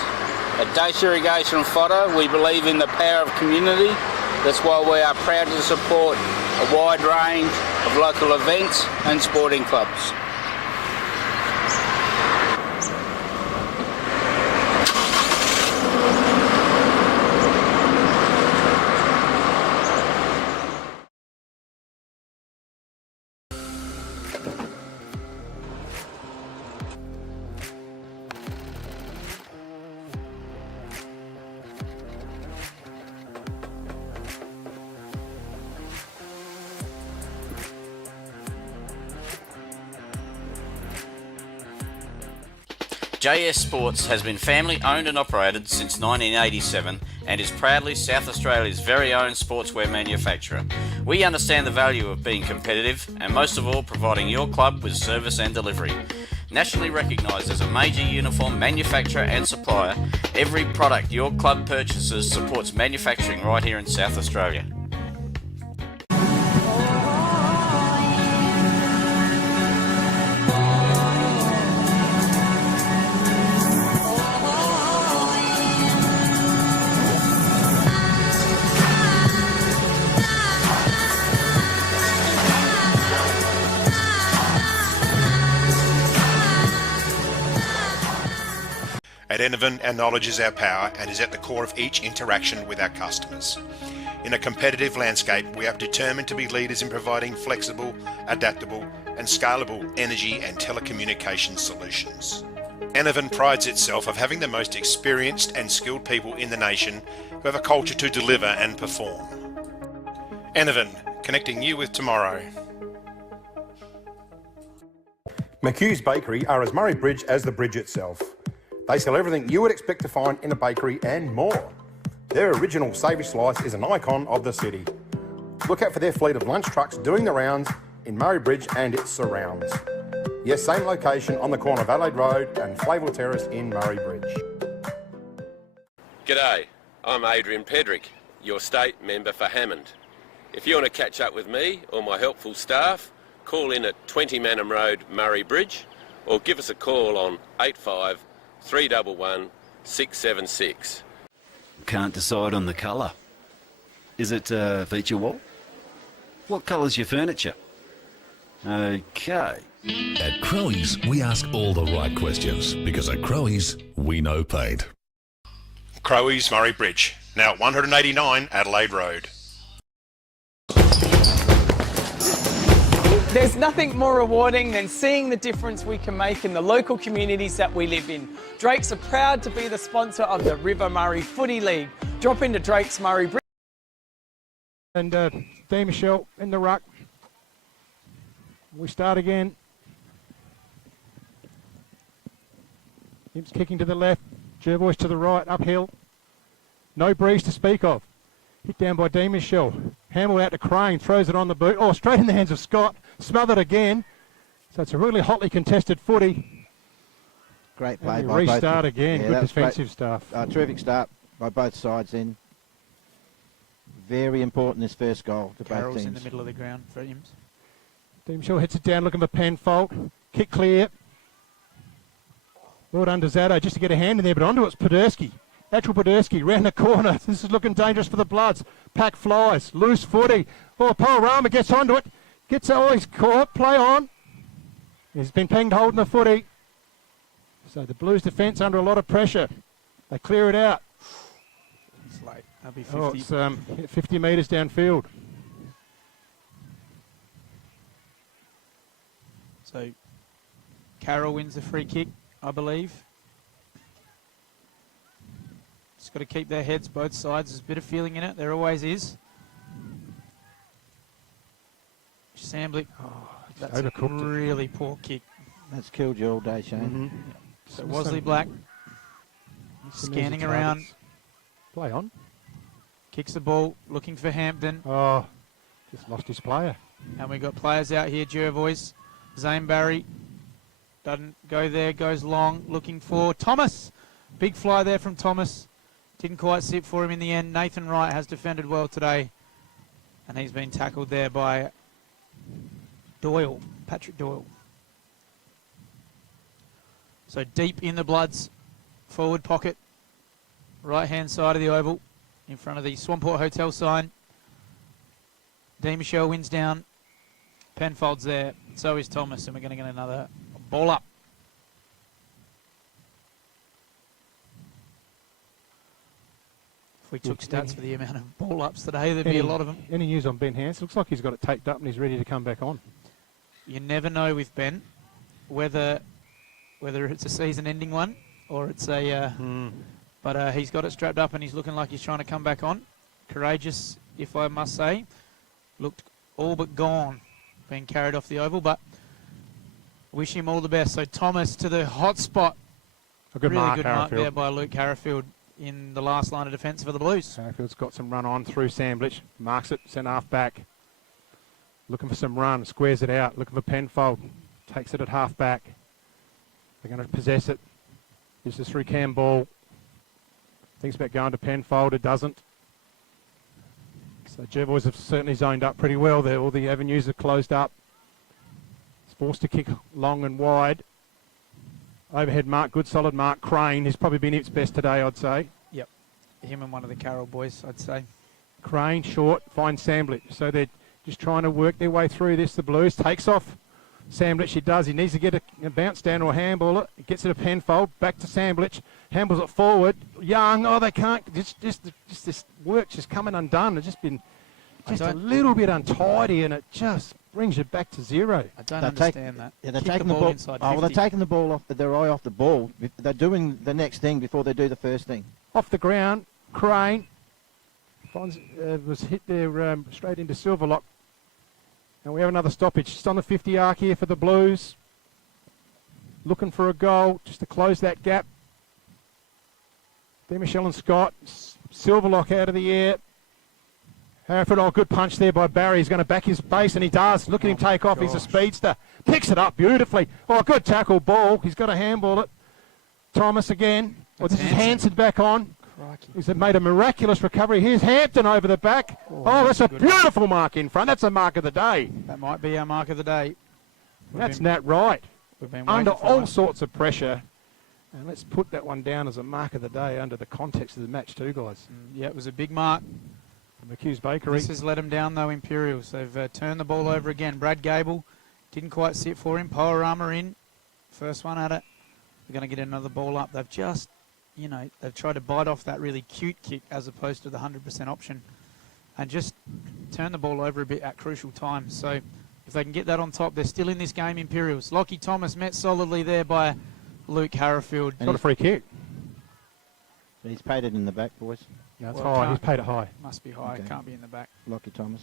At Dace Irrigation and Fodder, we believe in the power of community. That's why we are proud to support a wide range of local events and sporting clubs. JS Sports has been family owned and operated since 1987 and is proudly South Australia's very own sportswear manufacturer. We understand the value of being competitive and most of all providing your club with service and delivery. Nationally recognised as a major uniform manufacturer and supplier, every product your club purchases supports manufacturing right here in South Australia. At Enervin, our knowledge is our power and is at the core of each interaction with our customers. In a competitive landscape, we are determined to be leaders in providing flexible, adaptable and scalable energy and telecommunications solutions. Enervin prides itself of having the most experienced and skilled people in the nation who have a culture to deliver and perform. Enervin, connecting you with tomorrow. McHugh's Bakery are as Murray Bridge as the bridge itself. They sell everything you would expect to find in a bakery and more. Their original savoury slice is an icon of the city. Look out for their fleet of lunch trucks doing the rounds in Murray Bridge and its surrounds. Yes, same location on the corner of Adelaide Road and Flavel Terrace in Murray Bridge. G'day, I'm Adrian Pedrick, your state member for Hammond. If you want to catch up with me or my helpful staff, call in at 20 Manham Road, Murray Bridge, or give us a call on 85 311 676. Can't decide on the colour. Is it feature wall? What colour's your furniture? Okay. At Crowe's, we ask all the right questions because at Crowe's, we know paint. Crowe's Murray Bridge, now at 189 Adelaide Road. There's nothing more rewarding than seeing the difference we can make in the local communities that we live in. Drakes are proud to be the sponsor of the River Murray Footy League. Drop into Drake's Murray Bridge. And Dean Michelle in the ruck. We start again. Imps kicking to the left. Jervois to the right, uphill. No breeze to speak of. Hit down by Dean Michelle. Hambled out to Crane, throws it on the boot. Oh, straight in the hands of Scott. Smothered again. So it's a really hotly contested footy. Great play and by both. Restart again. Yeah, good that was defensive great. stuff. Terrific start by both sides then. very important, this first goal to both Carroll's teams. in the middle of the ground for him. Dean Shaw hits it down looking for Penfold. Kick clear. Well done to Zato just to get a hand in there, but onto it's Poderski. Actual Poderski round the corner. This is looking dangerous for the Bloods. Pack flies. Loose footy. Oh, Paul Rama gets onto it. He's caught. Play on. He's been pinged holding the footy. So the Blues defence under a lot of pressure. They clear it out. It's late. That'll be 50. Oh, it's 50 metres downfield. So Carroll wins the free kick, I believe. Just got to keep their heads both sides. There's a bit of feeling in it. There always is. Samblick. Oh, that's a really poor kick. That's killed you all day, Shane. So Wesley Black scanning around. Play on. Kicks the ball, looking for Hampton. Oh, just lost his player. And we got players out here, Jervois. Zane Barry doesn't go there, goes long, looking for Thomas. Big fly there from Thomas. Didn't quite sit for him in the end. Nathan Wright has defended well today. And he's been tackled there by Doyle, Patrick Doyle. So deep in the Bloods, forward pocket, right-hand side of the oval, in front of the Swamport Hotel sign. Dean Michelle wins down. Penfold's there. So is Thomas, and we're going to get another ball up. If we took stats for the amount of ball ups today, there'd be a lot of them. Any news on Ben Hans? Looks like he's got it taped up and he's ready to come back on. You never know with Ben whether it's a season-ending one or it's a... But he's got it strapped up and he's looking like he's trying to come back on. Courageous, if I must say. Looked all but gone, being carried off the oval, but wish him all the best. So Thomas to the hot spot. A good really mark, good mark there by Luke Harrifield in the last line of defence for the Blues. Harrifield's got some run on through Sandblich. Marks it, sent half back. Looking for some run, squares it out. Looking for Penfold. Takes it at half back. They're going to possess it. This is through Cam Ball. Thinks about going to Penfold. It doesn't. So Jervois have certainly zoned up pretty well there. All the avenues are closed up. It's forced to kick long and wide. Overhead mark, good solid mark. Crane, he's probably been its best today, I'd say. Yep. Him and one of the Carroll boys, I'd say. Crane, short, finds Samblich. So they're just trying to work their way through this. The Blues takes off Samblich. He does. He needs to get a bounce down or a handball it. Gets it a Penfold. Back to Samblich. Handballs it forward. Young. Oh, they can't. Just this work's just coming undone. It's just been just a little bit untidy, and it just brings you back to zero. I don't understand that. Yeah, they're taking the ball inside 50. well, they're taking the ball off their eye off the ball. They're doing the next thing before they do the first thing. Off the ground, Crane was hit there straight into Silverlock. And we have another stoppage. Just on the 50 arc here for the Blues. Looking for a goal just to close that gap. There, Michelle and Scott. Silverlock out of the air. Harriford, good punch there by Barry. He's going to back his base, and he does. Look at him take off. He's a speedster. Picks it up beautifully. Oh, good tackle ball. He's got to handball it. Thomas again. This is Hanson back on. Crikey. He's made a miraculous recovery. Here's Hampton over the back. Oh, that's a beautiful mark in front. That's a mark of the day. That might be our mark of the day. That's Nat Wright. We've been Under waiting for all that. sorts of pressure. And let's put that one down as a mark of the day under the context of the match too, guys. Yeah, it was a big mark. From McHugh's Bakery. This has let them down, though, Imperials. They've turned the ball over again. Brad Gable didn't quite sit for him. Powerama in. First one at it. They're going to get another ball up. They've just, they've tried to bite off that really cute kick as opposed to the 100% option and just turn the ball over a bit at crucial times. So if they can get that on top, they're still in this game, Imperials. Lockie Thomas met solidly there by Luke Harrifield. Got a free kick. He's paid it in the back, boys. No, it's high. He's paid it high. Must be high. Okay. Can't be in the back. Lockie Thomas.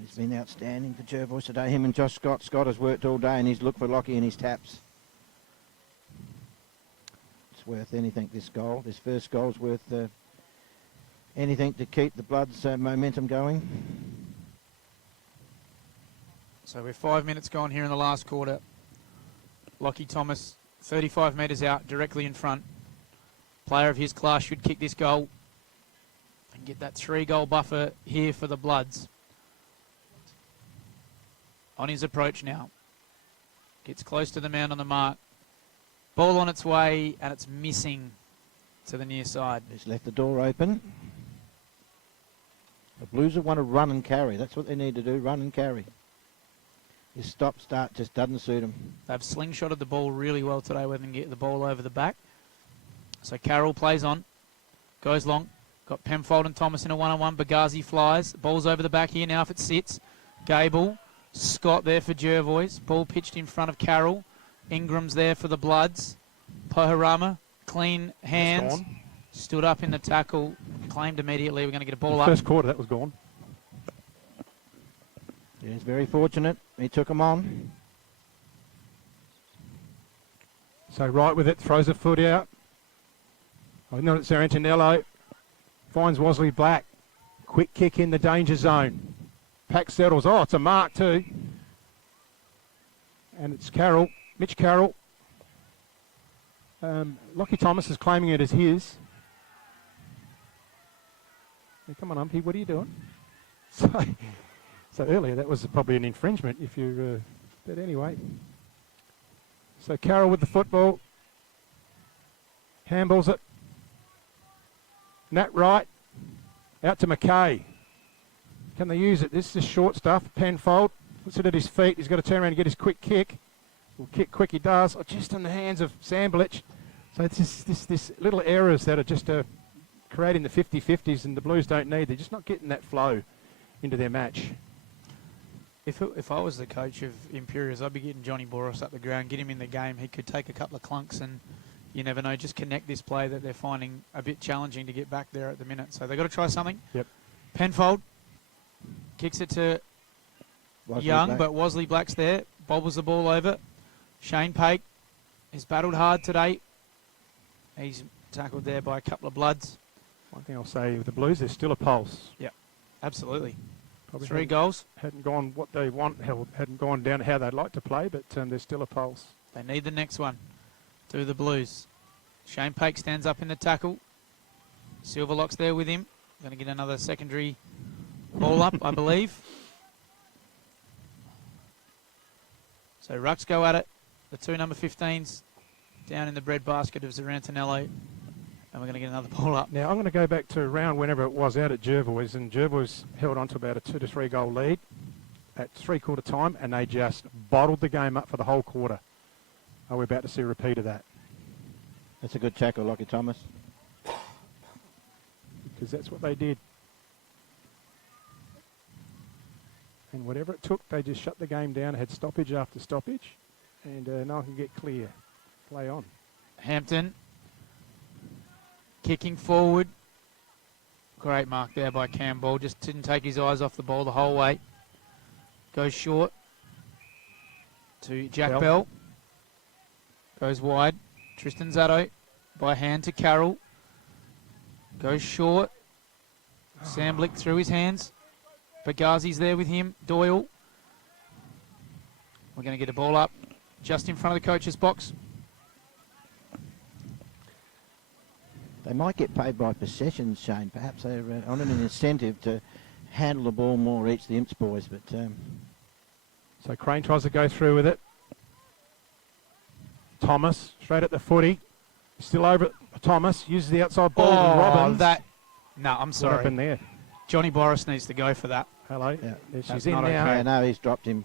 He's been outstanding for Jervois today. Him and Josh Scott. Scott has worked all day and he's looked for Lockie in his taps. It's worth anything, this goal. This first goal's worth anything to keep the Bloods' momentum going. So we're 5 minutes gone here in the last quarter. Lockie Thomas, 35 metres out, directly in front. Player of his class should kick this goal and get that 3-goal buffer here for the Bloods. On his approach now. Gets close to the man on the mark. Ball on its way, and it's missing to the near side. Just left the door open. The Blues have want to run and carry. That's what they need to do, run and carry. This stop-start just doesn't suit them. They've slingshotted the ball really well today when they get the ball over the back. So Carroll plays on, goes long. Got Penfold and Thomas in a one-on-one. Bagazi flies. Ball's over the back here now if it sits. Gable. Scott there for Jervois. Ball pitched in front of Carroll. Ingram's there for the Bloods. Poharama, clean hands. Stood up in the tackle. Claimed immediately we're going to get a ball up. First quarter, that was gone. Yeah, he's very fortunate. He took him on. So right with it, throws a foot out. I know it's Antonello. Finds Wosley Black. Quick kick in the danger zone. Pack settles. Oh, it's a mark too. And it's Carroll. Mitch Carroll. Lockie Thomas is claiming it as his. Hey, come on, Umpy, what are you doing? So earlier that was probably an infringement if you... but anyway. So Carroll with the football. Handballs it. Nat Wright. Out to McKay. Can they use it? This is short stuff. Penfold puts it at his feet. He's got to turn around and get his quick kick. Well, kick quick he does. Oh, just in the hands of Sambulich. So it's this little errors that are just creating the 50-50s, and the Blues don't need. They're just not getting that flow into their match. If I was the coach of Imperials, I'd be getting Johnny Boros up the ground, get him in the game. He could take a couple of clunks and you never know, just connect this play that they're finding a bit challenging to get back there at the minute. So they've got to try something. Yep. Penfold kicks it to Young, but Wosley Black's there. Bobbles the ball over. Shane Pake has battled hard today. He's tackled there by a couple of Bloods. One thing I'll say with the Blues, there's still a pulse. Yeah, absolutely. Probably 3 goals. Hadn't gone what they want, hadn't gone down how they'd like to play, but there's still a pulse. They need the next one. To the Blues. Shane Pake stands up in the tackle. Silverlock's there with him. Going to get another secondary ball up, I believe. So Rucks go at it. The 2 number 15s down in the breadbasket of Zarantinello. And we're going to get another ball up. Now I'm going to go back to around whenever it was out at Jervois, and Jervois held on to about a 2 to 3 goal lead at 3/4 time, and they just bottled the game up for the whole quarter. Are we about to see a repeat of that? That's a good tackle, Lockie Thomas. Because that's what they did. And whatever it took, they just shut the game down, had stoppage after stoppage, and no one can get clear. Play on. Hampton kicking forward. Great mark there by Campbell. Just didn't take his eyes off the ball the whole way. Goes short to Jack Bell. Goes wide. Tristan Zatto by hand to Carroll. Goes short. Samblick through his hands. Bagazi's there with him. Doyle. We're going to get a ball up just in front of the coach's box. They might get paid by possessions, Shane. Perhaps they're on an incentive to handle the ball more each, the Imps boys. But so Crane tries to go through with it. Thomas, straight at the footy. Still over it. Thomas uses the outside ball. Oh, Robbins. No, I'm sorry. What happened there? Johnny Boris needs to go for that. Hello. Yeah. She's in now. Yeah, no, he's dropped him.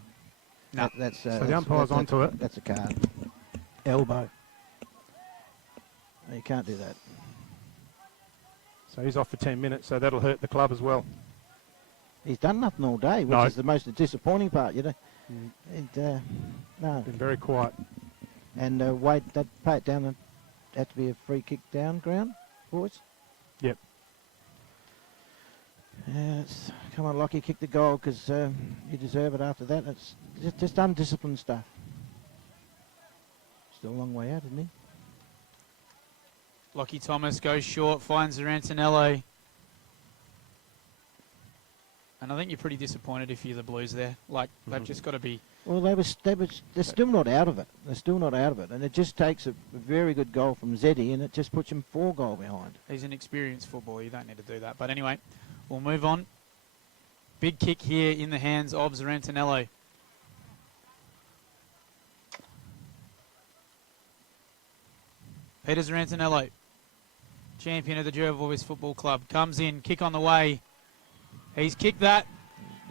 No. That's, so the umpire's onto it. That's a card. Elbow. You can't do that. So he's off for 10 minutes, so that'll hurt the club as well. He's done nothing all day, which is the most disappointing part, you know. No. Been very quiet. And Wade, that pay it down and had to be a free kick down ground, boys? Yep. Come on, Lockie, kick the goal because you deserve it after that. It's just undisciplined stuff. Still a long way out, isn't he? Lockie Thomas goes short, finds Zarantinello. And I think you're pretty disappointed if you're the Blues there. Like, they've just got to be... Well, they're still not out of it. They're still not out of it. And it just takes a very good goal from Zeddy, and it just puts him 4 goal behind. He's an experienced footballer. You don't need to do that. But anyway, we'll move on. Big kick here in the hands of Zarantinello. Peter Zarantinello, champion of the Jervois Football Club, comes in, kick on the way. He's kicked that,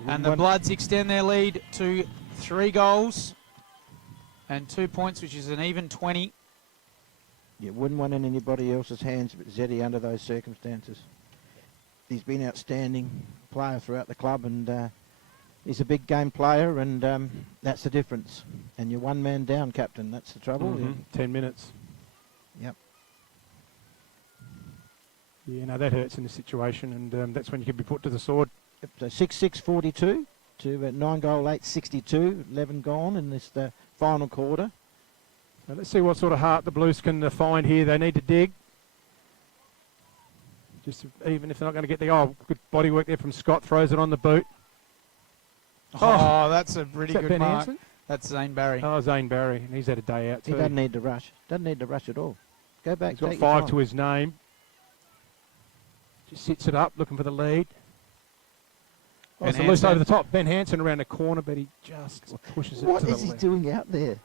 and the Bloods extend their lead to 3 goals and 2 points, which is an even 20. You wouldn't want in anybody else's hands but Zeddy under those circumstances. He's been outstanding player throughout the club, and he's a big game player, and that's the difference. And you're 1 man down, captain. That's the trouble. 10 minutes. Yep. Yeah, no, that hurts in this situation, and that's when you can be put to the sword. So 6-6-42 to 9 goal 8-62, 11 gone in this the final quarter. Now let's see what sort of heart the Blues can find here. They need to dig. Just even if they're not going to get the good body work there from Scott, throws it on the boot. Oh, that's a pretty good Ben mark. Hansen? That's Zane Barry. Oh, Zane Barry, and he's had a day out too. He doesn't need to rush. Doesn't need to rush at all. Go back. He's got take 5 your to his name. Just sits it up, looking for the lead. Oh, it's loose over the top. Ben Hansen around the corner, but he just pushes it to the left. What is he doing out there?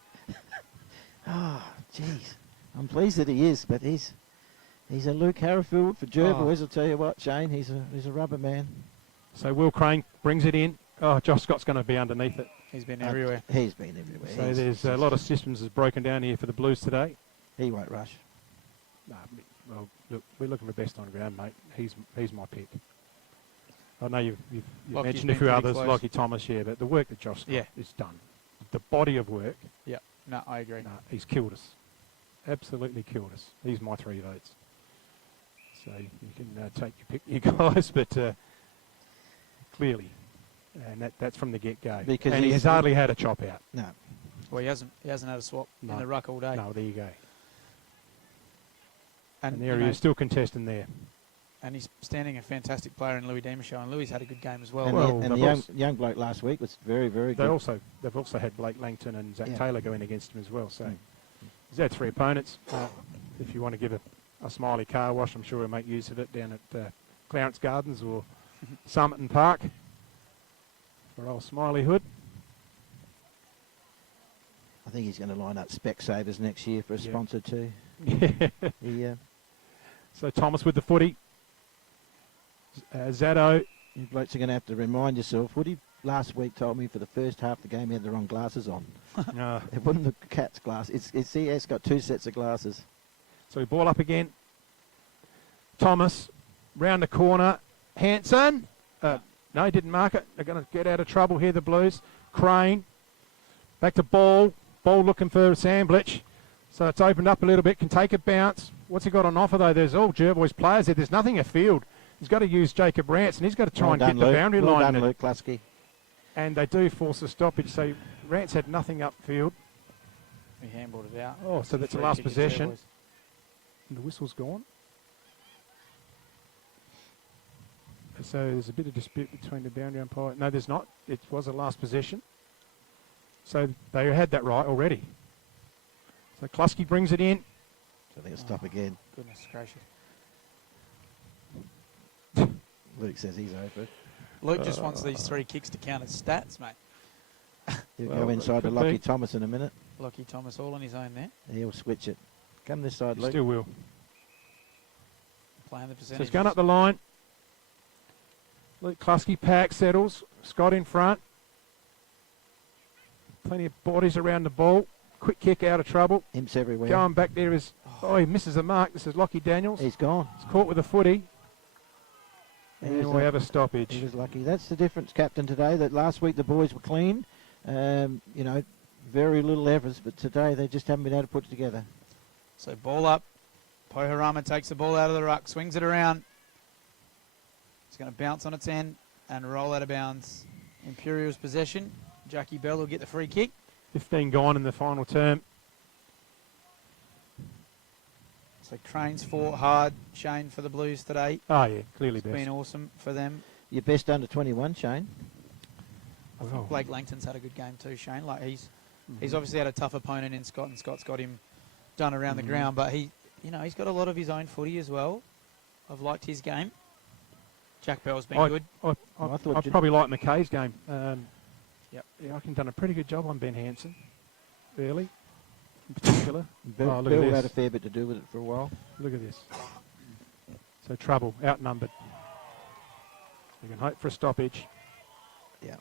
Oh, jeez. I'm pleased that he is, but he's a Luke Harrifield for Jervois. I'll tell you what, Shane. He's a rubber man. So Will Crane brings it in. Oh, Josh Scott's going to be underneath it. He's been everywhere. He's been everywhere. So there's a lot of systems that's broken down here for the Blues today. He won't rush. No, well, look, we're looking for best on ground, mate. He's my pick. I know you've mentioned a few others, Lockie Thomas, yeah, but the work that Josh Scott has done, the body of work. Yeah, no, I agree. No, he's killed us. Absolutely killed us. He's my 3 votes. So you can take your pick, you guys, but clearly, and that's from the get-go. Because and he has hardly had a chop out. No. Well, he hasn't had a swap in the ruck all day. No, there you go. And there he is, still contesting there. And he's standing a fantastic player in Louis Demichaux, and Louis had a good game as well. And the young bloke last week was very, very good. They've also had Blake Langton and Zach Taylor go in against him as well. So he's had 3 opponents. If you want to give a Smiley car wash, I'm sure he'll make use of it down at Clarence Gardens or Summerton Park for old Smiley Hood. I think he's going to line up Specsavers next year for a sponsor too. Yeah. So Thomas with the footy. Zaddo. You blokes are going to have to remind yourself. Woody last week told me for the first half of the game he had the wrong glasses on. It wasn't the Cat's glass. It's got 2 sets of glasses. So we ball up again. Thomas round the corner. Hansen. No, he didn't mark it. They're going to get out of trouble here, the Blues. Crane. Back to Ball. Ball looking for Sandblich. So it's opened up a little bit. Can take a bounce. What's he got on offer, though? There's all Jervois players there. There's nothing afield. He's got to use Jacob Rance, and he's got to try and get the boundary line. Well done, Luke Lusky. And they do force a stoppage. So Rance had nothing upfield. He handballed it out. Oh, so that's the last possession. And the whistle's gone. So there's a bit of dispute between the boundary umpire. No, there's not. It was a last possession. So they had that right already. So Klusky brings it in. So they'll stop again. Goodness gracious. Luke says he's over. Luke just wants these 3 kicks to count as stats, mate. He'll go inside to Lockie Thomas in a minute. Lockie Thomas all on his own there. He'll switch it. Come this side, Luke. Still will. Playing the percentage. So he's going up the line. Luke Klusky, Pack settles. Scott in front. Plenty of bodies around the ball. Quick kick out of trouble. Imps everywhere. Going back there is... Oh, he misses the mark. This is Lockie Daniels. He's gone. He's caught with a footy. And we have a stoppage. He was lucky. That's the difference, Captain, today. That last week the boys were clean. Very little efforts, but today they just haven't been able to put it together. So ball up. Poharama takes the ball out of the ruck, swings it around. It's going to bounce on its end and roll out of bounds. Imperials possession. Jackie Bell will get the free kick. 15 gone in the final term. So Crane's fought hard, Shane, for the Blues today. Oh, yeah, clearly It's best. been awesome for them. your best under 21, Shane. I think Blake Langton's had a good game too, Shane. Like he's obviously had a tough opponent in Scott, and Scott's got him done around the ground. But he's got a lot of his own footy as well. I've liked his game. Jack Bell's been good. I probably like McKay's game. Yep. Yeah, I reckon done a pretty good job on Ben Hansen early, in particular. Bill, Look at Bill this. had a fair bit to do with it for a while. Look at this. So trouble, outnumbered. You can hope for a stoppage. Yeah.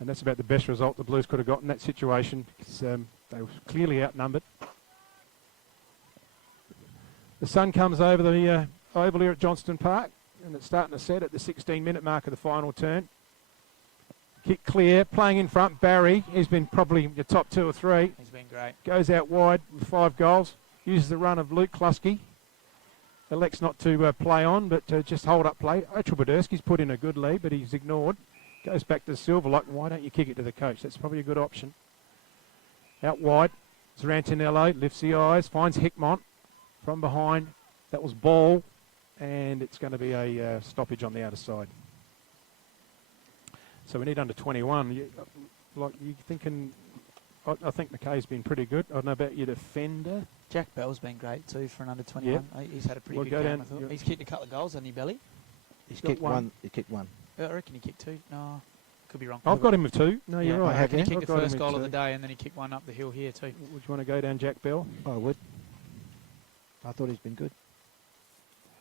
And that's about the best result the Blues could have got in that situation, because they were clearly outnumbered. The sun comes over the oval here at Johnston Park, and it's starting to set at the 16-minute mark of the final turn. Kick clear, playing in front, Barry. He's been probably the top 2 or 3. He's been great. Goes out wide with 5 goals. Uses the run of Luke Klusky. Elects not to play on, but just hold up play. Otrobodurski's put in a good lead, but he's ignored. Goes back to Silverlock. Why don't you kick it to the coach? That's probably a good option. Out wide, Zarantinello lifts the eyes, finds Hickmont from behind. That was ball, and it's going to be a stoppage on the outer side. So we need under 21. You thinking? I think McKay's been pretty good. I don't know about your defender. Jack Bell's been great too for an under 21. He's had a pretty good game. I thought. He's kicked a couple of goals, hasn't he, Belly? He's kicked one. He kicked one. I reckon he kicked 2. No, could be wrong. I've got him with 2. No, you're right. I reckon he kicked the first goal of the day, and then he kicked one up the hill here too. Would you want to go down Jack Bell? I would. I thought he's been good.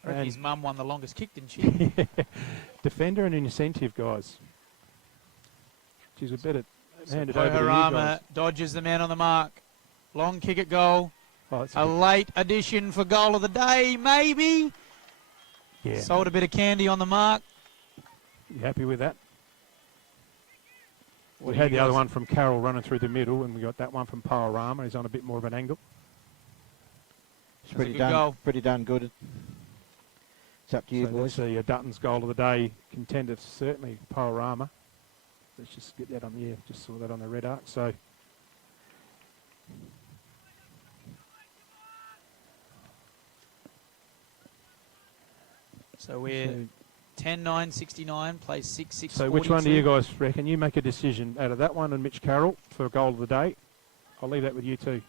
I reckon his mum won the longest kick, didn't she? Defender and incentive, guys. She's a better hand it over to you Poharama guys. dodges the man on the mark. Long kick at goal. Oh, a late addition for goal of the day, maybe. Yeah. Sold a bit of candy on the mark. You happy with that? What We do had you the other guys- one from Carroll running through the middle, and we got that one from Poharama. He's on a bit more of an angle. It's pretty darn good. It's up to you, So boys. that's the Dutton's goal of the day contender, certainly Poharama. Let's just get that on the air. Just saw that on the red arc. So So we're 10-9-69, plays 6-6. So which one do you guys reckon? You make a decision out of that one and Mitch Carroll for goal of the day. I'll leave that with you too.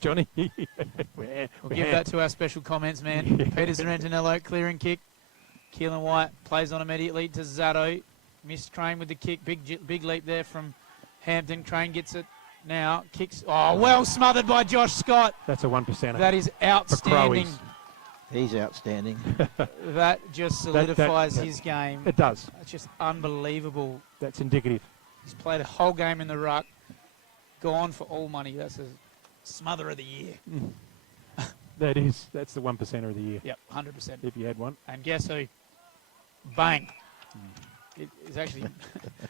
Johnny. We'll give that to our special comments man. Peter Zarantinello, clearing kick. Keelan White plays on immediately to Zato. Missed Crane with the kick. Big leap there from Hampton. Crane gets it now. Kicks. Oh, well smothered by Josh Scott. That's a 1%. That is outstanding. He's outstanding. That just solidifies his game. It does. It's just unbelievable. That's indicative. He's played a whole game in the ruck. Gone for all money. That's a smother of the year. That is. That's the 1% of the year. Yep, 100%. If you had one. And guess who? Bang. It is actually, I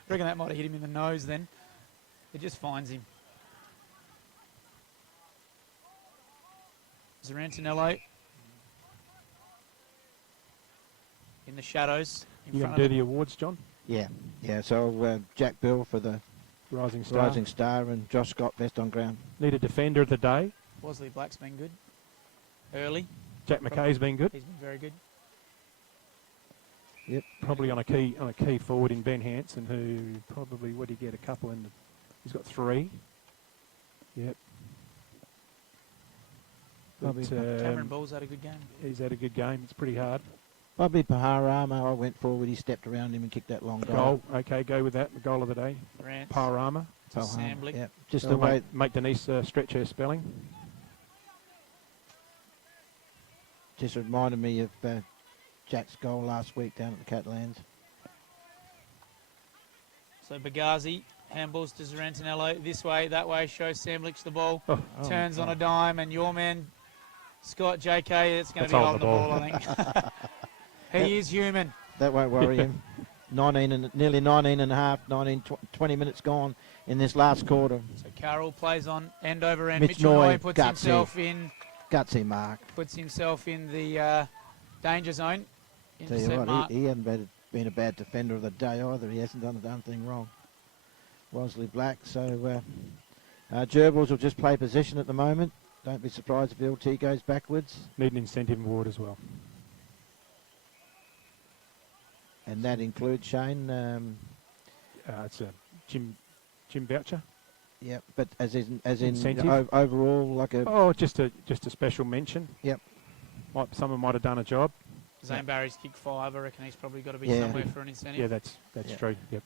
reckon that might have hit him in the nose then. It just finds him. Zarantinello in the shadows. You going to do the awards, John? Yeah. So Jack Bell for the Rising Star. and Josh Scott best on ground. Need a defender of the day. Bosley Black's been good. Early. Jack McKay's been good. He's been very good. Yep. Probably on a key forward in Ben Hansen, who probably, what did he get, a couple in? He's got 3. Yep. But, Cameron Ball's had a good game. He's had a good game. It's pretty hard. Probably Poharama. I went forward. He stepped around him and kicked that long goal. Okay, go with that. The goal of the day. Rance. Poharama. Samblick. Yeah. Just the way. Make Denise stretch her spelling. Just reminded me of Jack's goal last week down at the Catalans. So Bagazi handballs to Zarantinello this way, that way, shows Samblick the ball, turns on a dime, and your man Scott JK, it's going to be holding the ball, I think. He is human. That won't worry him. Nearly 19 and a half, 20 minutes gone in this last quarter. So Carroll plays on end over end. Mitch Mitchell Noy, Noy puts gutsy. himself in. Gutsy mark. Puts himself in the danger zone. Tell you what, he hasn't been a bad defender of the day either. He hasn't done anything wrong. Bosley Black. So Jervois will just play possession at the moment. Don't be surprised if LT goes backwards. Need an incentive award as well. And that includes Shane. It's a Jim voucher. Yeah, but as in Incentive? overall, like a just a special mention. Yep. Someone might have done a job. Zane Barry's kicked 5. I reckon he's probably got to be Yeah. somewhere for an incentive. Yeah, that's true. Yep.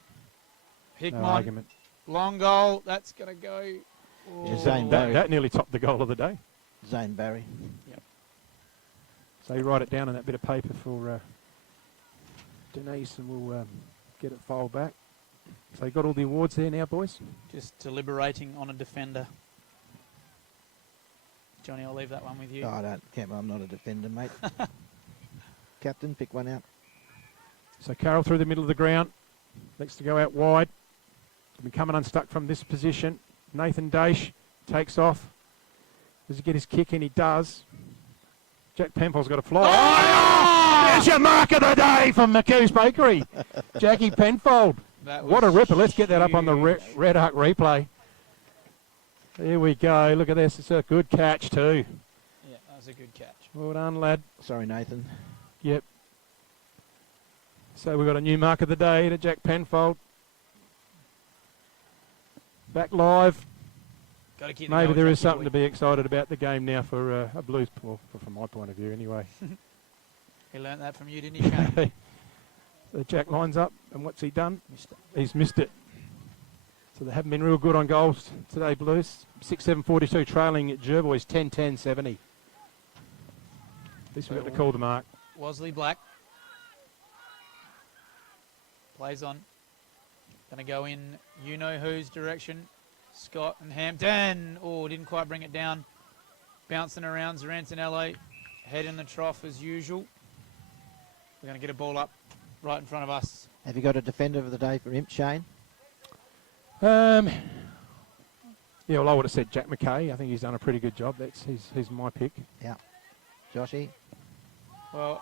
Hickmon, No argument. long goal. That's going to go. Yeah, Zane Barry. That nearly topped the goal of the day. Zane Barry. Yep. So you write it down on that bit of paper for Denise, and we'll get it filed back. So you got all the awards there now, boys? Just deliberating on a defender. Johnny, I'll leave that one with you. Oh, I don't care. I'm not a defender, mate. Captain, pick one out. So Carroll through the middle of the ground. Next to go out wide. Becoming unstuck from this position. Nathan Daish takes off. Does he get his kick in? He does. Jack Penfold's got a fly. Oh! There's your mark of the day from McHugh's Bakery. Jackie Penfold. What a ripper. Let's get that up on the Red Arc replay. Here we go. Look at this. It's a good catch too. Yeah, that was a good catch. Well done, lad. Sorry, Nathan. Yep. So we've got a new mark of the day to Jack Penfold. Back live. Gotta keep Maybe there is Jackie something to be excited about the game now for a Blues, well, from my point of view anyway. He learnt that from you, didn't he, Shane? So Jack lines up, and what's he done? He's missed it. So they haven't been real good on goals today, Blues. 6-7-42 trailing at Jervois 10-10-70. At least we've got to call the mark. Wosley Black. Plays on. Going to go in you-know-whose direction. Scott and Hampton. Oh, didn't quite bring it down. Bouncing around Zarantinello. Head in the trough as usual. We're going to get a ball up right in front of us. Have you got a defender of the day for Imp, Shane? Yeah, well, I would have said Jack McKay. I think he's done a pretty good job. He's my pick. Yeah. Joshy? Well,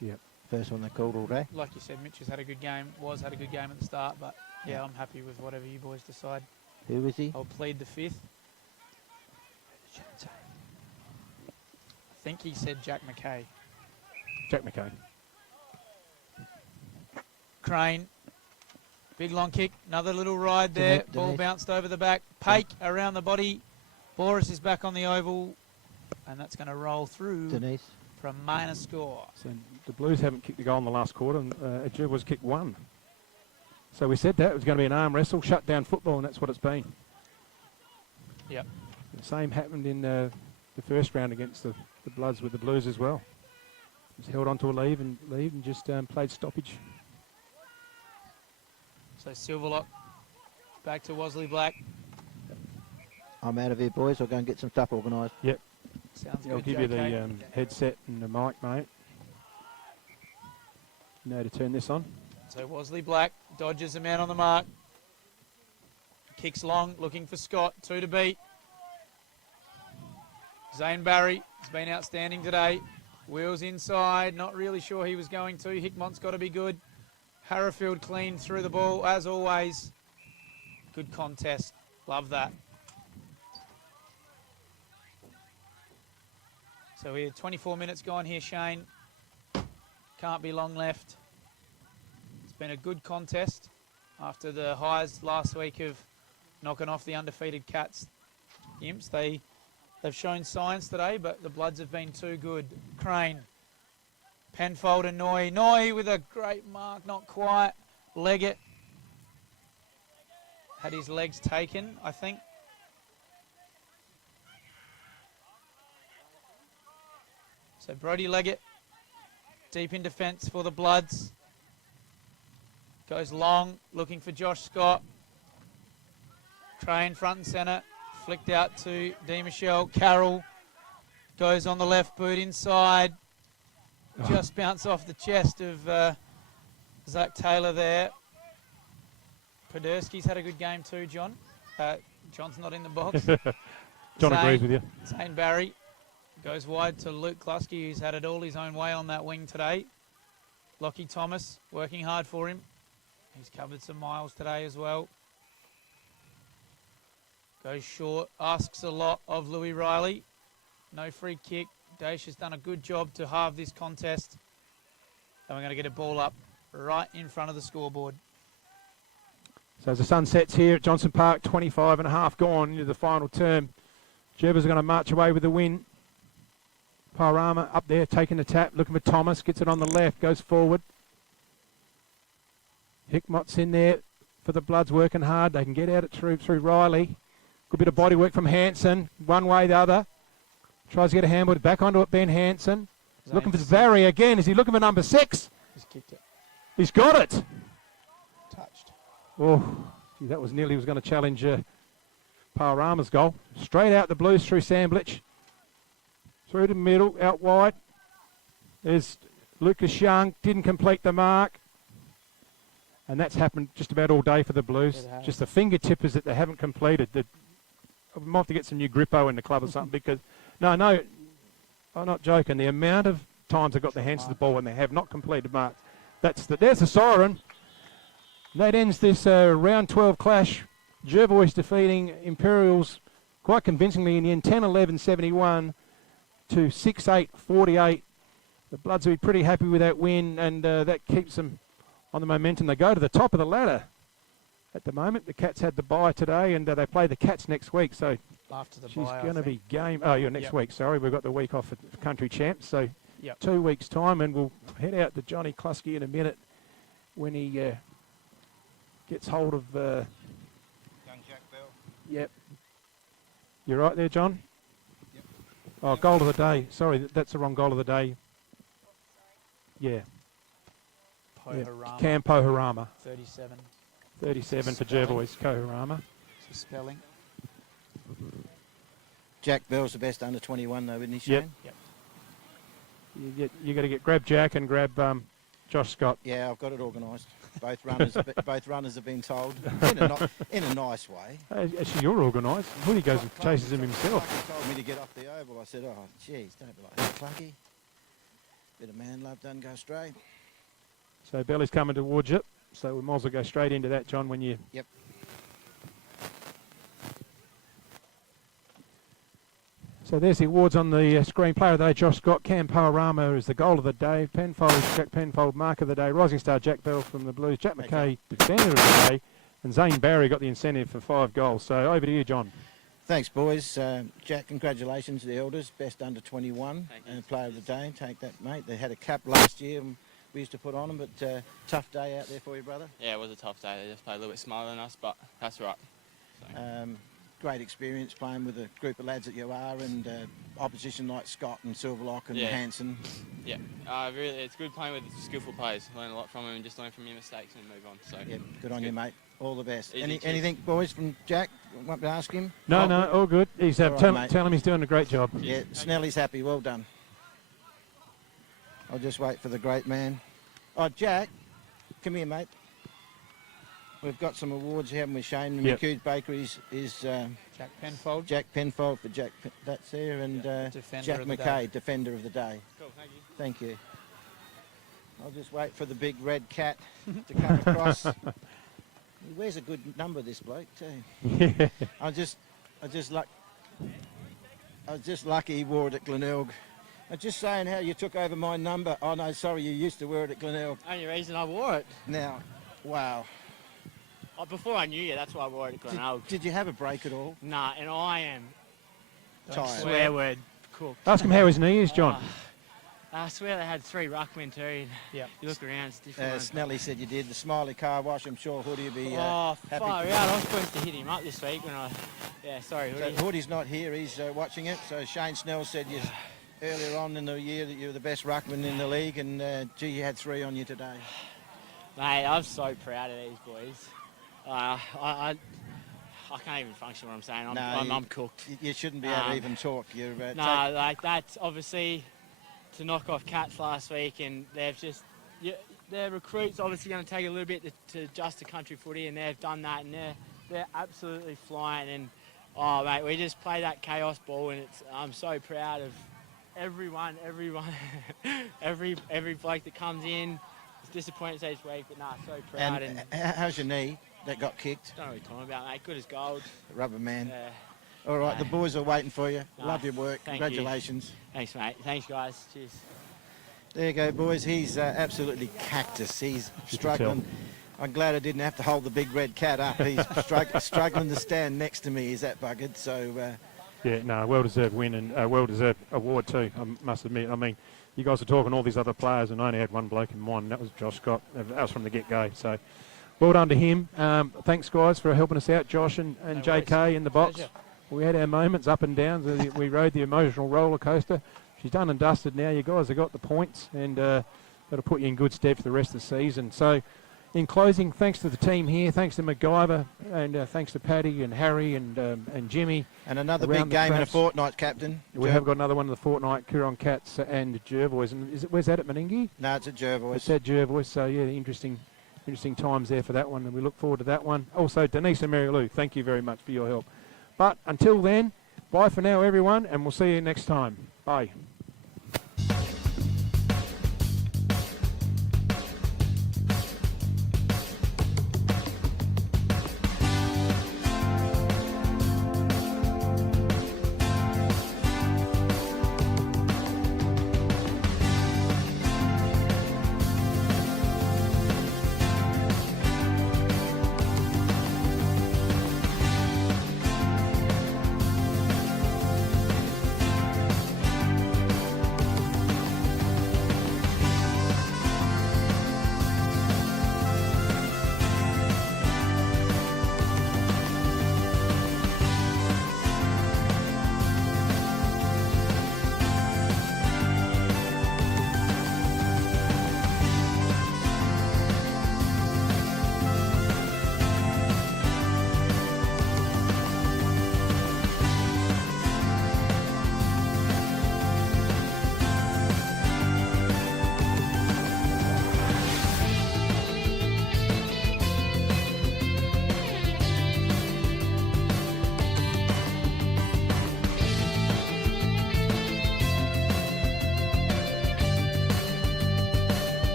yep. First one they called all day. Like you said, Mitch has had a good game. Had a good game at the start, but yeah, I'm happy with whatever you boys decide. Who is he? I'll plead the 5th. I think he said Jack McKay. Jack McKay. Crane. Big long kick. Another little ride there. Ball bounced over the back. Pake around the body. Boris is back on the oval. And that's going to roll through Denise. for a minor score. So the Blues haven't kicked a goal in the last quarter, and Jervois kicked one. So we said that it was going to be an arm wrestle, shut down football, and that's what it's been. Yep. The same happened in the first round against the Bloods with the Blues as well. Just held on to a lead and just played stoppage. So Silverlock back to Wosley Black. I'm out of here, boys. I'll go and get some stuff organised. Yep. Sounds I'll good, give you the JK. headset and the mic, mate. You know to turn this on. So Wosley Black dodges a man on the mark. Kicks long, looking for Scott. 2 to beat. Zane Barry has been outstanding today. Wheels inside, not really sure he was going to. Hickmont's got to be good. Harrowfield clean through the ball, as always. Good contest. Love that. So we had 24 minutes gone here, Shane. Can't be long left. It's been a good contest after the highs last week of knocking off the undefeated Cats. Imps, they've shown signs today, but the Bloods have been too good. Crane. Penfold and Noy. Noy with a great mark, not quite. Leggett had his legs taken, I think. So Brodie Leggett, deep in defence for the Bloods. Goes long, looking for Josh Scott. Crane front and centre, flicked out to D. Michelle. Carroll goes on the left boot inside. Just bounced off the chest of Zach Taylor there. Poderski's had a good game too, John. John's not in the box. John agrees with you. Zane Barry goes wide to Luke Klusky, who's had it all his own way on that wing today. Lockie Thomas working hard for him. He's covered some miles today as well. Goes short, asks a lot of Louis Riley. No free kick. Daesh has done a good job to halve this contest. And we're going to get a ball up right in front of the scoreboard. So as the sun sets here at Johnson Park, 25 and a half gone into the final term. Jervois are going to march away with the win. Paorama up there taking the tap, looking for Thomas, gets it on the left, goes forward. Hickmott's in there for the Bloods, working hard. They can get out it through Riley. Good bit of body work from Hanson, one way the other. Tries to get a handball, back onto it, Ben Hanson. Looking for Barry again. Is he looking for number 6? He's kicked it. He's got it. Touched. Oh, gee, that was nearly was going to challenge Paorama's goal. Straight out the Blues through Sandblich. Through the middle, out wide. There's Lucas Young, didn't complete the mark. And that's happened just about all day for the Blues. Just the fingertippers that they haven't completed. We might have to get some new grippo in the club or something because, no, I'm not joking. The amount of times they've got their hands to the ball and they have not completed marks. There's the siren. That ends this round 12 clash. Jervois defeating Imperials quite convincingly in the end, 10-11-71 to 6-8-48. The Bloods will be pretty happy with that win, and that keeps them on the momentum. They go to the top of the ladder at the moment. The Cats had the bye today, and they play the Cats next week. So after the she's bye, going to be game. Oh, yeah, next week. Sorry, we've got the week off at Country Champs. So 2 weeks' time, and we'll head out to Johnny Kluski in a minute when he gets hold of. Young Jack Bell. Yep. You're right there, John. Yep. Oh, goal of the day. Sorry, that's the wrong goal of the day. Yeah. Pohorama. Cam Pohorama. 37. 37 for Jervois, Pohorama. So spelling. Jack Bell's the best under 21 though, isn't he, Shane? Yep. You got to grab Jack and grab Josh Scott. Yeah, I've got it organised. Both runners have been told in a nice way. Actually, you're organised. Hoodie goes and chases him himself. He told me to get off the oval. I said, oh, geez, don't be like that, Clunky. Bit of man love doesn't go astray. So Belly's coming towards you. So we might as well go straight into that, John, when you... Yep. So there's the awards on the screen. Player of the day, Josh Scott. Cam Pohorama is the goal of the day. Jack Penfold, mark of the day. Rising star, Jack Bell from the Blues. Jack McKay, defender of the day. And Zane Barry got the incentive for 5 goals. So over to you, John. Thanks, boys. Jack, congratulations to the elders. Best under 21 and player of the day. Take that, mate. They had a cap last year and we used to put on them, but tough day out there for you, brother. Yeah, it was a tough day. They just played a little bit smarter than us, but that's right. So. Great experience playing with a group of lads that you are, and opposition like Scott and Silverlock and Hanson. Yeah, really, it's good playing with skillful players. Learn a lot from them and just learn from your mistakes and move on. So yeah, good on you, mate. All the best. Anything, boys, from Jack? Want to ask him? No, all good. He's tell him he's doing a great job. Yeah, Snelly's happy. Well done. I'll just wait for the great man. Oh, Jack, come here, mate. We've got some awards here, haven't we, Shane? Yep. McHugh's Bakeries is Jack Penfold. Jack Penfold for Jack. That's there, and Jack McKay, Defender of the Day. Cool, thank you. Thank you. I'll just wait for the big red cat to come across. He wears a good number, this bloke too. Yeah. I was just lucky he wore it at Glenelg. I'm just saying how you took over my number. Oh no, sorry, you used to wear it at Glenelg. Only reason I wore it. Now, wow. Before I knew you, that's why I wore it at Glenelg. Did you have a break at all? Nah, and I am tired. Swear word cooked. Ask him how his knee is, John. I swear they had 3 ruckmen too. Yeah. You look around, it's different. Snelly said you did. The Smiley car wash, I'm sure Hoodie will be happy. Far out. I was supposed to hit him up this week when sorry, Hoodie. So Hoodie's not here, he's watching it. So Shane Snell said earlier on in the year that you were the best ruckman in the league, and gee, you had 3 on you today. Mate, I'm so proud of these boys. I can't even function what I'm saying. I'm cooked. You shouldn't be able to even talk. You're that's obviously to knock off Cats last week, and they've just their recruits obviously going to take a little bit to adjust to country footy, and they've done that, and they're absolutely flying. And oh mate, we just play that chaos ball, and I'm so proud of everyone, every bloke that comes in. disappointed each week, but nah, so proud. And how's your knee that got kicked? Don't know what you're talking about, mate. Good as gold. Rubber man. Yeah. All right, the boys are waiting for you. Nah, Love your work. thank Congratulations. you. Thanks, mate. Thanks, guys. Cheers. There you go, boys. He's absolutely cactus. He's struggling. I'm glad I didn't have to hold the big red cat up. He's struggling to stand next to me. He's that buggered. So. Yeah, no, well-deserved win and a well-deserved award too, I must admit. I mean, you guys are talking all these other players, and I only had one bloke in mind, and that was Josh Scott. That was from the get-go. So, well done to him. Thanks, guys, for helping us out, Josh and JK in the box. Pleasure. We had our moments up and down. We rode the emotional roller coaster. She's done and dusted now. You guys have got the points, and that'll put you in good stead for the rest of the season. So, in closing, thanks to the team here, thanks to MacGyver, and thanks to Paddy and Harry and Jimmy. And another big game in a fortnight, Captain. We have got another one in the fortnight, Kieran Cats and Jervois. And where's that, at Meningie? No, it's at Jervois. It's at Jervois, so yeah, interesting times there for that one, and we look forward to that one. Also, Denise and Mary Lou, thank you very much for your help. But until then, bye for now, everyone, and we'll see you next time. Bye.